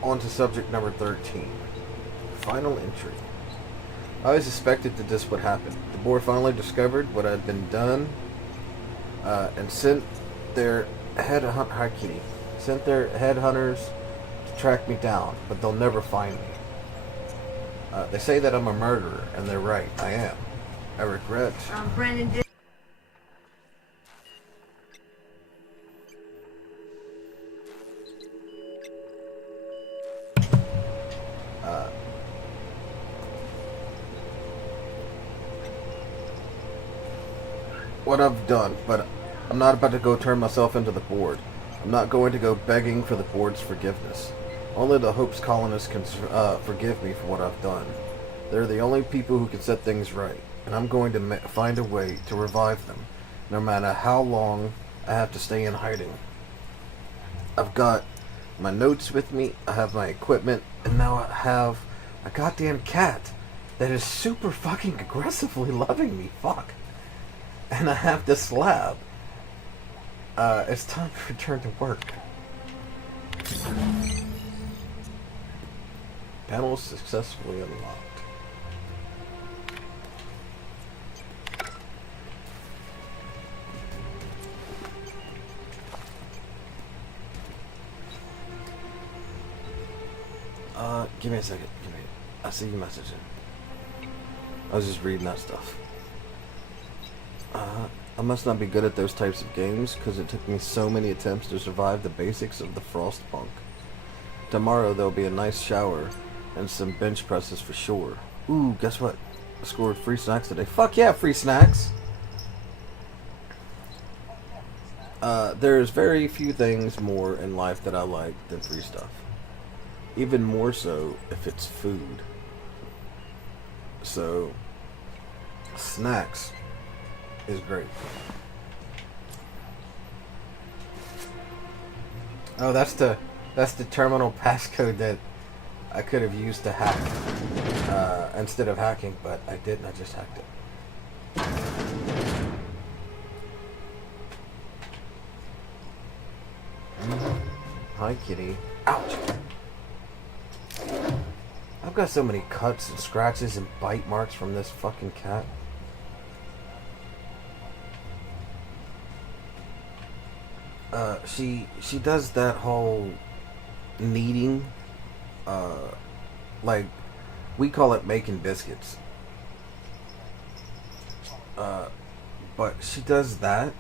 On to subject number 13. Final entry. I always suspected that this would happen. The board finally discovered what had been done and sent their headhunters to track me down, but they'll never find me. They say that I'm a murderer, and they're right. I am. I regret. Brandon. What I've done, but I'm not about to go turn myself into the board. I'm not going to go begging for the board's forgiveness. Only the Hope's colonists can forgive me for what I've done. They're the only people who can set things right, and I'm going to find a way to revive them, no matter how long I have to stay in hiding. I've got my notes with me, I have my equipment, and now I have a goddamn cat that is super fucking aggressively loving me. Fuck. And I have this lab. It's time to return to work. Panel successfully unlocked. Give me a second. I see your message. I was just reading that stuff. I must not be good at those types of games, because it took me so many attempts to survive the basics of the Frostpunk. Tomorrow there'll be a nice shower, and some bench presses for sure. Ooh, guess what? I scored free snacks today. Fuck yeah, free snacks! There's very few things more in life that I like than free stuff. Even more so if it's food. So, snacks is great. Oh, that's the terminal passcode that I could have used to hack instead of hacking, but I didn't. I just hacked it. Hi, kitty. Ouch. I've got so many cuts and scratches and bite marks from this fucking cat. She does that whole kneading, like, we call it making biscuits. But she does that,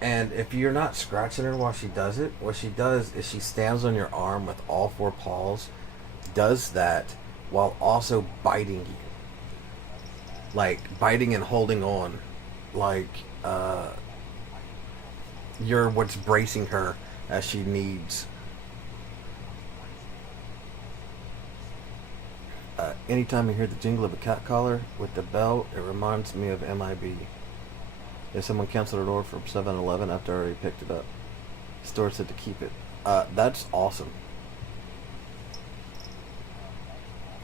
and if you're not scratching her while she does it, what she does is she stands on your arm with all four paws, does that while also biting you. Like, biting and holding on. Like, you're what's bracing her as she needs. Anytime you hear the jingle of a cat collar with the bell, it reminds me of MIB. If someone canceled an order from 7-Eleven after I already picked it up. The store said to keep it. That's awesome.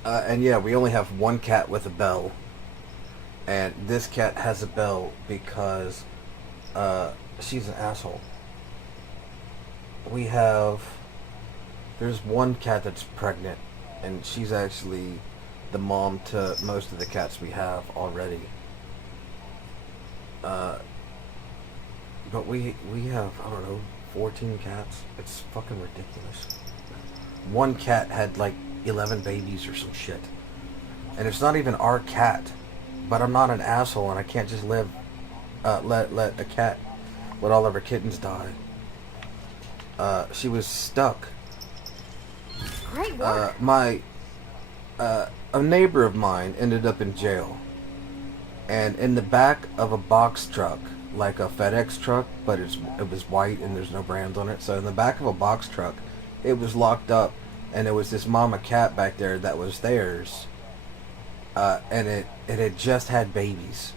And yeah, we only have one cat with a bell. And this cat has a bell because she's an asshole. There's one cat that's pregnant, and she's actually the mom to most of the cats we have already. But we have, I don't know, 14 cats. It's fucking ridiculous. One cat had like 11 babies or some shit. And it's not even our cat. But I'm not an asshole and I can't just let a cat let all of her kittens die. She was stuck. Great work. A neighbor of mine ended up in jail. And in the back of a box truck, like a FedEx truck, but it was white and there's no brands on it. So in the back of a box truck, it was locked up, and there was this mama cat back there that was theirs, and it had just had babies.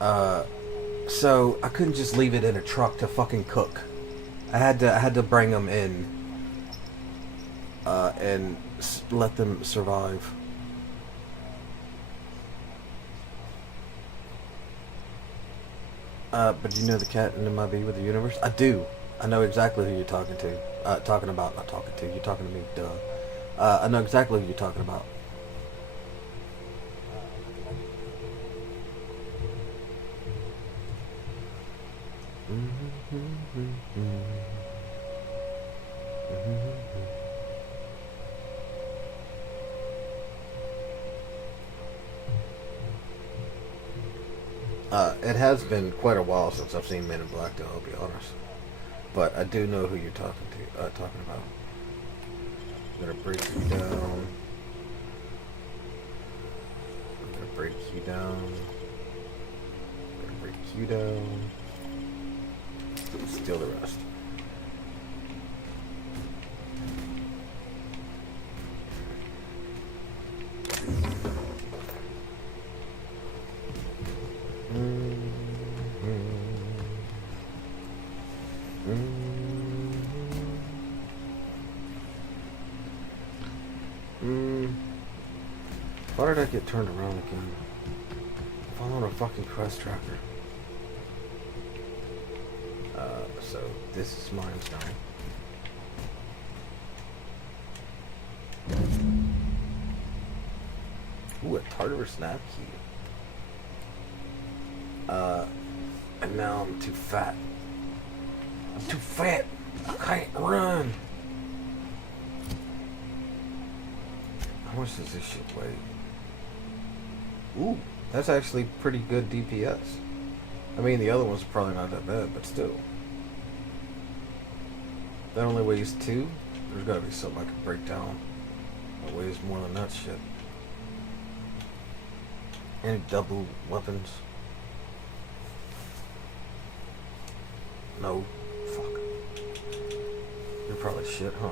So I couldn't just leave it in a truck to fucking cook. I had to bring them in and let them survive. But you know the cat in MIB with the universe? I do. I know exactly who you're talking to. Talking about, not talking to. You're talking to me, duh. I know exactly who you're talking about. It has been quite a while since I've seen Men in Black, though, I'll be honest. But I do know who you're talking about. I'm gonna break you down. I'm gonna break you down. I'm gonna break you down. Steal the rest. Why did I get turned around again? I'm on a fucking quest tracker. So this is mine now. Ooh, a Tartar snap key. And now I'm too fat. I'm too fat. I can't run. How much does this shit weigh? Ooh, that's actually pretty good DPS. I mean, the other ones are probably not that bad, but still. That only weighs 2? There's gotta be something I can break down that weighs more than that shit. Any double weapons? No. Fuck. You're probably shit, huh?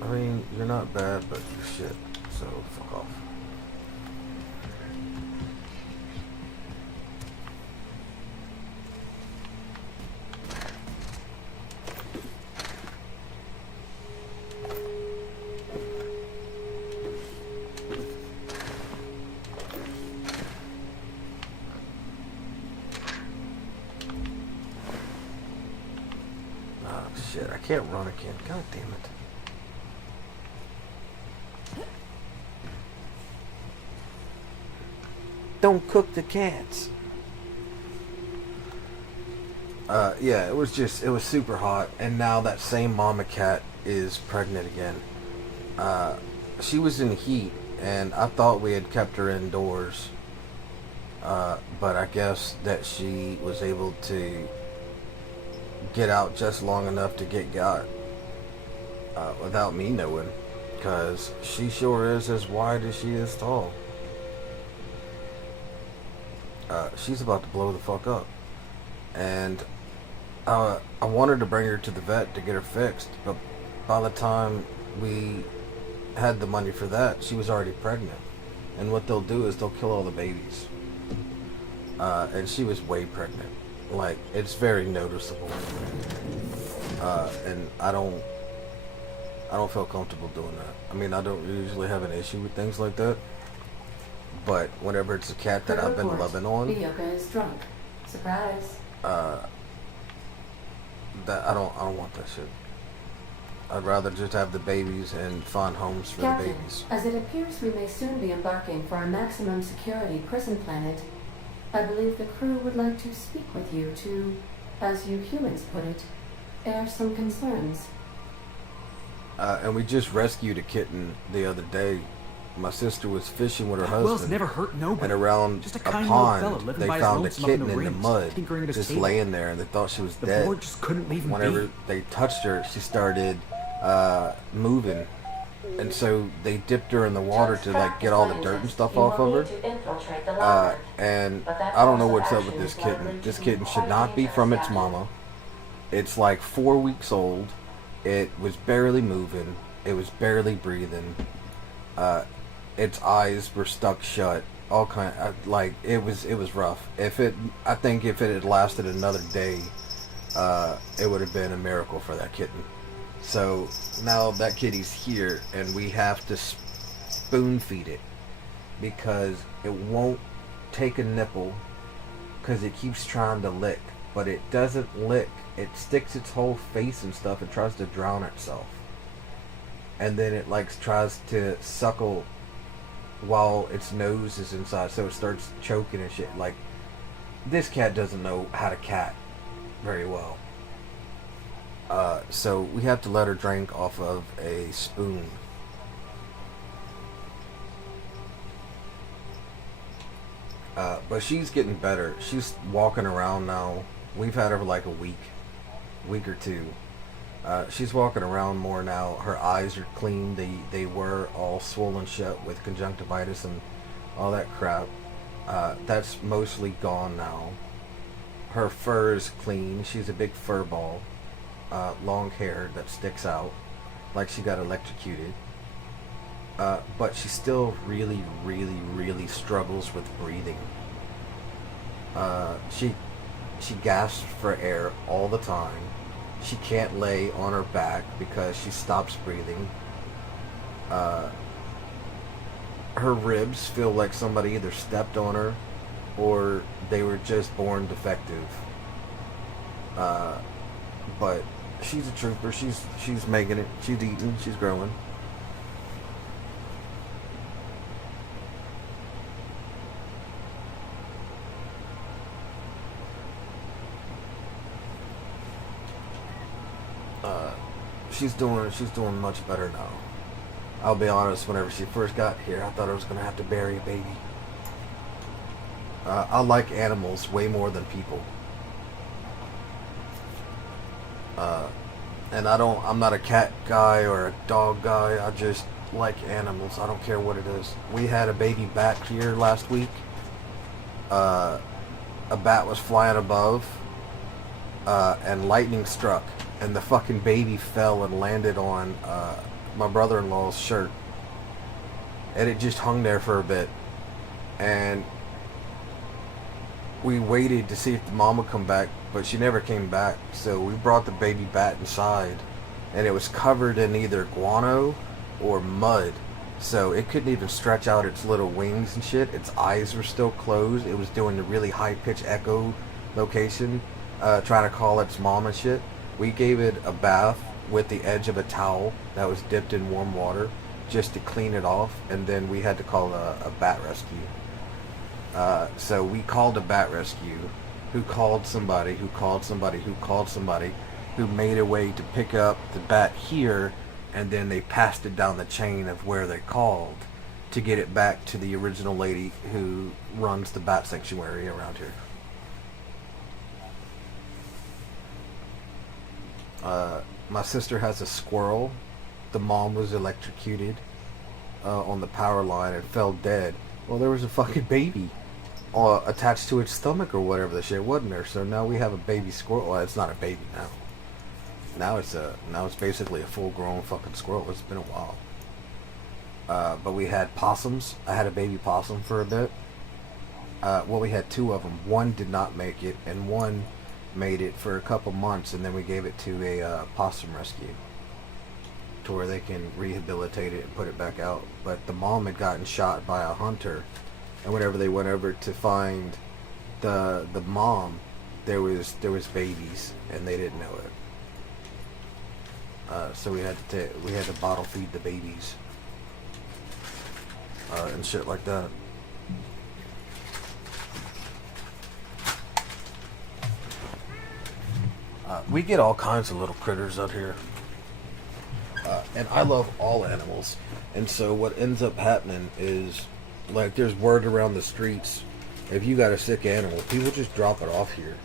I mean, you're not bad, but you're shit. So, fuck off. Shit, I can't run again. God damn it. Don't cook the cats. Yeah, it was super hot, and now that same mama cat is pregnant again. She was in heat, and I thought we had kept her indoors. But I guess that she was able to get out just long enough to get got without me knowing, because she sure is as wide as she is tall. She's about to blow the fuck up, and I wanted to bring her to the vet to get her fixed, but by the time we had the money for that, she was already pregnant. And what they'll do is they'll kill all the babies, and she was way pregnant. Like, it's very noticeable, and I don't feel comfortable doing that. I mean, I don't usually have an issue with things like that, but whenever it's a cat that I've been loving on, Bioka is drunk. Surprise. that I don't want that shit. I'd rather just have the babies and find homes for Captain, the babies. as it appears we may soon be embarking for our maximum security prison planet, I believe the crew would like to speak with you to, as you humans put it, air some concerns. And we just rescued a kitten the other day. My sister was fishing with her husband. Will's never hurt nobody. And around Just a a kind little fella pond, living they by his found a lonesome up kitten in the in the rings, mud, tinkering at his just table. laying there, and they thought she was The dead. board just couldn't leave him Whenever be. they touched her, she started moving, and so they dipped her in the water to like get all the dirt and stuff off of her. And I don't know what's up with this kitten. This kitten should not be from its mama. It's like 4 weeks old. It was barely moving. It was barely breathing. Its eyes were stuck shut. All kind of, like, it was rough. I think if it had lasted another day, it would have been a miracle for that kitten. So now that kitty's here, and we have to spoon feed it because it won't take a nipple because it keeps trying to lick, but it doesn't lick. It sticks its whole face and stuff and tries to drown itself, and then it like tries to suckle while its nose is inside, so it starts choking and shit. Like, this cat doesn't know how to cat very well. So we have to let her drink off of a spoon. But she's getting better. She's walking around now. We've had her for like a week or two. She's walking around more now. Her eyes are clean. They were all swollen shut with conjunctivitis and all that crap. That's mostly gone now. Her fur is clean. She's a big fur ball. Long hair that sticks out like she got electrocuted. But she still really, really, really struggles with breathing. She gasps for air all the time. She can't lay on her back because she stops breathing. her ribs feel like somebody either stepped on her or they were just born defective. But she's a trooper. She's making it. She's eating. She's growing. She's doing much better now. I'll be honest, whenever she first got here, I thought I was going to have to bury a baby. I like animals way more than people. And I'm not a cat guy or a dog guy. I just like animals. I don't care what it is. We had a baby bat here last week. A bat was flying above, and lightning struck. And the fucking baby fell and landed on my brother-in-law's shirt. And it just hung there for a bit. And we waited to see if the mom would come back, but she never came back. So we brought the baby bat inside, and it was covered in either guano or mud. So it couldn't even stretch out its little wings and shit. Its eyes were still closed. It was doing the really high-pitched echo location, trying to call its mom and shit. We gave it a bath with the edge of a towel that was dipped in warm water just to clean it off, and then we had to call a bat rescue. So we called a bat rescue, who called somebody, who called somebody, who called somebody, who made a way to pick up the bat here, and then they passed it down the chain of where they called to get it back to the original lady who runs the bat sanctuary around here. My sister has a squirrel. The mom was electrocuted on the power line and fell dead. Well, there was a fucking baby attached to its stomach or whatever the shit wasn't there. So now we have a baby squirrel. Well, it's not a baby now. Now it's basically a full-grown fucking squirrel. It's been a while. But we had possums. I had a baby possum for a bit. Well, we had two of them. One did not make it, and one made it for a couple months, and then we gave it to a possum rescue to where they can rehabilitate it and put it back out. But the mom had gotten shot by a hunter, and whenever they went over to find the mom, there was babies, and they didn't know it. So we had to bottle feed the babies and shit like that. We get all kinds of little critters out here. And I love all animals. And so what ends up happening is, like, there's word around the streets, if you got a sick animal, people just drop it off here.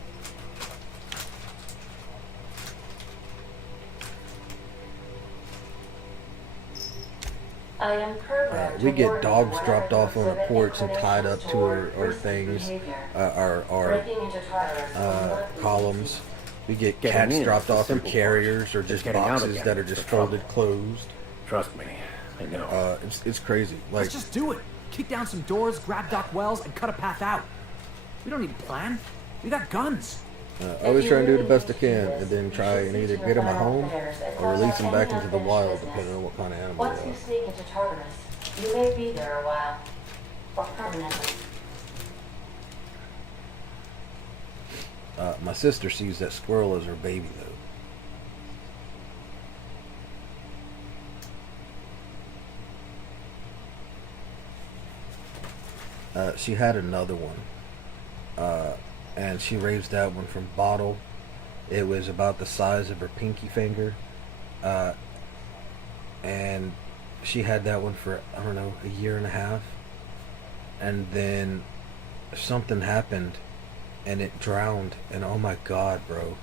I am programmed We to get warn dogs you dropped whenever off on exhibit porch and tied up to toward our risky things, behavior. our Breaking into Tartarus will not be columns. We get Getting cats in dropped is the off in simple carriers or It's just getting out boxes again that are that's just the trouble. folded closed. Trust me, I know. It's crazy. Like, Let's just do it. Kick down some doors, grab Doc Wells, and cut a path out. We don't need a plan. We got guns. I always try and do the best I can, and then try and either get them at home or release them back into the wild, depending on what kind of animal Once they you are. sneak into Tartarus, you may be there a while. Or permanently. My sister sees that squirrel as her baby, though. She had another one, and she raised that one from bottle. It was about the size of her pinky finger, and she had that one for, I don't know, a year and a half, and then something happened and it drowned, and oh my god, bro,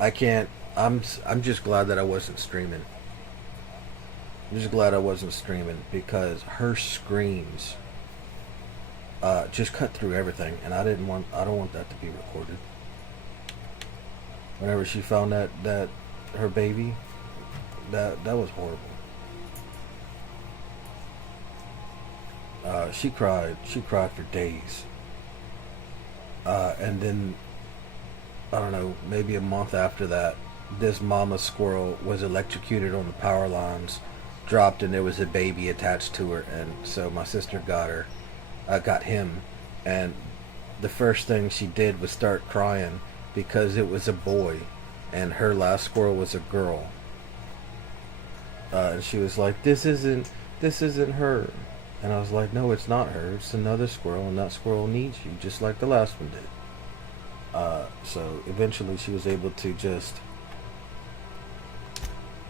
I'm just glad that I wasn't streaming. I'm just glad I wasn't streaming, because her screams just cut through everything, and I don't want that to be recorded. Whenever she found that her baby, that was horrible. She cried for days. And then, I don't know, maybe a month after that, this mama squirrel was electrocuted on the power lines dropped and there was a baby attached to her, and so my sister got him, and the first thing she did was start crying because it was a boy and her last squirrel was a girl. And she was like, this isn't her. And I was like, no, it's not her, it's another squirrel, and that squirrel needs you just like the last one did. So eventually she was able to just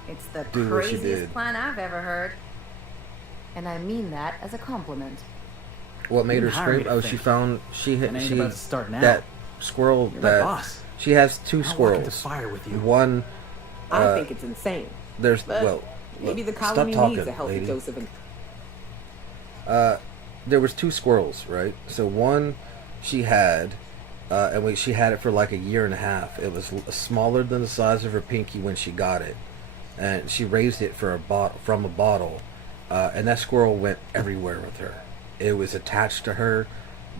It's the do what she craziest did. plan I've ever heard. And I mean that as a compliment. What made her didn't hire me scream? to Oh, think. she found And I ain't about to start now. that squirrel You're my that boss. she has two I'll walk into squirrels. fire with you. One. I think it's insane. There's But well. maybe the look, colony stop needs talking, a healthy lady. dose of. There was two squirrels, right? So one she had, she had it for like a year and a half. It was smaller than the size of her pinky when she got it, and she raised it from a bottle, and that squirrel went everywhere with her. It was attached to her.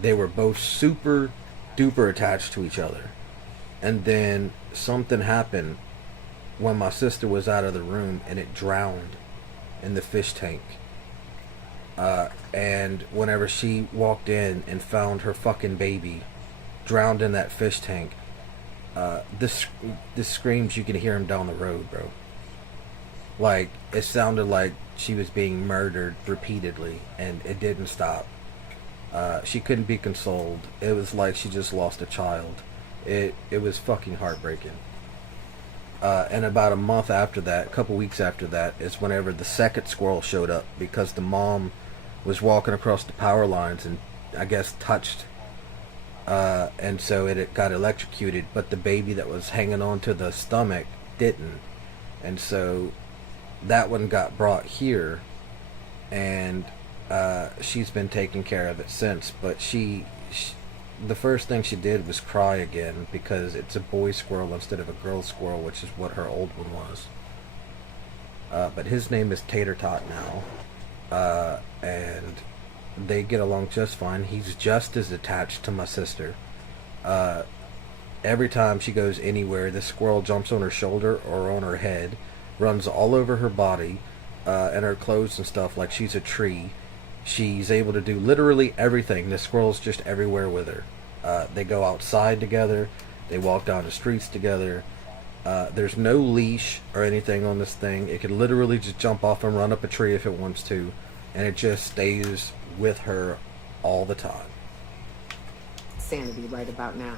They were both super duper attached to each other, and then something happened when my sister was out of the room, and it drowned in the fish tank. And whenever she walked in and found her fucking baby drowned in that fish tank, the screams, you can hear him down the road, bro. Like, it sounded like she was being murdered repeatedly, and it didn't stop. She couldn't be consoled. It was like she just lost a child. It was fucking heartbreaking. And about a month after that, a couple weeks after that, is whenever the second squirrel showed up, because the mom was walking across the power lines and I guess touched, and so it got electrocuted, but the baby that was hanging on to the stomach didn't. And so that one got brought here, and she's been taking care of it since. But she the first thing she did was cry again because it's a boy squirrel instead of a girl squirrel, which is what her old one was. But his name is Tater Tot now, and they get along just fine. He's just as attached to my sister. Every time she goes anywhere, this squirrel jumps on her shoulder or on her head, runs all over her body, and her clothes and stuff like she's a tree. She's able to do literally everything. The squirrel's just everywhere with her. They go outside together. They walk down the streets together. There's no leash or anything on this thing. It can literally just jump off and run up a tree if it wants to. And it just stays with her all the time. Sanity right about now.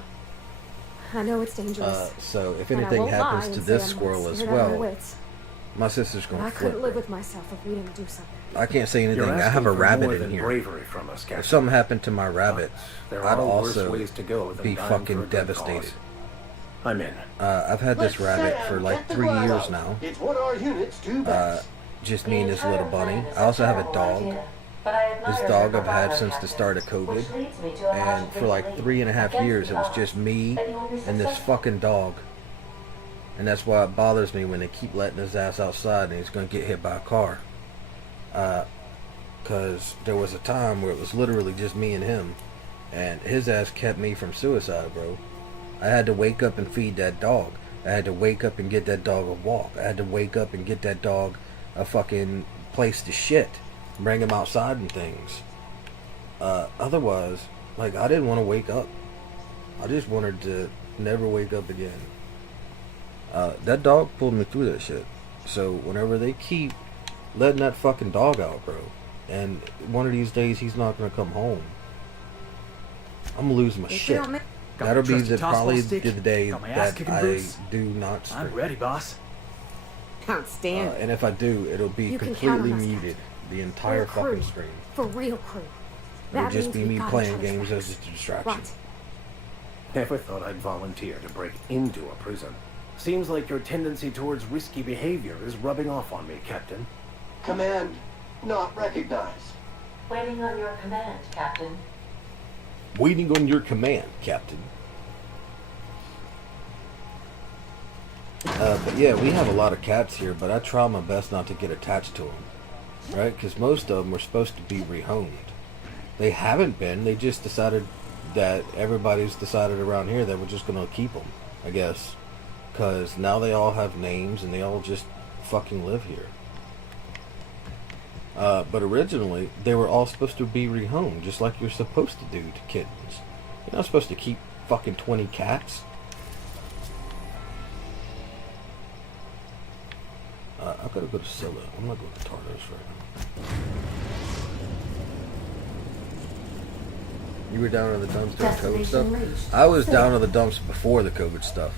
I know it's dangerous. So if and I anything won't lie happens and to say this I'm squirrel as scared out of my well, wits. my sister's But going I to couldn't flip. live with myself if we didn't do something. I can't say anything. You're I have asking a for rabbit more in than here. bravery from us, Captain. If something happened to my rabbit, There I'd are worse also ways to go than be dying for a fucking good devastated. cause. I'm in. I've had this rabbit for like 3 years now. It's what our units do best. Just me and this little bunny. I also have a dog. This dog I've had since the start of COVID. And for like 3.5 years, it was just me and this fucking dog. And that's why it bothers me when they keep letting his ass outside and he's going to get hit by a car. Because there was a time where it was literally just me and him. And his ass kept me from suicide, bro. I had to wake up and feed that dog. I had to wake up and get that dog a walk. I had to wake up and get that dog a fucking place to shit. Bring him outside and things. Otherwise, like, I didn't want to wake up. I just wanted to never wake up again. That dog pulled me through that shit. So whenever they keep letting that fucking dog out, bro, and one of these days he's not going to come home, I'm going to lose my If you shit. don't make- That'll be Trusty toss probably ball stick, the day got my ass that kicking I boots. do not stream. I'm ready, boss. Can't stand it. And if I do, it'll be You can count completely on us, muted the We're entire a crew. fucking stream. For real crew. It'll That just means be we me got playing each other's games backs. as a distraction. Right. Never thought I'd volunteer to break into a prison. Seems like your tendency towards risky behavior is rubbing off on me, Captain. Command not recognized. Waiting on your command, Captain. Waiting on your command, Captain. But yeah, we have a lot of cats here, but I try my best not to get attached to them, right? Because most of them were supposed to be rehomed. They haven't been. They just decided that everybody's decided around here that we're just going to keep them, I guess. Because now they all have names and they all just fucking live here. But originally, they were all supposed to be rehomed, just like you're supposed to do to kittens. You're not supposed to keep fucking 20 cats. I gotta go to Scylla. I'm not going to Tartarus right now. You were down in the dumps during COVID stuff? I was down in the dumps before the COVID stuff.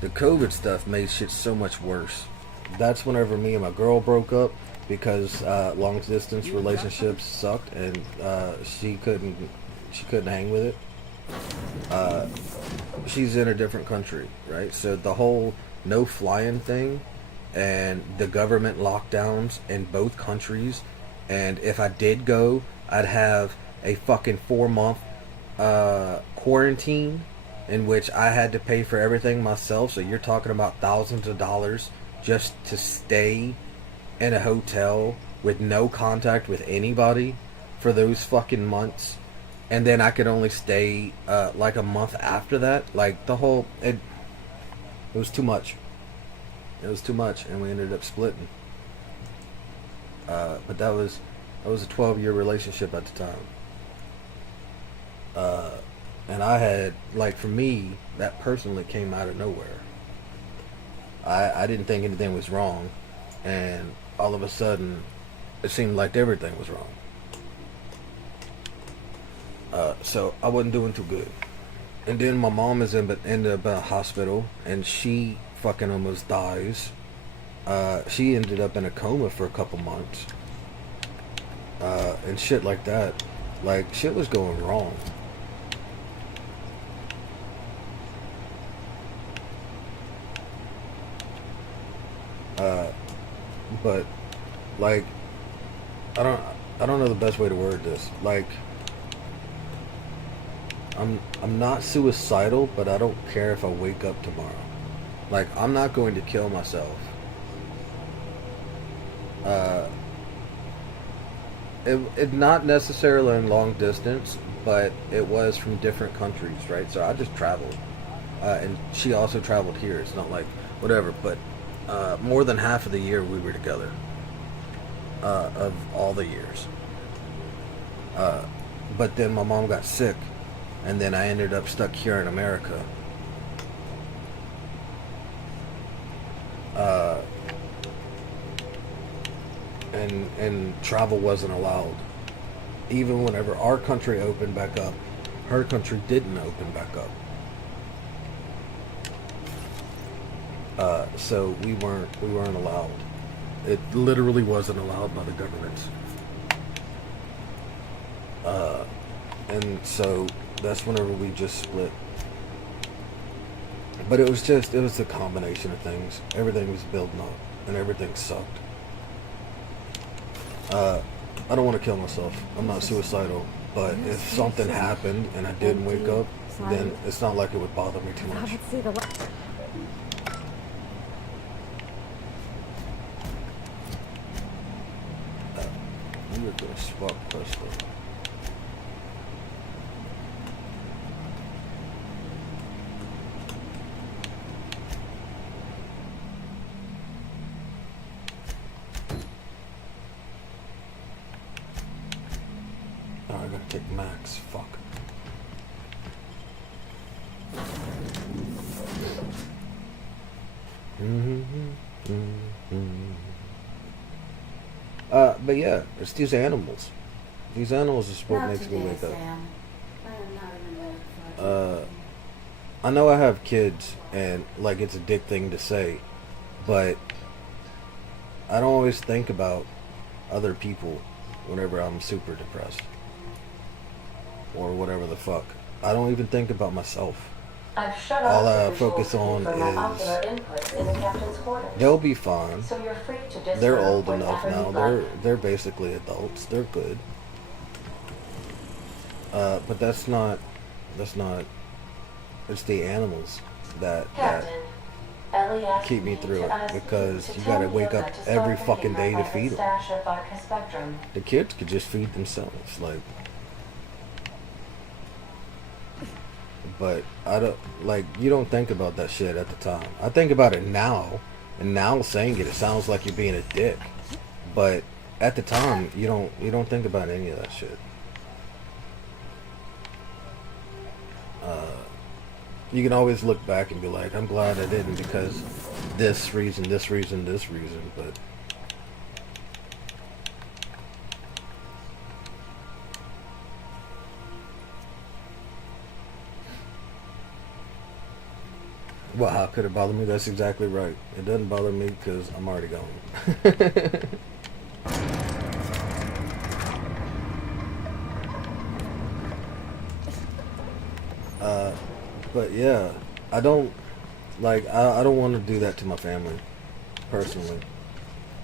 The COVID stuff made shit so much worse. That's whenever me and my girl broke up because long distance relationships sucked and she couldn't hang with it. She's in a different country, right? So the whole no flying thing and the government lockdowns in both countries, and if I did go, I'd have a fucking 4-month quarantine in which I had to pay for everything myself. So you're talking about thousands of dollars just to stay in a hotel with no contact with anybody for those fucking months. And then I could only stay like a month after that. Like the whole, it was too much. It was too much, and we ended up splitting. But that was a 12-year relationship at the time. And I had, like, for me, that personally came out of nowhere. I didn't think anything was wrong, and all of a sudden, it seemed like everything was wrong. So I wasn't doing too good. And then my mom ended up in a hospital, and she fucking almost dies. She ended up in a coma for a couple months. And shit like that. Like, shit was going wrong. But like, I don't know the best way to word this. Like, I'm not suicidal, but I don't care if I wake up tomorrow. Like, I'm not going to kill myself. It not necessarily in long distance, but it was from different countries, right? So I just traveled, and she also traveled here. It's not like whatever, but more than half of the year we were together, of all the years. But then my mom got sick, and then I ended up stuck here in America. And travel wasn't allowed. Even whenever our country opened back up, her country didn't open back up. So we weren't allowed. It literally wasn't allowed by the governments. And so that's whenever we just split. But it was a combination of things. Everything was building up, and everything sucked. I don't want to kill myself. I'm not suicidal. But if something happened and I didn't wake up, then it's not like it would bother me too much. We were going to swap crystal. I gotta take Max. Fuck. But yeah, it's these animals. These animals is what makes me wake up. I know I have kids, and like it's a dick thing to say, but I don't always think about other people whenever I'm super depressed. Or whatever the fuck. I don't even think about myself. All I focus on is they'll be fine. So you're free to they're old enough now. They're basically adults. They're good. But that's not. It's the animals that keep me through it, because you gotta wake up every fucking day to feed them. The kids could just feed themselves, like. But I don't, like, you don't think about that shit at the time. I think about it now, and now saying it sounds like you're being a dick. But at the time, you don't think about any of that shit. You can always look back and be like, I'm glad I didn't because this reason, this reason, this reason, but well, how could it bother me? That's exactly right. It doesn't bother me because I'm already gone. But yeah, I don't want to do that to my family, personally.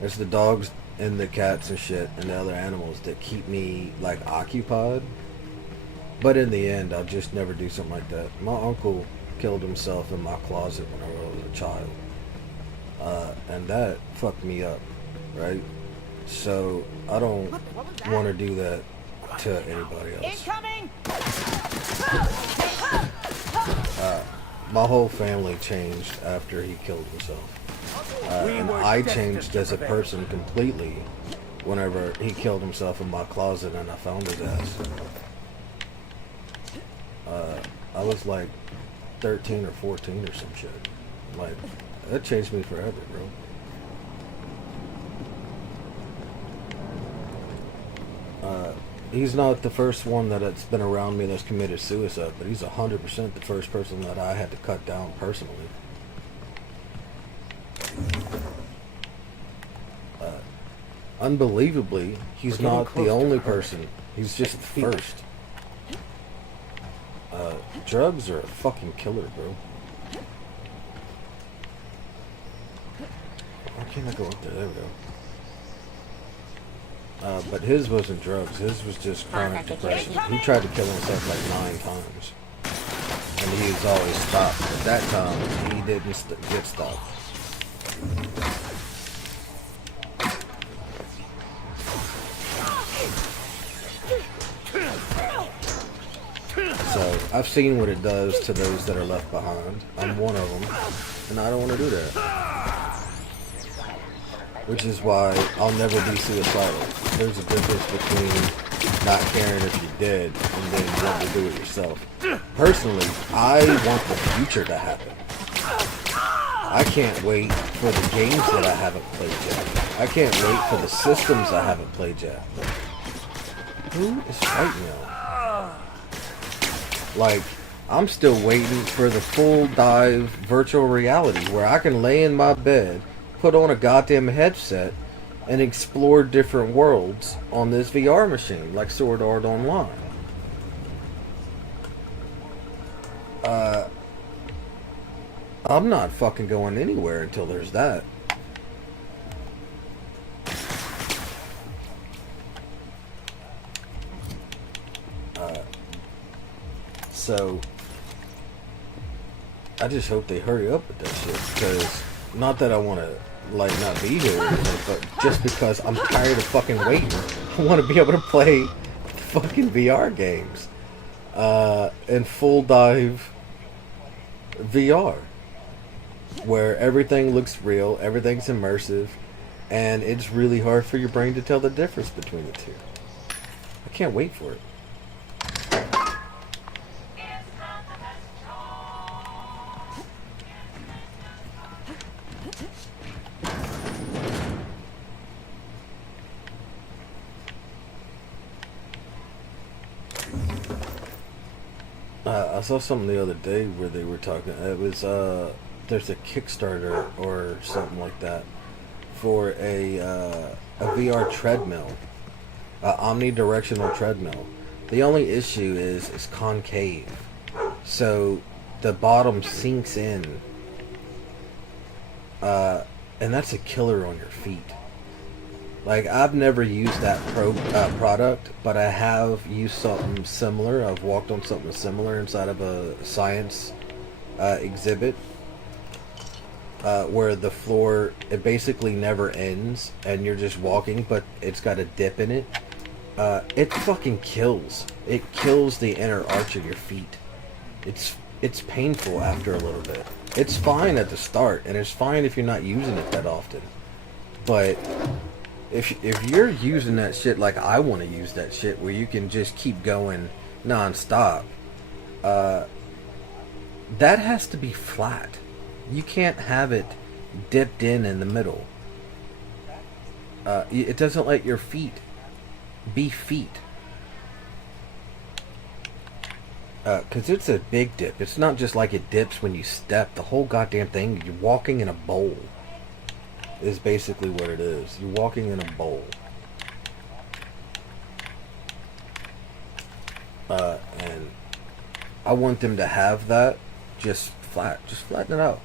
It's the dogs and the cats and shit and the other animals that keep me like occupied. But in the end, I'll just never do something like that. My uncle killed himself in my closet when I was a child. And that fucked me up, right? So I don't want to do that to anybody else. My whole family changed after he killed himself. And I changed as a person completely whenever he killed himself in my closet and I found his ass. I was like 13 or 14 or some shit. Like, that changed me forever, bro. He's not the first one that's been around me that's committed suicide, but he's 100% the first person that I had to cut down personally. Unbelievably, he's not the only person. He's just the first. Drugs are a fucking killer, bro. Why can't I go up there? There we go. But his wasn't drugs. His was just chronic depression. He tried to kill himself like 9 times. And he was always stopped. At that time, he didn't get stopped. So, I've seen what it does to those that are left behind. I'm one of them. And I don't want to do that. Which is why I'll never be suicidal. There's a difference between not caring if you're dead and then wanting to do it yourself. Personally, I want the future to happen. I can't wait for the games that I haven't played yet. I can't wait for the systems I haven't played yet. Who is fighting now? Like, I'm still waiting for the full dive virtual reality where I can lay in my bed, put on a goddamn headset, and explore different worlds on this VR machine, like Sword Art Online. I'm not fucking going anywhere until there's that. So, I just hope they hurry up with that shit, because, not that I want to like not be here or anything, but just because I'm tired of fucking waiting. I want to be able to play fucking VR games in full dive VR where everything looks real, everything's immersive, and it's really hard for your brain to tell the difference between the two. I can't wait for it. I saw something the other day where they were talking. It was there's a Kickstarter or something like that for a VR treadmill, omnidirectional treadmill. The only issue is it's concave, so the bottom sinks in, and that's a killer on your feet. Like, I've never used that product, but I have used something similar. I've walked on something similar inside of a science exhibit where the floor, it basically never ends, and you're just walking, but it's got a dip in it. It fucking kills. It kills the inner arch of your feet. It's painful after a little bit. It's fine at the start, and it's fine if you're not using it that often. But if you're using that shit like I want to use that shit, where you can just keep going non-stop, that has to be flat. You can't have it dipped in the middle. It doesn't let your feet be feet. Because it's a big dip. It's not just like it dips when you step. The whole goddamn thing, you're walking in a bowl, is basically what it is. You're walking in a bowl. And I want them to have that just flat. Just flatten it out.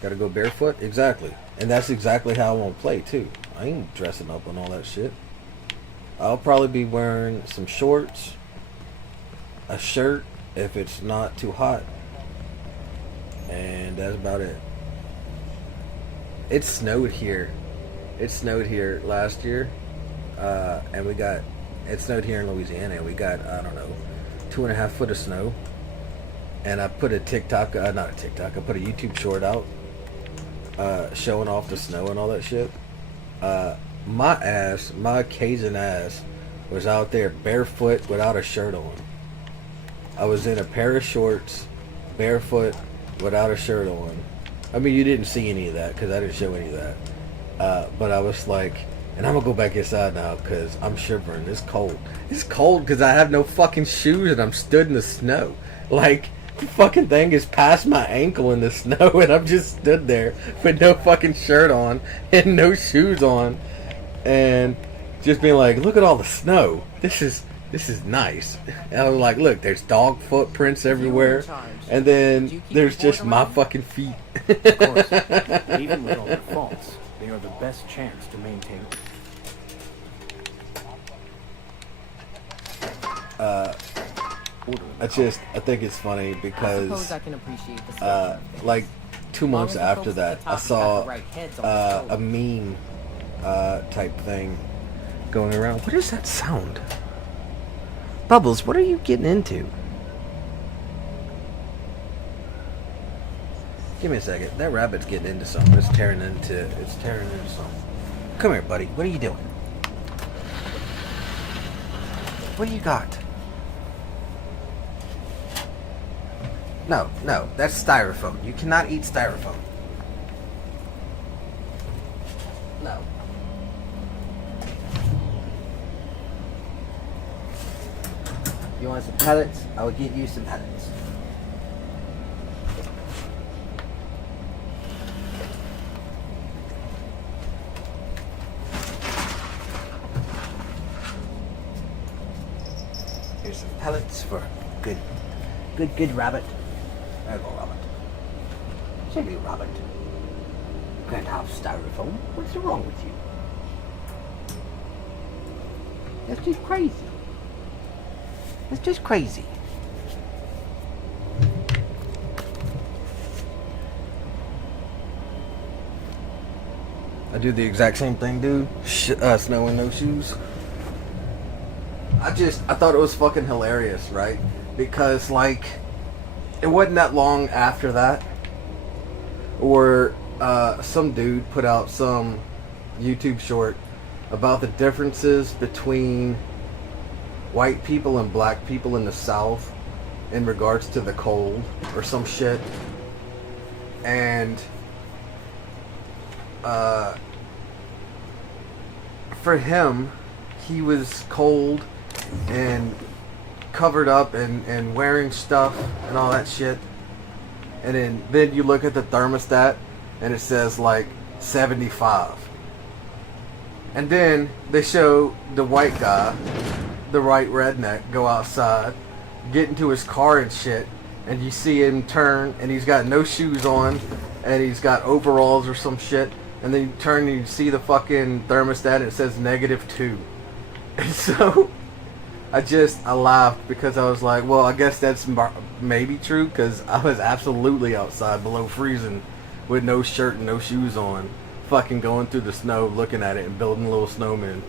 Gotta go barefoot? Exactly. And that's exactly how I want to play, too. I ain't dressing up on all that shit. I'll probably be wearing some shorts, a shirt if it's not too hot, and that's about it. It snowed here. It snowed here last year, and it snowed here in Louisiana, and we got, I don't know, 2.5 foot of snow. And I put I put a YouTube short out, showing off the snow and all that shit. My Cajun ass was out there barefoot without a shirt on. I was in a pair of shorts, barefoot, without a shirt on. I mean, you didn't see any of that because I didn't show any of that. But I was like, and I'm going to go back inside now because I'm shivering. It's cold. It's cold because I have no fucking shoes and I'm stood in the snow. Like, the fucking thing is past my ankle in the snow and I'm just stood there with no fucking shirt on and no shoes on. And just being like, look at all the snow. This is nice. And I was like, look, there's dog footprints everywhere. And then there's just my fucking feet. Of course, even with all their faults, they are the best chance to maintain. I think it's funny because I suppose I can appreciate the like 2 months after that, I saw a meme type thing going around. What is that sound? Bubbles, what are you getting into? Give me a second. That rabbit's getting into something. It's tearing into something. Come here, buddy. What are you doing? What do you got? No, that's styrofoam. You cannot eat styrofoam. No. You want some pellets? I will get you some pellets. Here's some pellets for good rabbit. There you go, Robert. Silly Robert. You can't have styrofoam. What's wrong with you? That's just crazy. It's just crazy. I do the exact same thing, dude. Snow and no shoes. I thought it was fucking hilarious, right? Because, like, it wasn't that long after that where some dude put out some YouTube short about the differences between white people and black people in the South in regards to the cold or some shit. And for him, he was cold and covered up and wearing stuff and all that shit. And then you look at the thermostat and it says like 75. And then they show the white guy, the white redneck, go outside, get into his car and shit, and you see him turn and he's got no shoes on and he's got overalls or some shit, and then you turn and you see the fucking thermostat and it says -2. And so I laughed because I was like, well, I guess that's maybe true, because I was absolutely outside below freezing with no shirt and no shoes on, fucking going through the snow, looking at it and building little snowmen.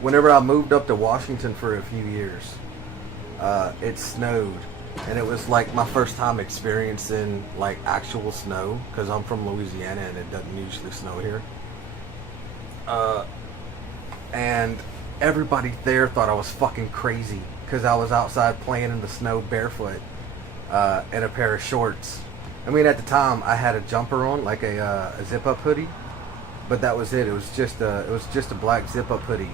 Whenever I moved up to Washington for a few years, it snowed and it was like my first time experiencing like actual snow, because I'm from Louisiana and it doesn't usually snow here. And everybody there thought I was fucking crazy because I was outside playing in the snow barefoot in a pair of shorts. I mean, at the time I had a jumper on, like a zip-up hoodie, but that was it. It was just a black zip-up hoodie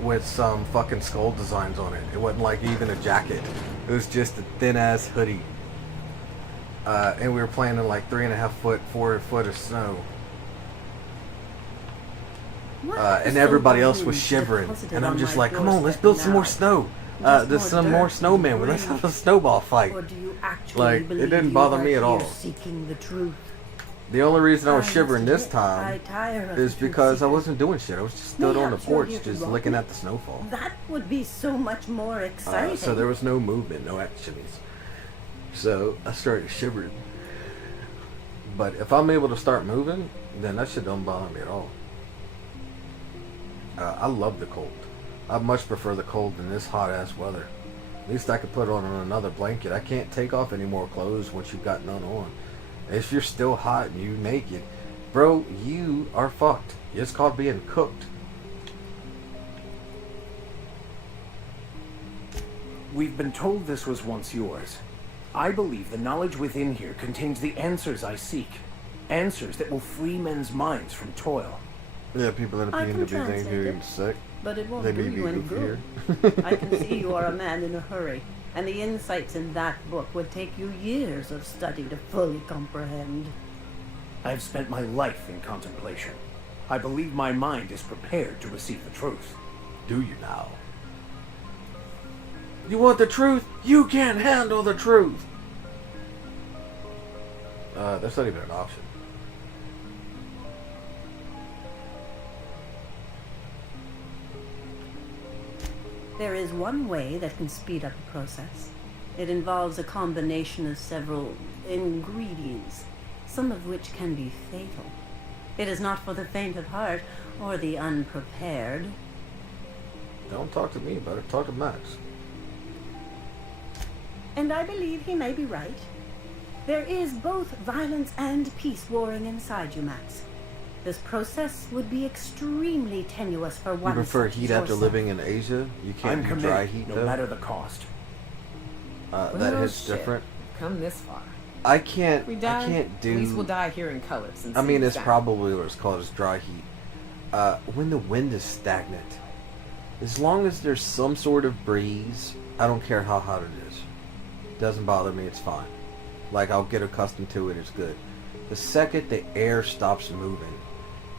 with some fucking skull designs on it. It wasn't like even a jacket. It was just a thin-ass hoodie. And we were playing in like 3.5 foot, 4 foot of snow. And everybody else was shivering, and I'm just like, come on, let's build some more snow. There's some more snowmen. Let's have a snowball fight. Like, it didn't bother me at all. Seeking the truth. The only reason I was shivering this time is because I wasn't doing shit. I was just stood on the porch, just looking at the snowfall. That would be so much more exciting. So there was no movement, no activities. So I started shivering. But if I'm able to start moving, then that shit don't bother me at all. I love the cold. I much prefer the cold than this hot ass weather. At least I could put on another blanket. I can't take off any more clothes once you've got none on. If you're still hot and you naked, bro, you are fucked. It's called being cooked. We've been told this was once yours. I believe the knowledge within here contains the answers I seek. Answers that will free men's minds from toil. Yeah, people that appear to be thinking sick. But it won't They do need to you be any goofier. good. I can see you are a man in a hurry, and the insights in that book would take you years of study to fully comprehend. I've spent my life in contemplation. I believe my mind is prepared to receive the truth. Do you now? You want the truth? You can't handle the truth. That's not even an option. There is one way that can speed up the process. It involves a combination of several ingredients, some of which can be fatal. It is not for the faint of heart or the unprepared. Don't talk to me about it. Talk to Max. And I believe he may be right. There is both violence and peace warring inside you, Max. This process would be extremely tenuous for one. You prefer such heat as after yourself. living in Asia? You can't I'm do committed, dry heat no though? matter the cost. That Well, hits shit. different. Come this far. I can't. We die. I can't do. At least we'll die here in color. Since I mean, it's down. probably what's called as dry heat. When the wind is stagnant, as long as there's some sort of breeze, I don't care how hot it is. Doesn't bother me. It's fine. Like, I'll get accustomed to it. It's good. The second the air stops moving,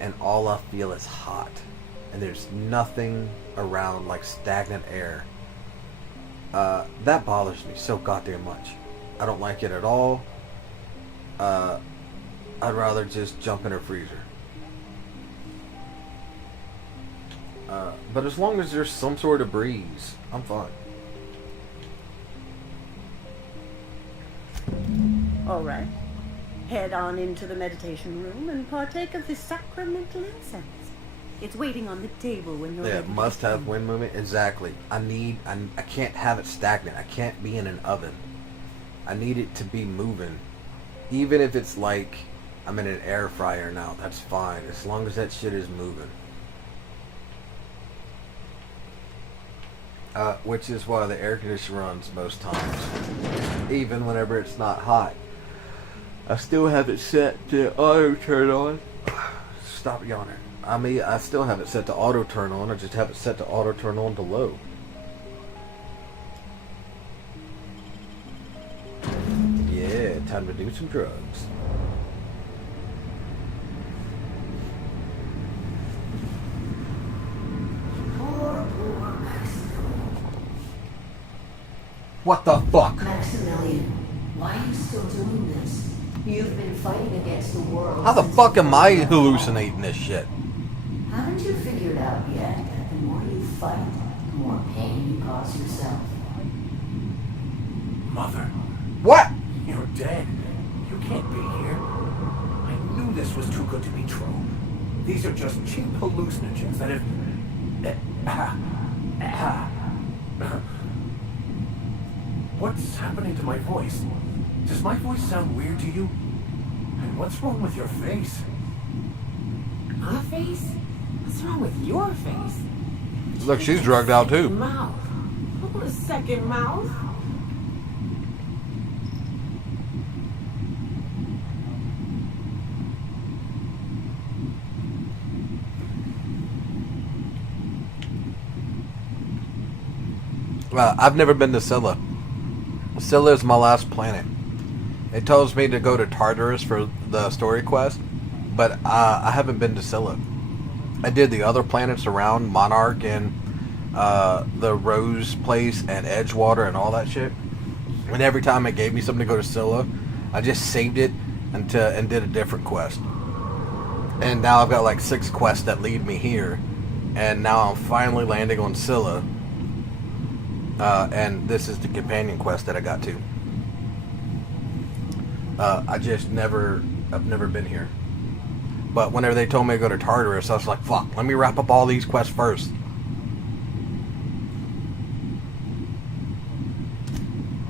and all I feel is hot, and there's nothing around like stagnant air, that bothers me so goddamn much. I don't like it at all. I'd rather just jump in a freezer. But as long as there's some sort of breeze, I'm fine. All right. Head on into the meditation room and partake of the sacramental incense. It's waiting on the table when you're Yeah, ready. must have wind movement. Exactly. I can't have it stagnant. I can't be in an oven. I need it to be moving. Even if it's like I'm in an air fryer now, that's fine. As long as that shit is moving. Which is why the air conditioner runs most times. Even whenever it's not hot. I still have it set to auto turn on. Stop yawning. I mean, I still have it set to auto turn on. I just have it set to auto turn on to low. Yeah, time to do some drugs. What the fuck? Maximilian, why are you still doing this? You've been fighting against the world. How the since fuck the am I dawn. hallucinating this shit? Haven't you figured out yet that the more you fight, the more pain you cause yourself? Mother. What? You're dead. You can't be here. I knew this was too good to be true. These are just cheap hallucinogens that have... What's happening to my voice? Does my voice sound weird to you? And what's wrong with your face? My face? What's wrong with your face? Look, she's drugged out too. Mouth. Hold a second, mouth. I've never been to Scylla. Scylla is my last planet. It tells me to go to Tartarus for the story quest, but I haven't been to Scylla. I did the other planets around, Monarch and the Rose place and Edgewater and all that shit. And every time it gave me something to go to Scylla, I just saved it and did a different quest. And now I've got like 6 quests that lead me here. And now I'm finally landing on Scylla. And this is the companion quest that I got to. I've never been here. But whenever they told me to go to Tartarus, I was like, fuck, let me wrap up all these quests first.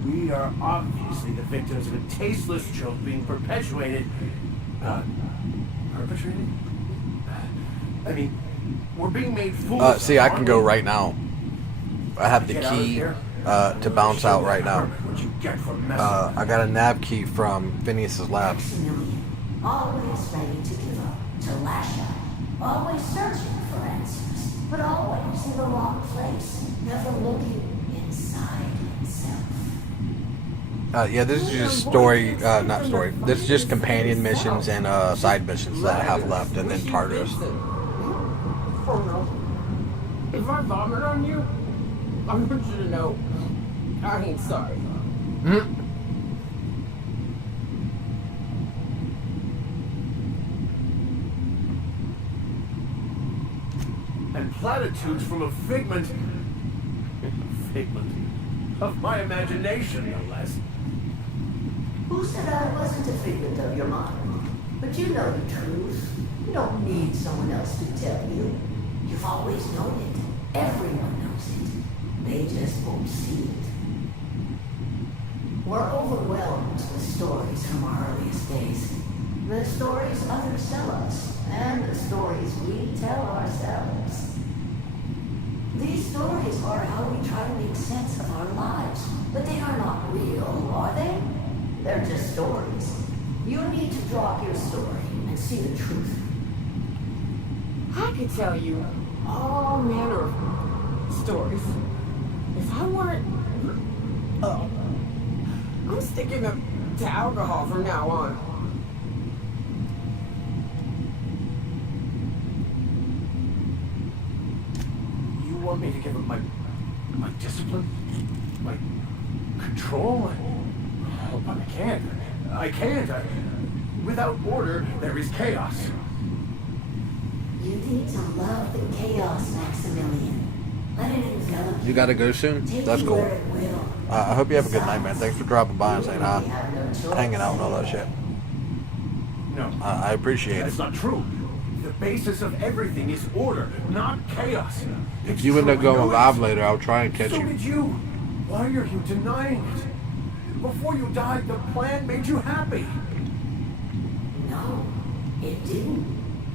We are obviously the victims of a tasteless joke being perpetuated. Perpetrated? I mean, we're being made fools. See, I can go right now. I have the key to bounce out right now. I got a nav key from Phineas's lab. Always ready to give up, to lash out. Always searching for answers, but always in the wrong place. Never looking inside himself. Yeah, this is just story, not story. This is just companion missions and side missions that I have left, and then Tartarus. Oh no. If I vomit on you, I want you to know I ain't sorry. And platitudes from a figment of my imagination, no less. Who said I wasn't a figment of your mind? But you know the truth. You don't need someone else to tell you. You've always known it. Everyone knows it. They just won't see it. We're overwhelmed with stories from our earliest days. The stories others tell us, and the stories we tell ourselves. These stories are how we try to make sense of our lives, but they are not real, are they? They're just stories. You need to drop your story and see the truth. I could tell you all manner of stories. If I weren't... I'm sticking to alcohol from now on. You want me to give up my discipline? My control? Oh, but I can't. Without order, there is chaos. You need to love the chaos, Maximilian. Let it envelop you. You gotta go soon? That's cool. I hope you have a good night, man. Thanks for dropping by and saying hi. Hanging out and all that shit. No. I appreciate That's it. not true. The basis of everything is order, not chaos. If you end up going live later, I'll try and catch So you. did you. Why are you denying it? Before you died, the plan made you happy. No, it didn't.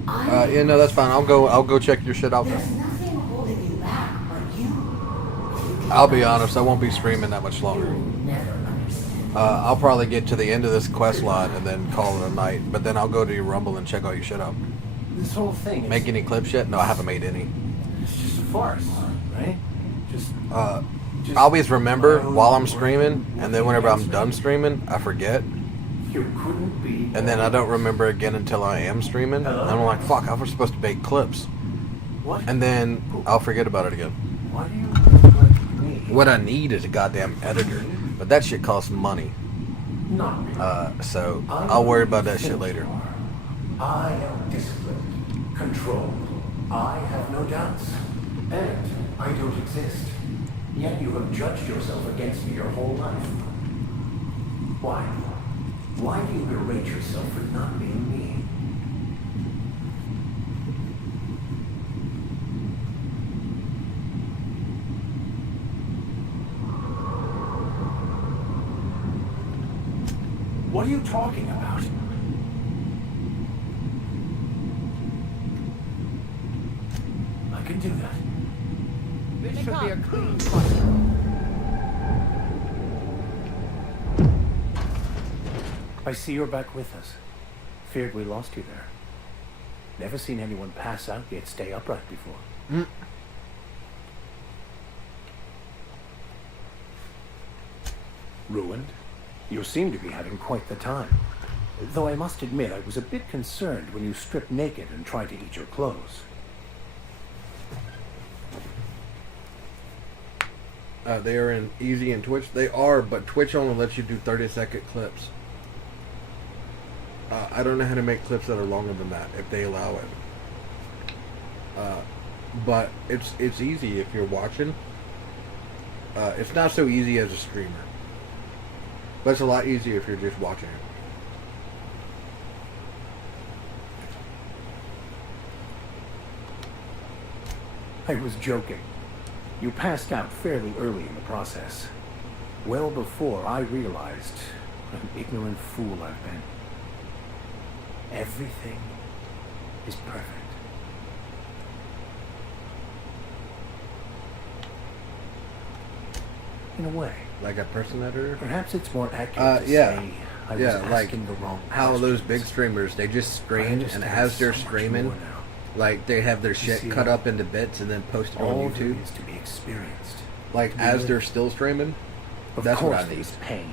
Yeah, no, that's fine. I'll go check your shit out. There's nothing holding you back but you. I'll be honest, I won't be streaming that much longer. I'll probably get to the end of this quest line and then call it a night. But then I'll go to your Rumble and check all your shit out. This whole thing Make any clips yet? No, I haven't made any. It's just a farce, right? Just I always remember while I'm streaming, and then whenever I'm done streaming, I forget. You couldn't be. And then I don't remember again until I am streaming. And I'm like, fuck, I was supposed to make clips. What? And then I'll forget about it again. Why do you look like me? What I need is a goddamn editor. But that shit costs money. Not me. So I'll worry about that shit later. I am disciplined, controlled. I have no doubts. And I don't exist. Yet you have judged yourself against me your whole life. Why? Why do you berate yourself for not being me? What are you talking about? I can do that. This should be a clean fight. I see you're back with us. Feared we lost you there. Never seen anyone pass out yet stay upright before. Ruined? You seem to be having quite the time. Though I must admit I was a bit concerned when you stripped naked and tried to eat your clothes. They are in easy in Twitch. They are, but Twitch only lets you do 30-second clips. I don't know how to make clips that are longer than that, if they allow it. But it's easy if you're watching. It's not so easy as a streamer. But it's a lot easier if you're just watching it. I was joking. You passed out fairly early in the process. Well before I realized what an ignorant fool I've been. Everything is perfect. In a way. Like a person editor? Perhaps it's more accurate to yeah. say I was like asking the wrong how questions. those big streamers, they just stream, and as they're streaming, like they have their shit cut up into bits and then post it on all YouTube. there is to be experienced. Like as they're still streaming, Of that's what course I need. there's pain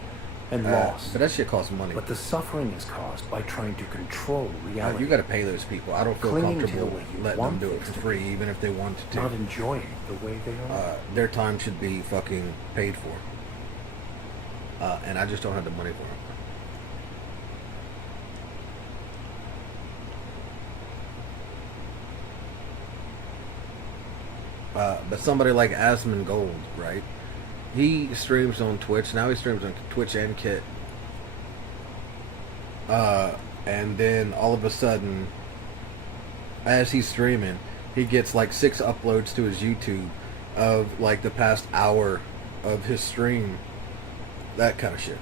and loss. But that shit costs money. But the suffering is caused by trying to control reality. You got to pay those people. I don't feel Clinging to comfortable the way you letting them want do it things for to free, be. even if they wanted to. Not enjoying the way they are. Their time should be fucking paid for. And I just don't have the money for it. But somebody like Asmongold, right? He streams on Twitch. Now he streams on Twitch and Kit. And then all of a sudden, as he's streaming, he gets like 6 uploads to his YouTube of like the past hour of his stream. That kind of shit.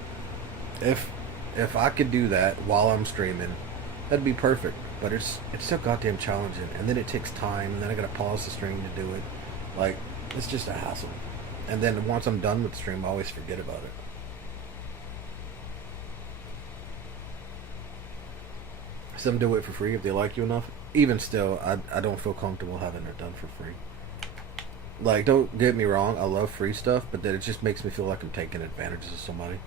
If I could do that while I'm streaming, that'd be perfect. But it's so goddamn challenging, and then it takes time, and then I gotta pause the stream to do it. Like, it's just a hassle. And then once I'm done with the stream, I always forget about it. Some do it for free if they like you enough. Even still, I don't feel comfortable having it done for free. Like, don't get me wrong, I love free stuff, but then it just makes me feel like I'm taking advantage of somebody.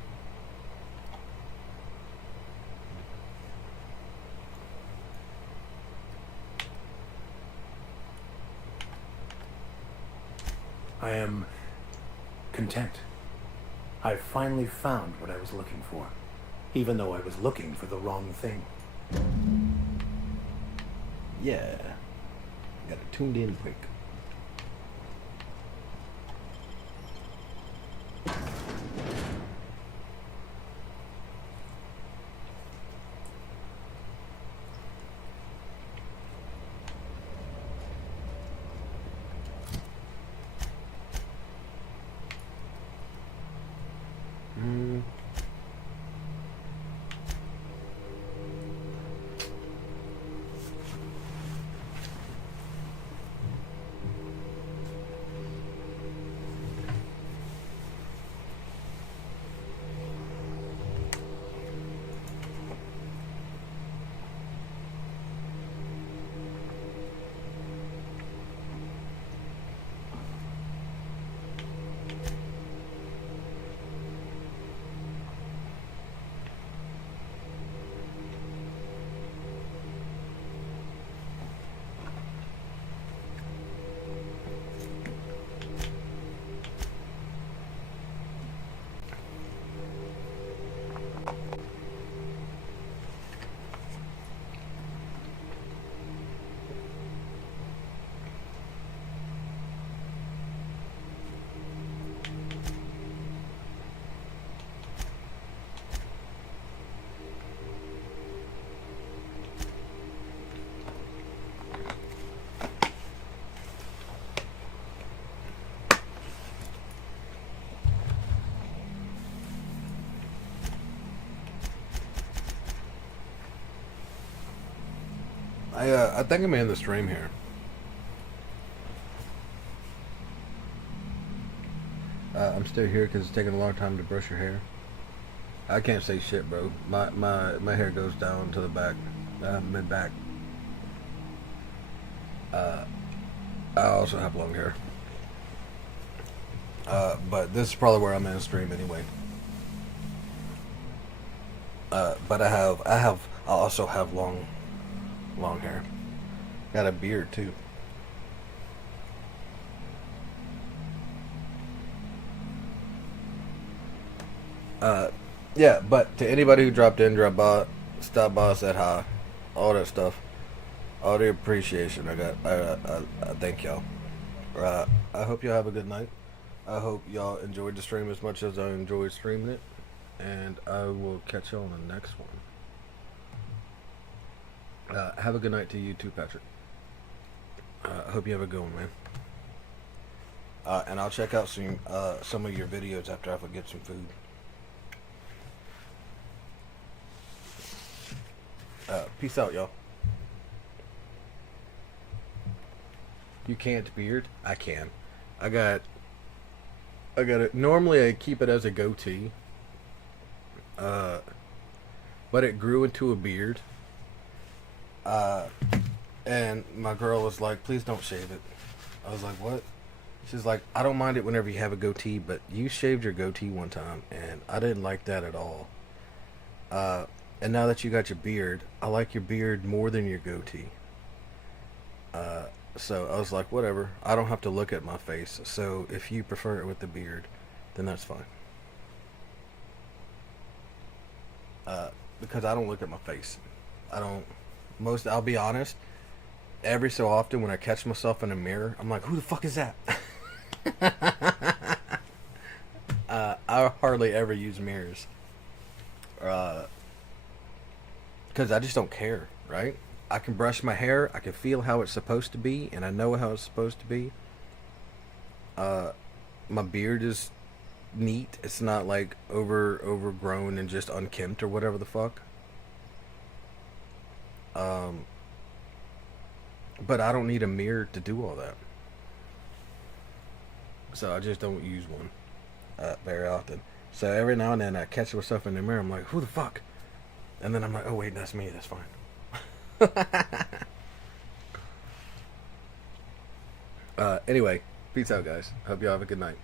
I am content. I've finally found what I was looking for, even though I was looking for the wrong thing. Yeah. Got it tuned in quick. I think I'm in the stream here. I'm still here because it's taking a long time to brush your hair. I can't say shit, bro. My hair goes down to the back, mid back. I also have long hair. But this is probably where I'm in the stream anyway. But I also have long hair. Got a beard too. Yeah, but to anybody who dropped in, stopped by, said hi, all that stuff, all the appreciation I got, I thank y'all. I hope y'all have a good night. I hope y'all enjoyed the stream as much as I enjoyed streaming it, and I will catch y'all on the next one. Have a good night to you too, Patrick. I hope you have a good one, man. And I'll check out some of your videos after I get some food. Peace out, y'all. You can't beard? I can. I got it. Normally I keep it as a goatee. But it grew into a beard. And my girl was like, please don't shave it. I was like, what? She's like, I don't mind it whenever you have a goatee, but you shaved your goatee one time, and I didn't like that at all. And now that you got your beard, I like your beard more than your goatee. So I was like, whatever. I don't have to look at my face. So if you prefer it with the beard, then that's fine. Because I don't look at my face. I'll be honest, every so often when I catch myself in a mirror, I'm like, who the fuck is that? I hardly ever use mirrors. Because I just don't care, right? I can brush my hair, I can feel how it's supposed to be, and I know how it's supposed to be. My beard is neat. It's not like overgrown and just unkempt or whatever the fuck. But I don't need a mirror to do all that. So I just don't use one very often. So every now and then I catch myself in the mirror, I'm like, who the fuck? And then I'm like, oh wait, that's me, that's fine. Anyway, peace out guys. Hope y'all have a good night.